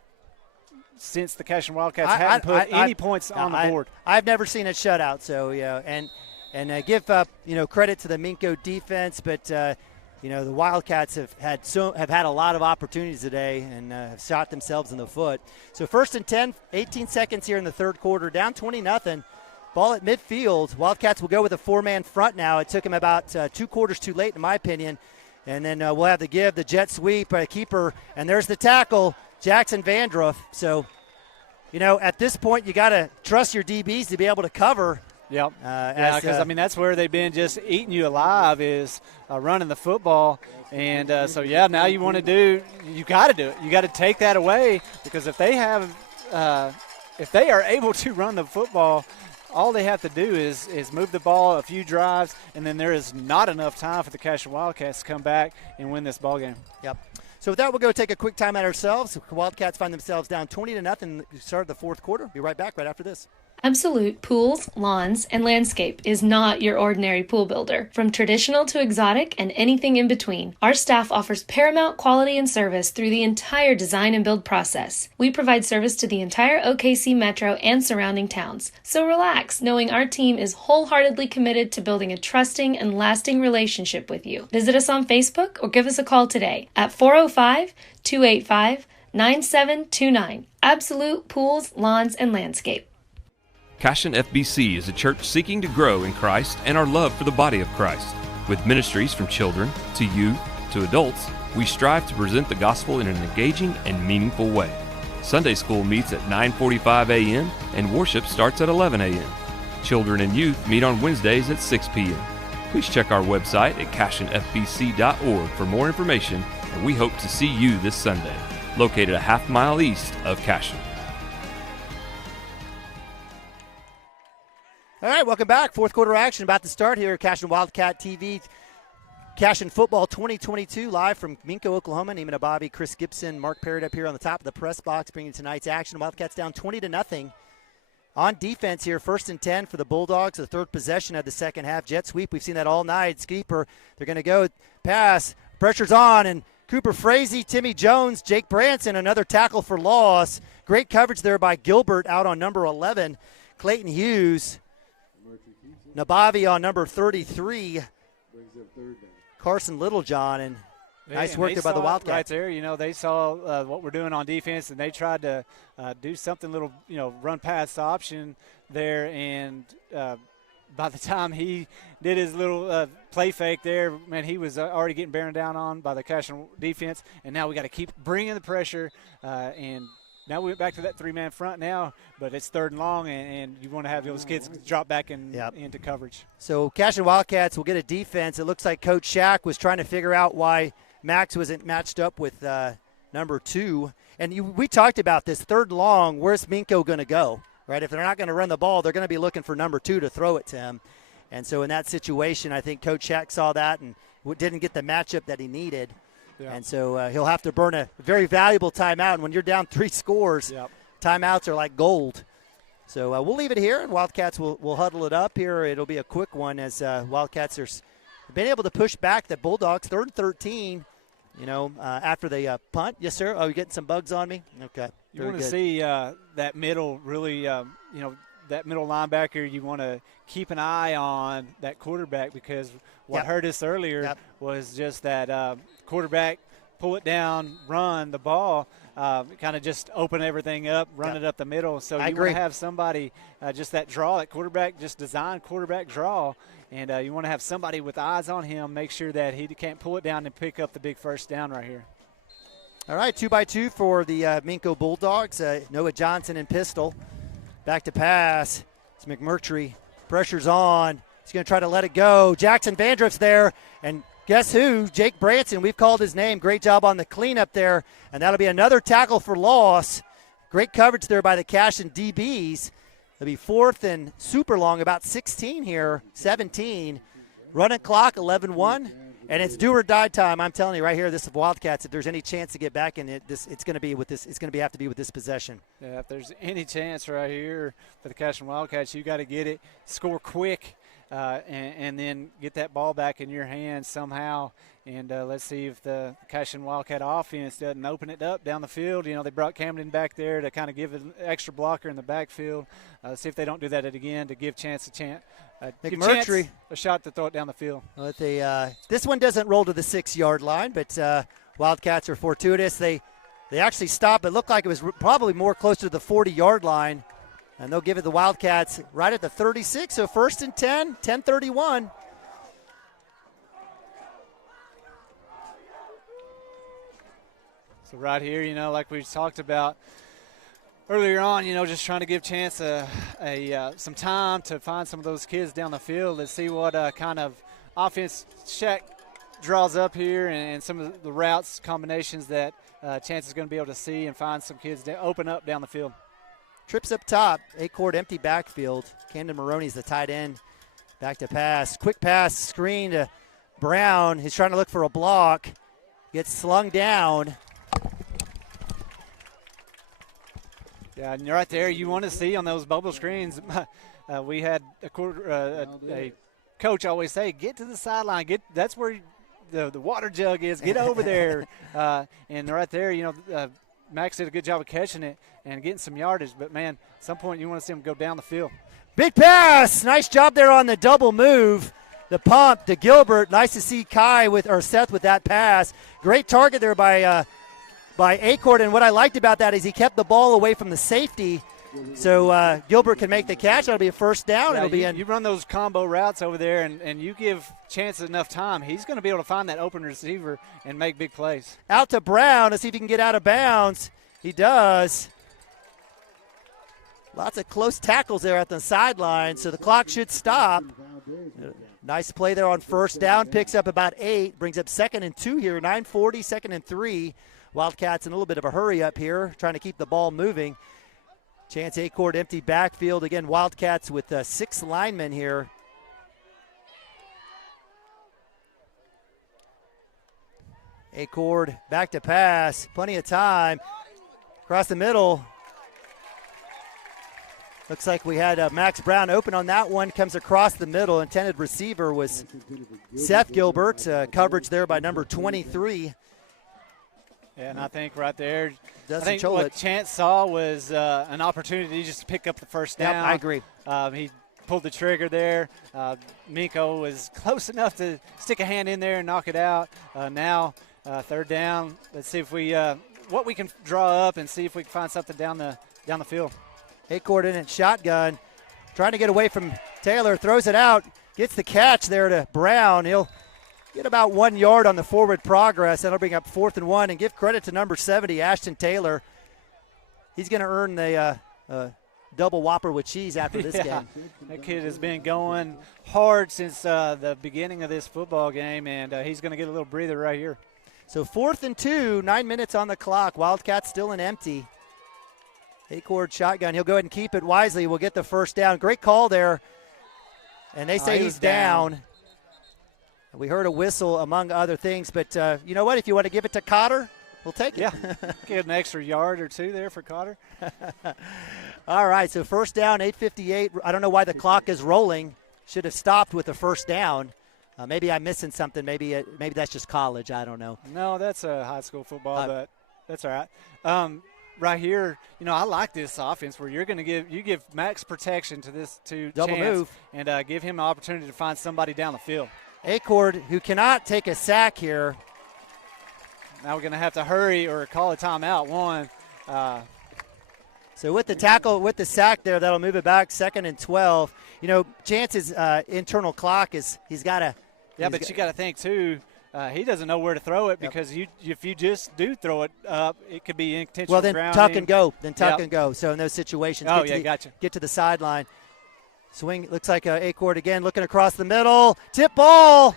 since the Cashion Wildcats haven't put any points on the board. I've never seen a shutout, so and give credit to the Minco defense, but the Wildcats have had a lot of opportunities today and have shot themselves in the foot. So 1st and 10, 18 seconds here in the third quarter, down 20-0. Ball at midfield. Wildcats will go with a 4-man front now. It took them about 2 quarters too late, in my opinion. And then we'll have the jet sweep, keeper, and there's the tackle. Jackson Vandruff. So, at this point, you got to trust your DBs to be able to cover. Yep. Because, that's where they've been just eating you alive is running the football. And now you want to you got to do it. You got to take that away because if they are able to run the football, all they have to do is move the ball a few drives, and then there is not enough time for the Cashion Wildcats to come back and win this ball game. Yep. So with that, we'll go take a quick time out ourselves. The Wildcats find themselves down 20-0. Start of the fourth quarter. Be right back right after this. Absolute Pools, Lawns, and Landscape is not your ordinary pool builder. From traditional to exotic and anything in between, our staff offers paramount quality and service through the entire design and build process. We provide service to the entire OKC metro and surrounding towns. So relax, knowing our team is wholeheartedly committed to building a trusting and lasting relationship with you. Visit us on Facebook or give us a call today at 405-285-9729. Absolute Pools, Lawns, and Landscape. Cashion FBC is a church seeking to grow in Christ and our love for the body of Christ. With ministries from children to youth to adults, we strive to present the gospel in an engaging and meaningful way. Sunday school meets at 9:45 a.m. and worship starts at 11 a.m. Children and youth meet on Wednesdays at 6 p.m. Please check our website at cashionfbc.org for more information, and we hope to see you this Sunday, located a half-mile east of Cashion. All right, welcome back. Fourth quarter action about to start here at Cashion Wildcat TV. Cashion Football 2022 live from Minco, Oklahoma. Neiman Ababi, Chris Gibson, Mark Parrott up here on the top of the press box bringing tonight's action. Wildcats down 20-0. On defense here, 1st and 10 for the Bulldogs, the third possession of the second half. Jet sweep, we've seen that all night. Skeeper, they're going to go pass. Pressure's on, and Cooper Frazee, Timmy Jones, Jake Branson, another tackle for loss. Great coverage there by Gilbert out on number 11. Clayton Hughes. Nabavi on number 33, Carson Littlejohn, and nice work there by the Wildcats. Right there, they saw what we're doing on defense, and they tried to do something little, run past option there, and by the time he did his little play fake there, man, he was already getting bearing down on by the Cashion defense, and now we got to keep bringing the pressure and now we went back to that three-man front now, but it's 3rd and long, and you want to have those kids drop back into coverage. So Cashion Wildcats will get a defense. It looks like Coach Shack was trying to figure out why Max wasn't matched up with number 2. And we talked about this 3rd and long. Where's Minco going to go? Right? If they're not going to run the ball, they're going to be looking for number 2 to throw it to him. And so in that situation, I think Coach Shack saw that and didn't get the matchup that he needed. Yeah. And so he'll have to burn a very valuable timeout. And when you're down 3 scores, timeouts are like gold. So we'll leave it here, and Wildcats will huddle it up here. It'll be a quick one as Wildcats are been able to push back the Bulldogs, 3rd and 13, after they punt. Yes, sir. Oh, you're getting some bugs on me? Okay. You want to see that middle really, that middle linebacker, you want to keep an eye on that quarterback, because what hurt us earlier was just that quarterback pull it down, run the ball, kind of just open everything up, run it up the middle. So you want to have somebody, just that draw, that quarterback, just design quarterback draw, and you want to have somebody with eyes on him, make sure that he can't pull it down and pick up the big first down right here. All right, 2-by-2 for the Minco Bulldogs. Noah Johnson and pistol. Back to pass. It's McMurtry. Pressure's on. He's going to try to let it go. Jackson Vandrift's there. And guess who? Jake Branson. We've called his name. Great job on the cleanup there. And that'll be another tackle for loss. Great coverage there by the Cashion DBs. It'll be 4th and super long, about 16 here, 17. Running clock, 11-1. And it's do or die time. I'm telling you right here, this is Wildcats. If there's any chance to get back in it, it's going to be with this. It's going to have to be with this possession. Yeah, if there's any chance right here for the Cashion Wildcats, you got to get it, score quick, and then get that ball back in your hands somehow. And let's see if the Cashion Wildcat offense doesn't open it up down the field. They brought Camden back there to kind of give an extra blocker in the backfield. See if they don't do that again to give Chance McMurtry a shot to throw it down the field. Well, this one doesn't roll to the 6-yard line, but Wildcats are fortuitous. They actually stopped. It looked like it was probably more close to the 40-yard line, and they'll give it the Wildcats right at the 36. So 1st and 10, 10:31. So right here, like we talked about earlier on, just trying to give Chance some time to find some of those kids down the field. Let's see what kind of offense Shaq draws up here and some of the routes, combinations that Chance is going to be able to see and find some kids to open up down the field. Trips up top, A-Court empty backfield. Camden Maroney's the tight end. Back to pass. Quick pass, screen to Brown. He's trying to look for a block. Gets slung down. Yeah, and right there, you want to see on those bubble screens. We had a coach always say, "Get to the sideline. That's where the water jug is. Get over there." And right there, Max did a good job of catching it and getting some yardage. But man, at some point you want to see him go down the field. Big pass. Nice job there on the double move. The pump to Gilbert. Nice to see Seth with that pass. Great target there by A-Court, and what I liked about that is he kept the ball away from the safety, so Gilbert can make the catch. That'll be a first down. Yeah, you run those combo routes over there, and you give Chance enough time, he's going to be able to find that open receiver and make big plays. Out to Brown to see if he can get out of bounds. He does. Lots of close tackles there at the sideline, so the clock should stop. Nice play there on first down. Picks up about 8. Brings up 2nd and 2 here. 9:40, 2nd and 3. Wildcats in a little bit of a hurry up here, trying to keep the ball moving. Chance A-Court empty backfield. Again, Wildcats with 6 linemen here. A-Court back to pass. Plenty of time. Across the middle. Looks like we had Max Brown open on that one. Comes across the middle. Intended receiver was Seth Gilbert. Coverage there by number 23. Yeah, and I think right there, Dustin what Chance saw was an opportunity just to pick up the first down. Yep, I agree. He pulled the trigger there. Minco was close enough to stick a hand in there and knock it out. Now, 3rd down. Let's see if what we can draw up and see if we can find something down the field. A-Court in at shotgun, trying to get away from Taylor. Throws it out, gets the catch there to Brown. He'll get about 1 yard on the forward progress. That'll bring up 4th and 1. And give credit to number 70, Ashton Taylor. he's going to earn the double Whopper with cheese after this game. That kid has been going hard since the beginning of this football game, and he's going to get a little breather right here. So 4th and 2, 9 minutes on the clock. Wildcats still in empty. Acord shotgun. He'll go ahead and keep it wisely. We'll get the first down. Great call there. And they say he's down. We heard a whistle, among other things. But you know what? If you want to give it to Cotter, we'll take it. Yeah, get an extra yard or two there for Cotter. All right, so first down, 8:58. I don't know why the clock is rolling. Should have stopped with the first down. Maybe I'm missing something. Maybe that's just college. I don't know. No, that's high school football, but that's all right. Right here, I like this offense where you're going to give max protection to double Chance move and give him an opportunity to find somebody down the field. Acord, who cannot take a sack here. Now we're going to have to hurry or call a timeout. So with the tackle, with the sack there, that'll move it back 2nd and 12. Chance's internal clock is he's got to. Yeah, but you got to think too. He doesn't know where to throw it because if you just do throw it up, it could be intentional. Well, then grounding. tuck and go. Tuck and go. So in those situations, get to the sideline. Swing. Looks like Acord again looking across the middle. Tip ball.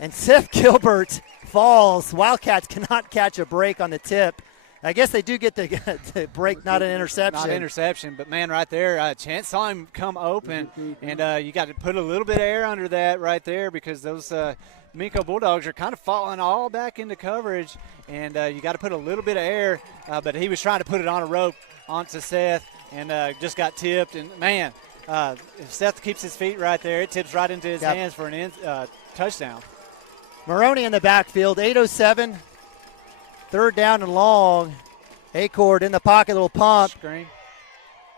And Seth Gilbert falls. Wildcats cannot catch a break on the tip. I guess they do get the break, not an interception. Not an interception, but, man, right there, Chance saw him come open, and you got to put a little bit of air under that right there because those Minco Bulldogs are kind of falling all back into coverage, and you got to put a little bit of air, but he was trying to put it on a rope onto Seth and just got tipped. And, man, if Seth keeps his feet right there, it tips right into his hands for an touchdown. Maroney in the backfield, 8:07. 3rd down and long. Acord in the pocket, little pump. Screen.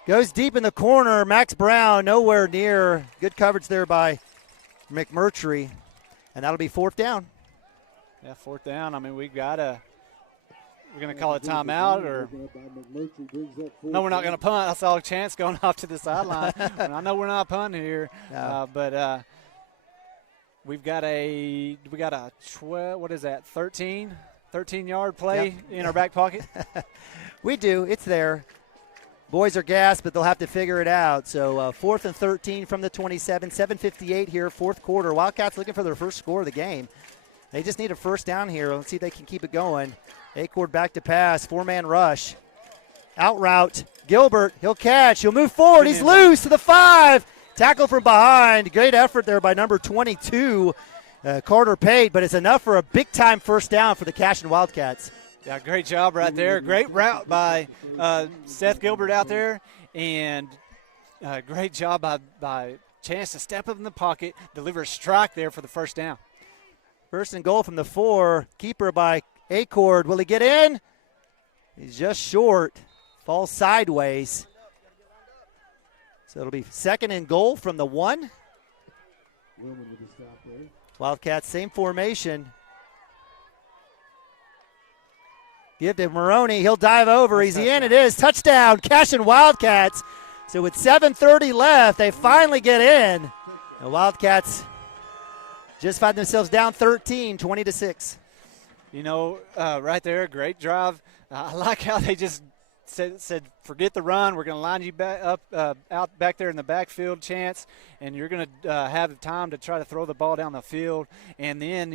Goes deep in the corner. Max Brown nowhere near. Good coverage there by McMurtry. And that'll be 4th down. Yeah, 4th down. I mean, we're going to call it timeout or no, we're not going to punt. I saw a Chance going off to the sideline. I know we're not punting here, but we've got a 12, what is that, 13-yard play in our back pocket? We do. It's there. Boys are gassed, but they'll have to figure it out. So 4th and 13 from the 27. 7:58 here, 4th quarter. Wildcats looking for their first score of the game. They just need a first down here. Let's see if they can keep it going. Acord back to pass. 4-man rush. Out route. Gilbert, he'll catch. He'll move forward. He's loose to the 5. Tackle from behind. Great effort there by number 22. Carter Pate, but it's enough for a big-time first down for the Cashion Wildcats. Yeah, great job right there. Great route by Seth Gilbert out there, and great job by Chance to step up in the pocket, deliver a strike there for the first down. 1st and goal from the 4. Keeper by Acord. Will he get in? He's just short. Falls sideways. So it'll be 2nd and goal from the 1. Wildcats, same formation. Give to Maroney. He'll dive over. He's in. It is. Touchdown. Cashion Wildcats. So with 7:30 left, they finally get in. The Wildcats just find themselves down 13, 20-6. Right there, great drive. I like how they just said forget the run. We're going to line you back up out back there in the backfield, Chance, and you're going to have time to try to throw the ball down the field. And then,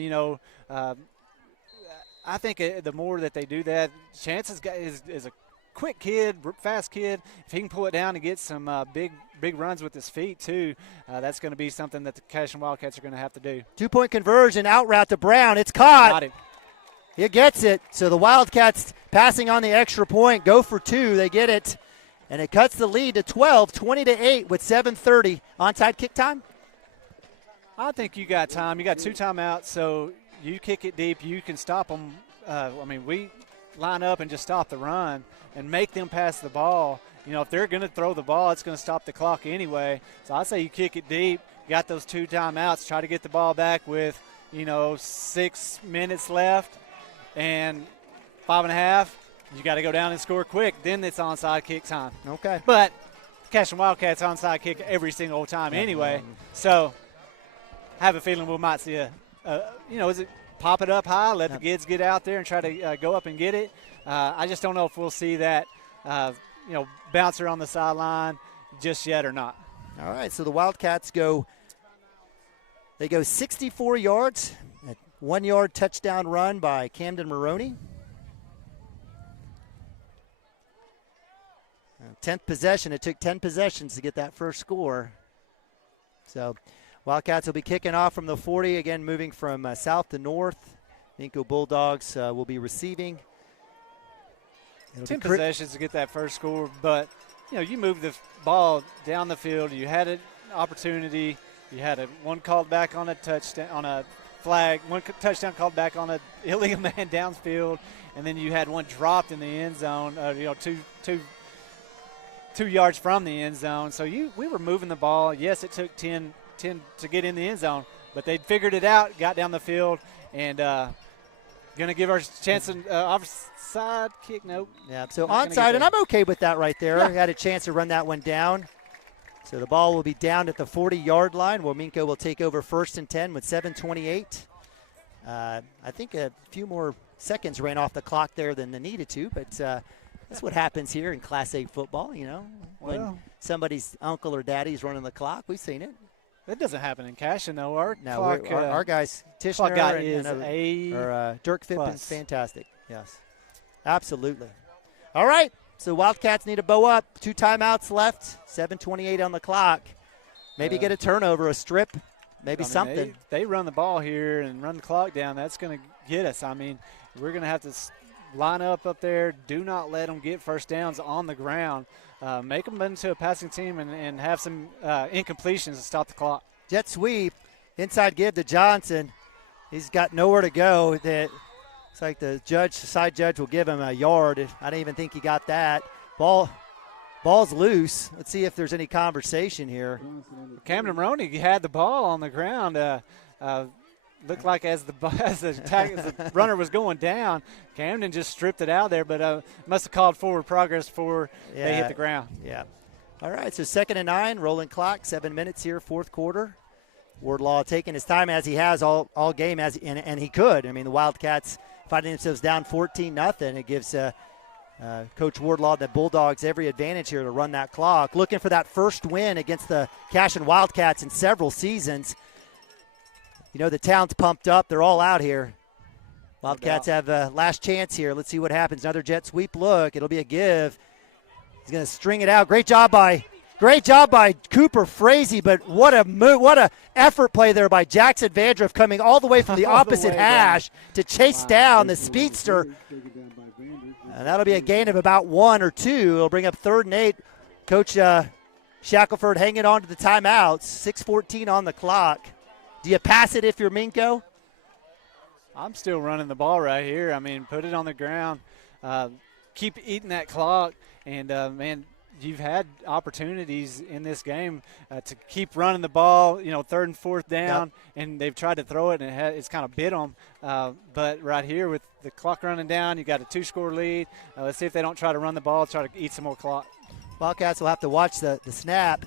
I think the more that they do that, Chance is a quick kid, fast kid. If he can pull it down and get some big runs with his feet too, that's going to be something that the Cashion Wildcats are going to have to do. 2-point conversion, out route to Brown. It's caught. Got him. He gets it. So the Wildcats passing on the extra point, go for 2. They get it. And it cuts the lead to 12, 20-8 with 7:30. Onside kick time? I think you got time. You got 2 timeouts, so you kick it deep. You can stop them. We line up and just stop the run and make them pass the ball. If they're going to throw the ball, it's going to stop the clock anyway. So I say you kick it deep. You got those 2 timeouts. Try to get the ball back with, 6 minutes left. And 5.5, you got to go down and score quick. Then it's onside kick time. Okay. But Cashion Wildcats onside kick every single time anyway. So I have a feeling we might see pop it up high, let the kids get out there and try to go up and get it. I just don't know if we'll see that bouncer on the sideline just yet or not. All right, so the Wildcats go 64 yards, a 1-yard touchdown run by Camden Maroney. 10th possession. It took 10 possessions to get that first score. So Wildcats will be kicking off from the 40, again moving from south to north. Minco Bulldogs will be receiving. 10 possessions to get that first score, but you moved the ball down the field. You had an opportunity. You had one called back on a touchdown, on a flag, one touchdown called back on a illegal man downfield, and then you had one dropped in the end zone. 2 yards from the end zone. So we were moving the ball. Yes, it took 10 to get in the end zone, but they figured it out, got down the field, and going to give our chance an offside kick. Nope. Yeah, so onside, and I'm okay with that right there. Yeah. Had a chance to run that one down. So the ball will be down at the 40-yard line. Minco will take over 1st and 10 with 7:28. I think a few more seconds ran off the clock there than they needed to, but that's what happens here in Class A football, when somebody's uncle or daddy's running the clock. We've seen it. That doesn't happen in Cashion, though. Our guys, Tishner is Dirk Fippin's fantastic. Yes, absolutely. All right, so Wildcats need to bow up. 2 timeouts left, 7:28 on the clock. Maybe get a turnover, a strip, maybe something. They run the ball here and run the clock down. That's going to get us. We're going to have to line up there. Do not let them get first downs on the ground. Make them into a passing team and have some incompletions to stop the clock. Jet sweep, inside give to Johnson. He's got nowhere to go. It's like the side judge will give him a yard. I don't even think he got that. Ball's loose. Let's see if there's any conversation here. Camden Maroney had the ball on the ground. Looked like as the runner was going down, Camden just stripped it out there, but must have called forward progress before they hit the ground. Yeah. All right, so 2nd and 9, rolling clock, 7 minutes here, 4th quarter. Wardlaw taking his time as he has all game, and he could. The Wildcats finding themselves down 14-0. It gives Coach Wardlaw, the Bulldogs, every advantage here to run that clock. Looking for that first win against the Cashion Wildcats in several seasons. The town's pumped up. They're all out here. Wildcats have a last chance here. Let's see what happens. Another jet sweep look. It'll be a give. He's going to string it out. Great job by Cooper Frazee, but what a effort play there by Jackson Vandriff coming all the way from the opposite hash to chase down the speedster. And that'll be a gain of about 1 or 2. It'll bring up 3rd and 8. Coach Shackelford hanging on to the timeouts. 6:14 on the clock. Do you pass it if you're Minco? I'm still running the ball right here. Put it on the ground. Keep eating that clock. And, you've had opportunities in this game to keep running the ball, 3rd and 4th down, and they've tried to throw it, and it's kind of bit them. But right here with the clock running down, you got a 2-score lead. Let's see if they don't try to run the ball, try to eat some more clock. Wildcats will have to watch the snap.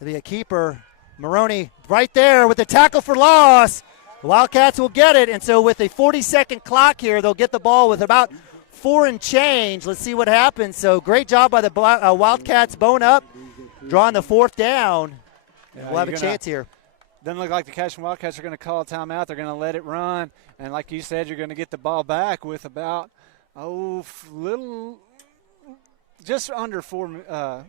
There'll be a keeper. Maroney right there with the tackle for loss. The Wildcats will get it, and so with a 40-second clock here, they'll get the ball with about 4 and change. Let's see what happens. So great job by the Wildcats bowing up, drawing the 4th down. We'll have a chance here. Doesn't look like the Cashion Wildcats are going to call a timeout. They're going to let it run, and like you said, you're going to get the ball back with about just under 5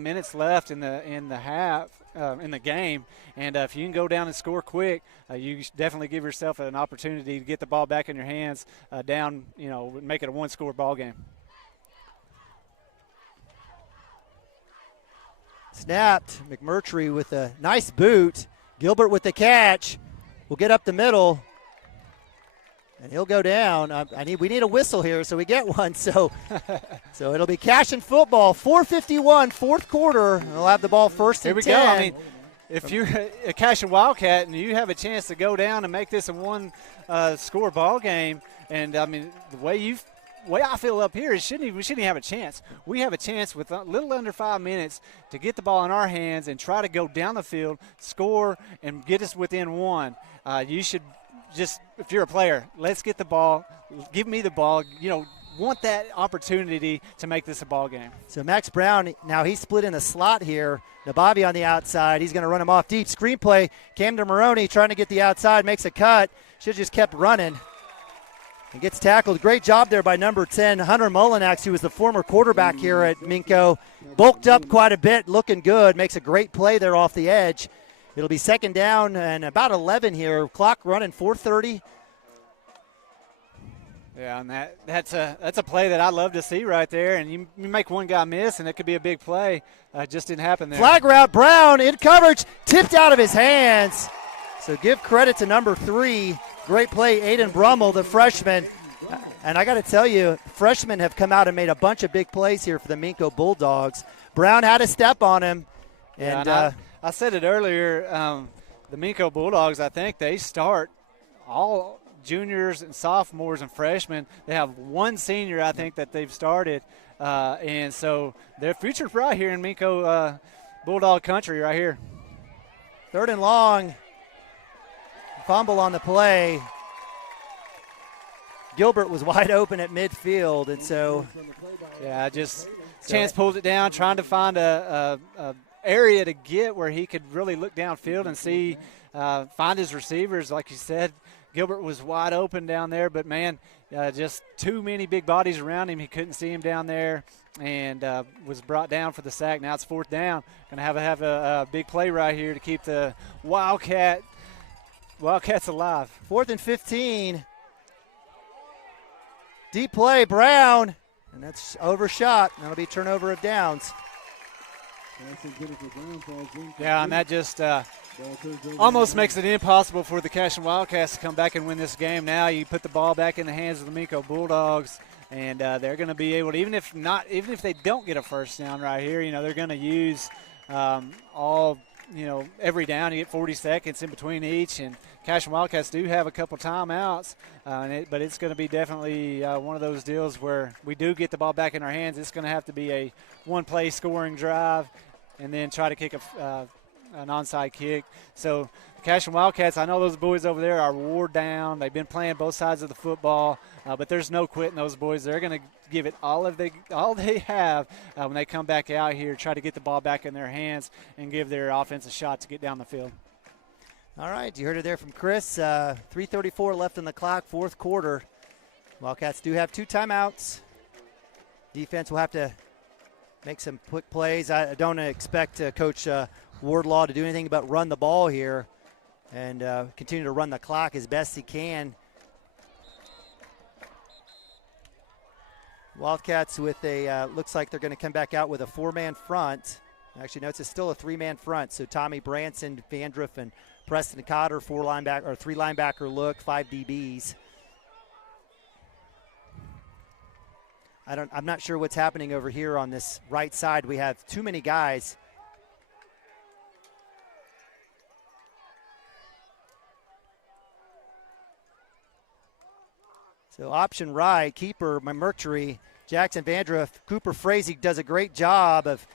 minutes left in the half. In the game, and if you can go down and score quick, you definitely give yourself an opportunity to get the ball back in your hands down, make it a 1-score ball game. Snapped. McMurtry with a nice boot. Gilbert with the catch. Will get up the middle, and he'll go down. We need a whistle here, so we get one. So it'll be Cashion football. 4:51, 4th quarter. We'll have the ball 1st and 10. Here we go. If you're a Cashion Wildcat and you have a chance to go down and make this a 1-score ball game, and the way I feel up here is we shouldn't even have a chance. We have a chance with a little under 5 minutes to get the ball in our hands and try to go down the field, score, and get us within 1. You should just, if you're a player, let's get the ball. Give me the ball. want that opportunity to make this a ball game. So Max Brown, now he's split in the slot here. Nabavi on the outside. He's going to run him off deep. Screenplay. Camden Maroney trying to get the outside, makes a cut. Should have just kept running. And gets tackled. Great job there by number 10, Hunter Mullinax, who was the former quarterback here at Minco. Bulked up quite a bit, looking good. Makes a great play there off the edge. It'll be second down and about 11 here. Clock running, 4:30. Yeah, and that's a play that I love to see right there. And you make one guy miss, and it could be a big play. Just didn't happen there. Flag route, Brown in coverage, tipped out of his hands. So give credit to number 3. Great play, Aiden Brummel, the freshman. And I got to tell you, freshmen have come out and made a bunch of big plays here for the Minco Bulldogs. Brown had a step on him. And I said it earlier, the Minco Bulldogs, I think they start all juniors and sophomores and freshmen. They have one senior, I think, that they've started. And so their future's bright here in Minco Bulldog country right here. 3rd and long. Fumble on the play. Gilbert was wide open at midfield, and so Chance pulled it down, trying to find a area to get where he could really look downfield and see, find his receivers. Like you said, Gilbert was wide open down there, but man, just too many big bodies around him. He couldn't see him down there, and was brought down for the sack. Now it's 4th down. Going to have a big play right here to keep the Wildcats alive. 4th and 15. Deep play, Brown, and that's overshot. That'll be turnover of downs. Yeah, and that just almost makes it impossible for the Cashion Wildcats to come back and win this game. Now you put the ball back in the hands of the Minco Bulldogs, and they're going to be able to, even if they don't get a first down right here, they're going to use every down. You get 40 seconds in between each, and Cashion Wildcats do have a couple timeouts, but it's going to be definitely one of those deals where we do get the ball back in our hands. It's going to have to be a one-play scoring drive and then try to kick an onside kick. So the Cashion Wildcats, I know those boys over there are wore down. They've been playing both sides of the football, but there's no quitting those boys. They're going to give it all they have when they come back out here, try to get the ball back in their hands and give their offense a shot to get down the field. All right, you heard it there from Chris. 3:34 left in the clock, 4th quarter. Wildcats do have 2 timeouts. Defense will have to make some quick plays. I don't expect Coach Wardlaw to do anything but run the ball here and continue to run the clock as best he can. Wildcats with looks like they're going to come back out with a 4-man front. Actually, no, it's still a 3-man front. So Tommy Branson, Vandruff, and Preston Cotter, 3 linebacker look, 5 DBs. I'm not sure what's happening over here on this right side. We have too many guys. So option right, keeper McMurtry, Jackson Vandruff, Cooper Frazee does a great job of.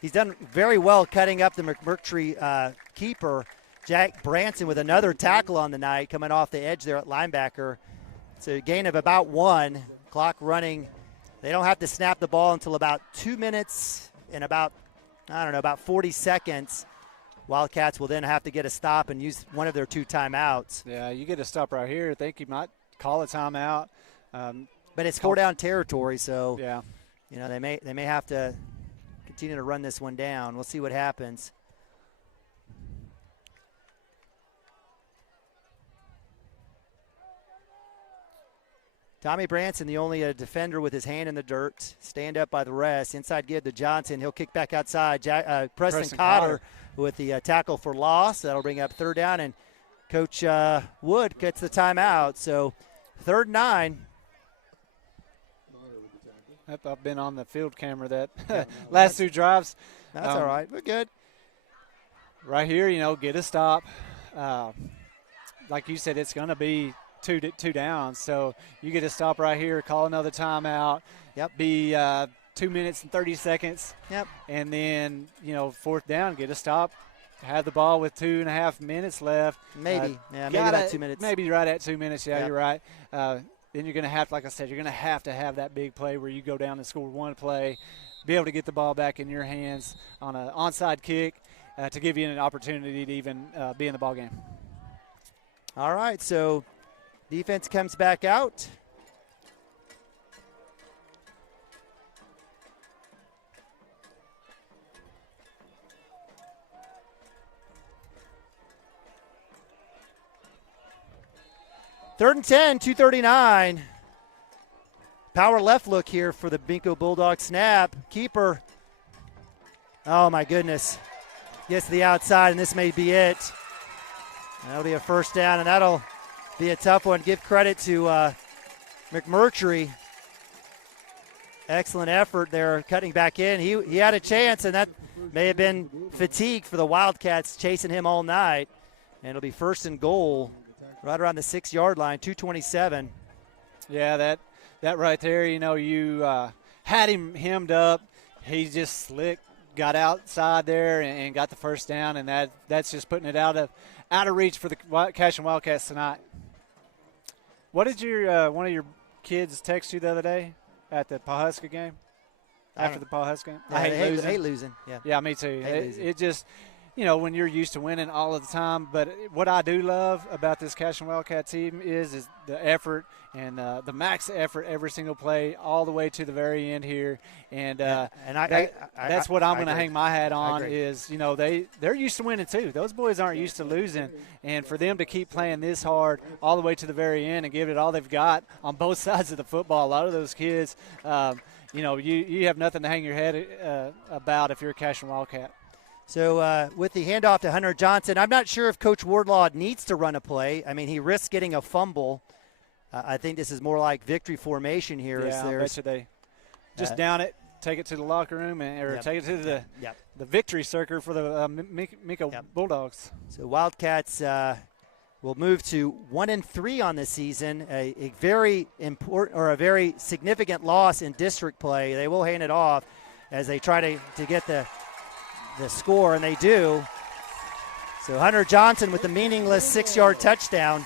He's done very well cutting up the McMurtry keeper. Jack Branson with another tackle on the night coming off the edge there at linebacker. It's a gain of about 1. Clock running. They don't have to snap the ball until about 2 minutes and about 40 seconds. Wildcats will then have to get a stop and use one of their 2 timeouts. Yeah, you get a stop right here. I think you might call a timeout. But it's 4-down territory, so yeah, they may have to continue to run this one down. We'll see what happens. Tommy Branson, the only defender with his hand in the dirt, stand up by the rest. Inside give to Johnson. He'll kick back outside. Preston Cotter with the tackle for loss. That'll bring up 3rd down, and Coach Wood gets the timeout. So 3rd and 9. I've been on the field camera that last 2 drives. That's all right. We're good. Right here, get a stop. Like you said, it's going to be two downs. So you get a stop right here, call another timeout. Yep. Be 2 minutes and 30 seconds. Yep. And then, 4th down, get a stop. Have the ball with 2.5 minutes left. Maybe. Maybe about 2 minutes. Maybe right at 2 minutes. Yeah, yep. You're right. then you're going to have, like I said, you're going to have that big play where you go down and score one play, be able to get the ball back in your hands on an onside kick to give you an opportunity to even be in the ball game. All right, so defense comes back out. Third and 10, 2:39. Power left look here for the Minco Bulldogs. Snap. Keeper. Oh, my goodness. Gets to the outside, and this may be it. That'll be a first down, and that'll be a tough one. Give credit to McMurtry. Excellent effort there, cutting back in. He had a chance, and that may have been fatigue for the Wildcats chasing him all night. And it'll be first and goal right around the 6-yard line, 2:27. Yeah, that right there, you had him hemmed up. He just slick, got outside there and got the first down, and that's just putting it out of reach for the Cashion Wildcats tonight. What did your one of your kids text you the other day at the Pawhuska game? After the Pawhuska game? I hate losing. Yeah, me too. It just – when you're used to winning all of the time. But what I do love about this Cashion Wildcat team is the effort and the max effort every single play all the way to the very end here. And that's what I'm going to hang my hat on is, they're used to winning too. Those boys aren't used to losing. And for them to keep playing this hard all the way to the very end and give it all they've got on both sides of the football, a lot of those kids, you have nothing to hang your head about if you're a Cashion Wildcat. So with the handoff to Hunter Johnson, I'm not sure if Coach Wardlaw needs to run a play. I mean, he risks getting a fumble. I think this is more like victory formation here. Yeah, I bet you they just down it, take it to the locker room, or take it to the victory circle for the Minco Bulldogs. So Wildcats will move to 1-3 on this season. A very important or a very significant loss in district play. They will hand it off as they try to get the score, and they do. So Hunter Johnson with the meaningless 6-yard touchdown.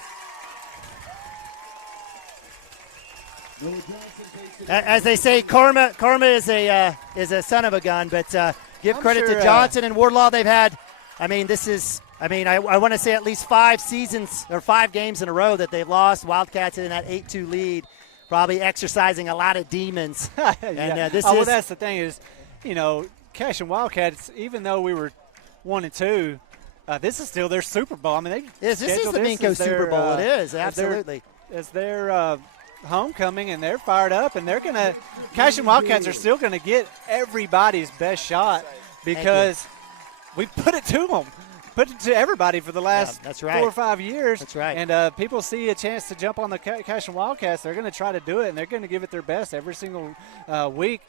As they say, karma is a son of a gun, but give credit to Johnson and Wardlaw. They've had, I want to say at least 5 seasons or 5 games in a row that they've lost. Wildcats in that 8-2 lead, probably exercising a lot of demons. And well, that's the thing is, Cashion Wildcats, even though we were 1-2, this is still their Super Bowl. I mean, this is the Minco Super Bowl. It is, absolutely. It's their homecoming, and they're fired up, and Cashion Wildcats are still going to get everybody's best shot because we put it to them. Put it to everybody for the last 4 or 5 years. That's right. And people see a chance to jump on the Cashion Wildcats. They're going to try to do it, and they're going to give it their best every single week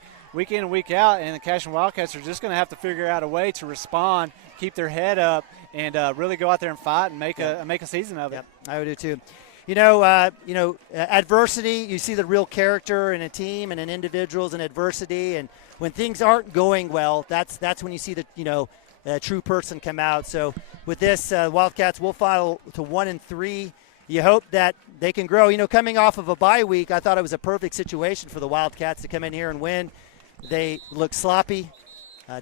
in and week out. And the Cashion Wildcats are just going to have to figure out a way to respond, keep their head up, and really go out there and fight and make a season of it. I would do too. Adversity, you see the real character in a team and in individuals in adversity. And when things aren't going well, that's when you see the true person come out. So with this, Wildcats will file to 1-3. You hope that they can grow. Coming off of a bye week, I thought it was a perfect situation for the Wildcats to come in here and win. They looked sloppy,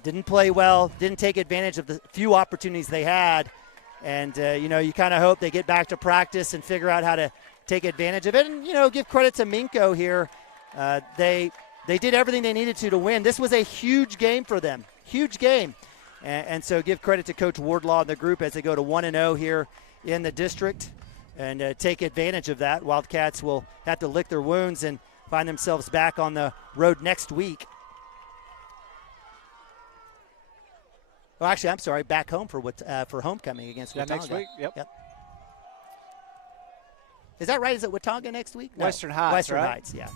didn't play well, didn't take advantage of the few opportunities they had. And, you kind of hope they get back to practice and figure out how to take advantage of it. And, give credit to Minco here. They did everything they needed to win. This was a huge game for them, huge game. And so give credit to Coach Wardlaw and the group as they go to 1-0 here in the district and take advantage of that. Wildcats will have to lick their wounds and find themselves back on the road next week. Well, actually, I'm sorry, back home for homecoming against Watauga. Next week, yep. Is that right? Is it Watauga next week? No. Western Heights, Western right? Heights, yeah.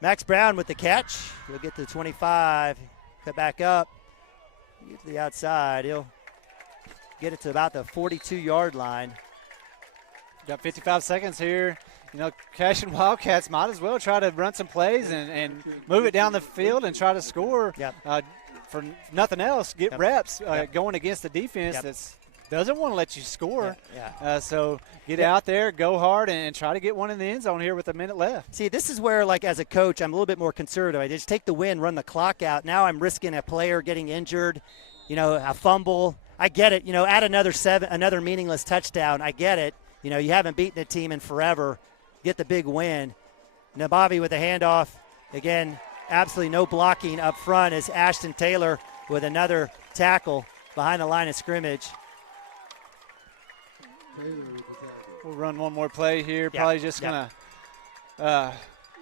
Max Brown with the catch. He'll get to the 25, cut back up, get to the outside. He'll get it to about the 42-yard line. Got 55 seconds here. Cashion Wildcats might as well try to run some plays and move it down the field and try to score. Yep. For nothing else, get reps going against the defense doesn't want to let you score. Yeah. So get out there, go hard, and try to get one in the end zone here with a minute left. See, this is where, like, as a coach, I'm a little bit more conservative. I just take the win, run the clock out. Now I'm risking a player getting injured, a fumble. I get it. Add another meaningless touchdown. I get it. You haven't beaten a team in forever. Get the big win. Nabavi with a handoff. Again, absolutely no blocking up front as Ashton Taylor with another tackle behind the line of scrimmage. We'll run one more play here. Probably just going to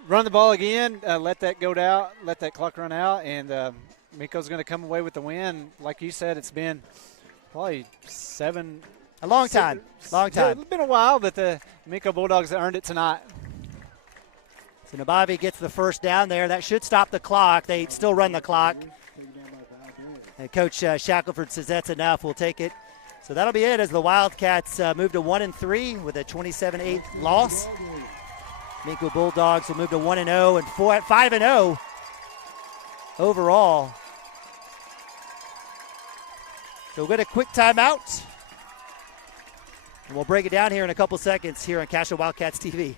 run the ball again, let that go down, let that clock run out, and Minco's going to come away with the win. Like you said, it's been probably a long time. It's been a while, but the Minco Bulldogs earned it tonight. So Nabavi gets the first down there. That should stop the clock. They still run the clock. And Coach Shackelford says that's enough. We'll take it. So that'll be it as the Wildcats move to 1-3 with a 27-8 loss. Minco Bulldogs will move to 1-0 and 5-0 overall. So we'll get a quick timeout. And we'll break it down here in a couple seconds here on Cashion Wildcats TV.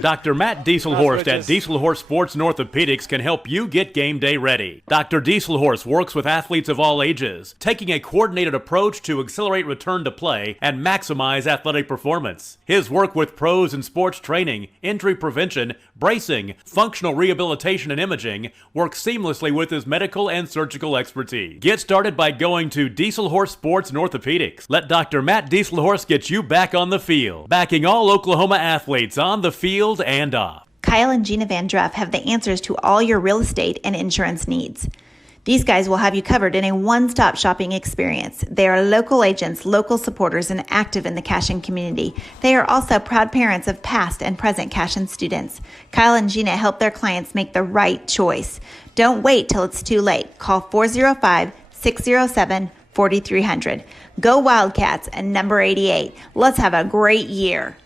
Dr. Matt Dieselhorst at Dieselhorst Sports and Orthopedics can help you get game day ready. Dr. Dieselhorst works with athletes of all ages, taking a coordinated approach to accelerate return to play and maximize athletic performance. His work with pros in sports training, injury prevention, bracing, functional rehabilitation, and imaging works seamlessly with his medical and surgical expertise. Get started by going to Dieselhorst Sports and Orthopedics. Let Dr. Matt Dieselhorst get you back on the field, backing all Oklahoma athletes on the field and off. Kyle and Gina Van Druff have the answers to all your real estate and insurance needs. These guys will have you covered in a one-stop shopping experience. They are local agents, local supporters, and active in the Cashion community. They are also proud parents of past and present Cashion students. Kyle and Gina help their clients make the right choice. Don't wait till it's too late. Call 405-607-4300. Go Wildcats and number 88. Let's have a great year.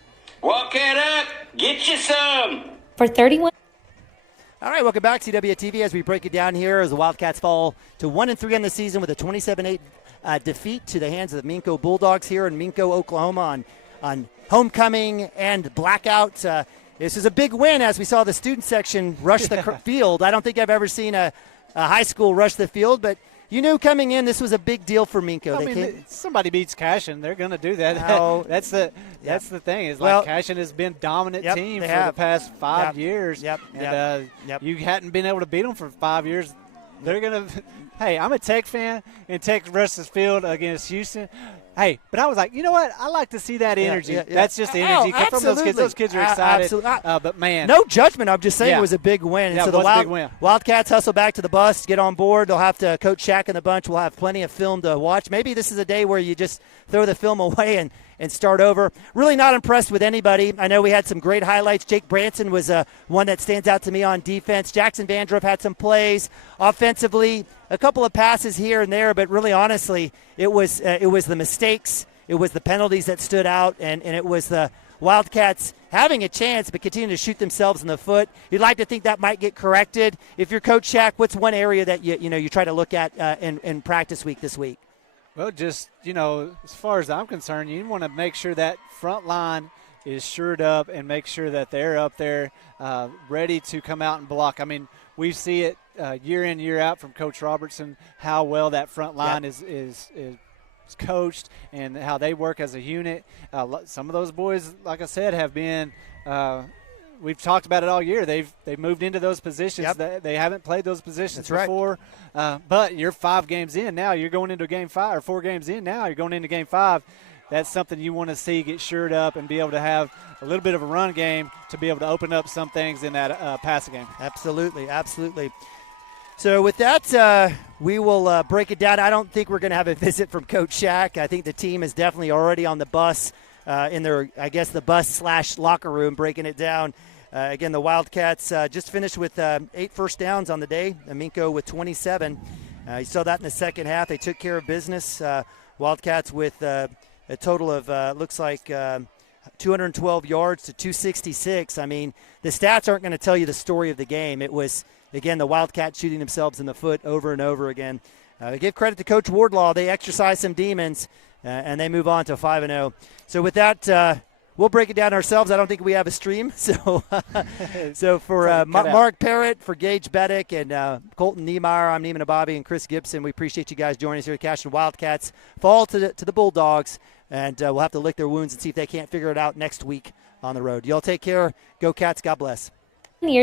Walk it up. Get you some. For 31. All right, welcome back to WTV as we break it down here as the Wildcats fall to 1-3 on the season with a 27-8 defeat to the hands of the Minco Bulldogs here in Minco, Oklahoma on homecoming and blackout. This is a big win as we saw the student section rush the field. I don't think I've ever seen a high school rush the field, but you knew coming in this was a big deal for Minco. Somebody beats Cashion, they're going to do that. Oh, that's the thing. Is Cashion has been dominant team for the past 5 years. And you hadn't been able to beat them for 5 years. They're going to – hey, I'm a Tech fan, and Tech rushed the field against Houston. Hey, but I was like, you know what? I like to see that energy. That's just the energy from those kids. Those kids are excited. But, man. No judgment. I'm just saying it was a big win. Yeah, so it was a big win. Wildcats hustle back to the bus, get on board. They'll have to – Coach Shaq and the bunch will have plenty of film to watch. Maybe this is a day where you just throw the film away and start over. Really not impressed with anybody. I know we had some great highlights. Jake Branson was one that stands out to me on defense. Jackson Vandruff had some plays. Offensively, a couple of passes here and there, but really honestly, it was the mistakes. It was the penalties that stood out, and it was the Wildcats having a chance but continuing to shoot themselves in the foot. You'd like to think that might get corrected. If you're Coach Shaq, what's one area that you try to look at in practice week this week? Well, just, as far as I'm concerned, you want to make sure that front line is shored up and make sure that they're up there ready to come out and block. I mean, we see it year in, year out from Coach Robertson, how well that front line is coached and how they work as a unit. Some of those boys, like I said, have been we've talked about it all year. They've moved into those positions. They haven't played those positions before. But you're 5 games in now. You're going into game 5, or 4 games in now. You're going into game 5. That's something you want to see get shored up and be able to have a little bit of a run game to be able to open up some things in that passing game. Absolutely. So with that, we will break it down. I don't think we're going to have a visit from Coach Shaq. I think the team is definitely already on the bus in their, the bus/locker room, breaking it down. Again, the Wildcats just finished with 8 first downs on the day. Minco with 27. You saw that in the second half. They took care of business. Wildcats with a total of, looks like 212 yards to 266. I mean, the stats aren't going to tell you the story of the game. It was again, the Wildcats shooting themselves in the foot over and over again. Give credit to Coach Wardlaw. They exercise some demons, and they move on to 5-0. So with that, we'll break it down ourselves. I don't think we have a stream. So for Mark Parrott, for Gage Beddick, and Colton Niemeyer, I'm Neiman Ababi and Chris Gibson. We appreciate you guys joining us here at Cashion Wildcats. Fall to the Bulldogs, and we'll have to lick their wounds and see if they can't figure it out next week on the road. Y'all take care. Go Cats. God bless.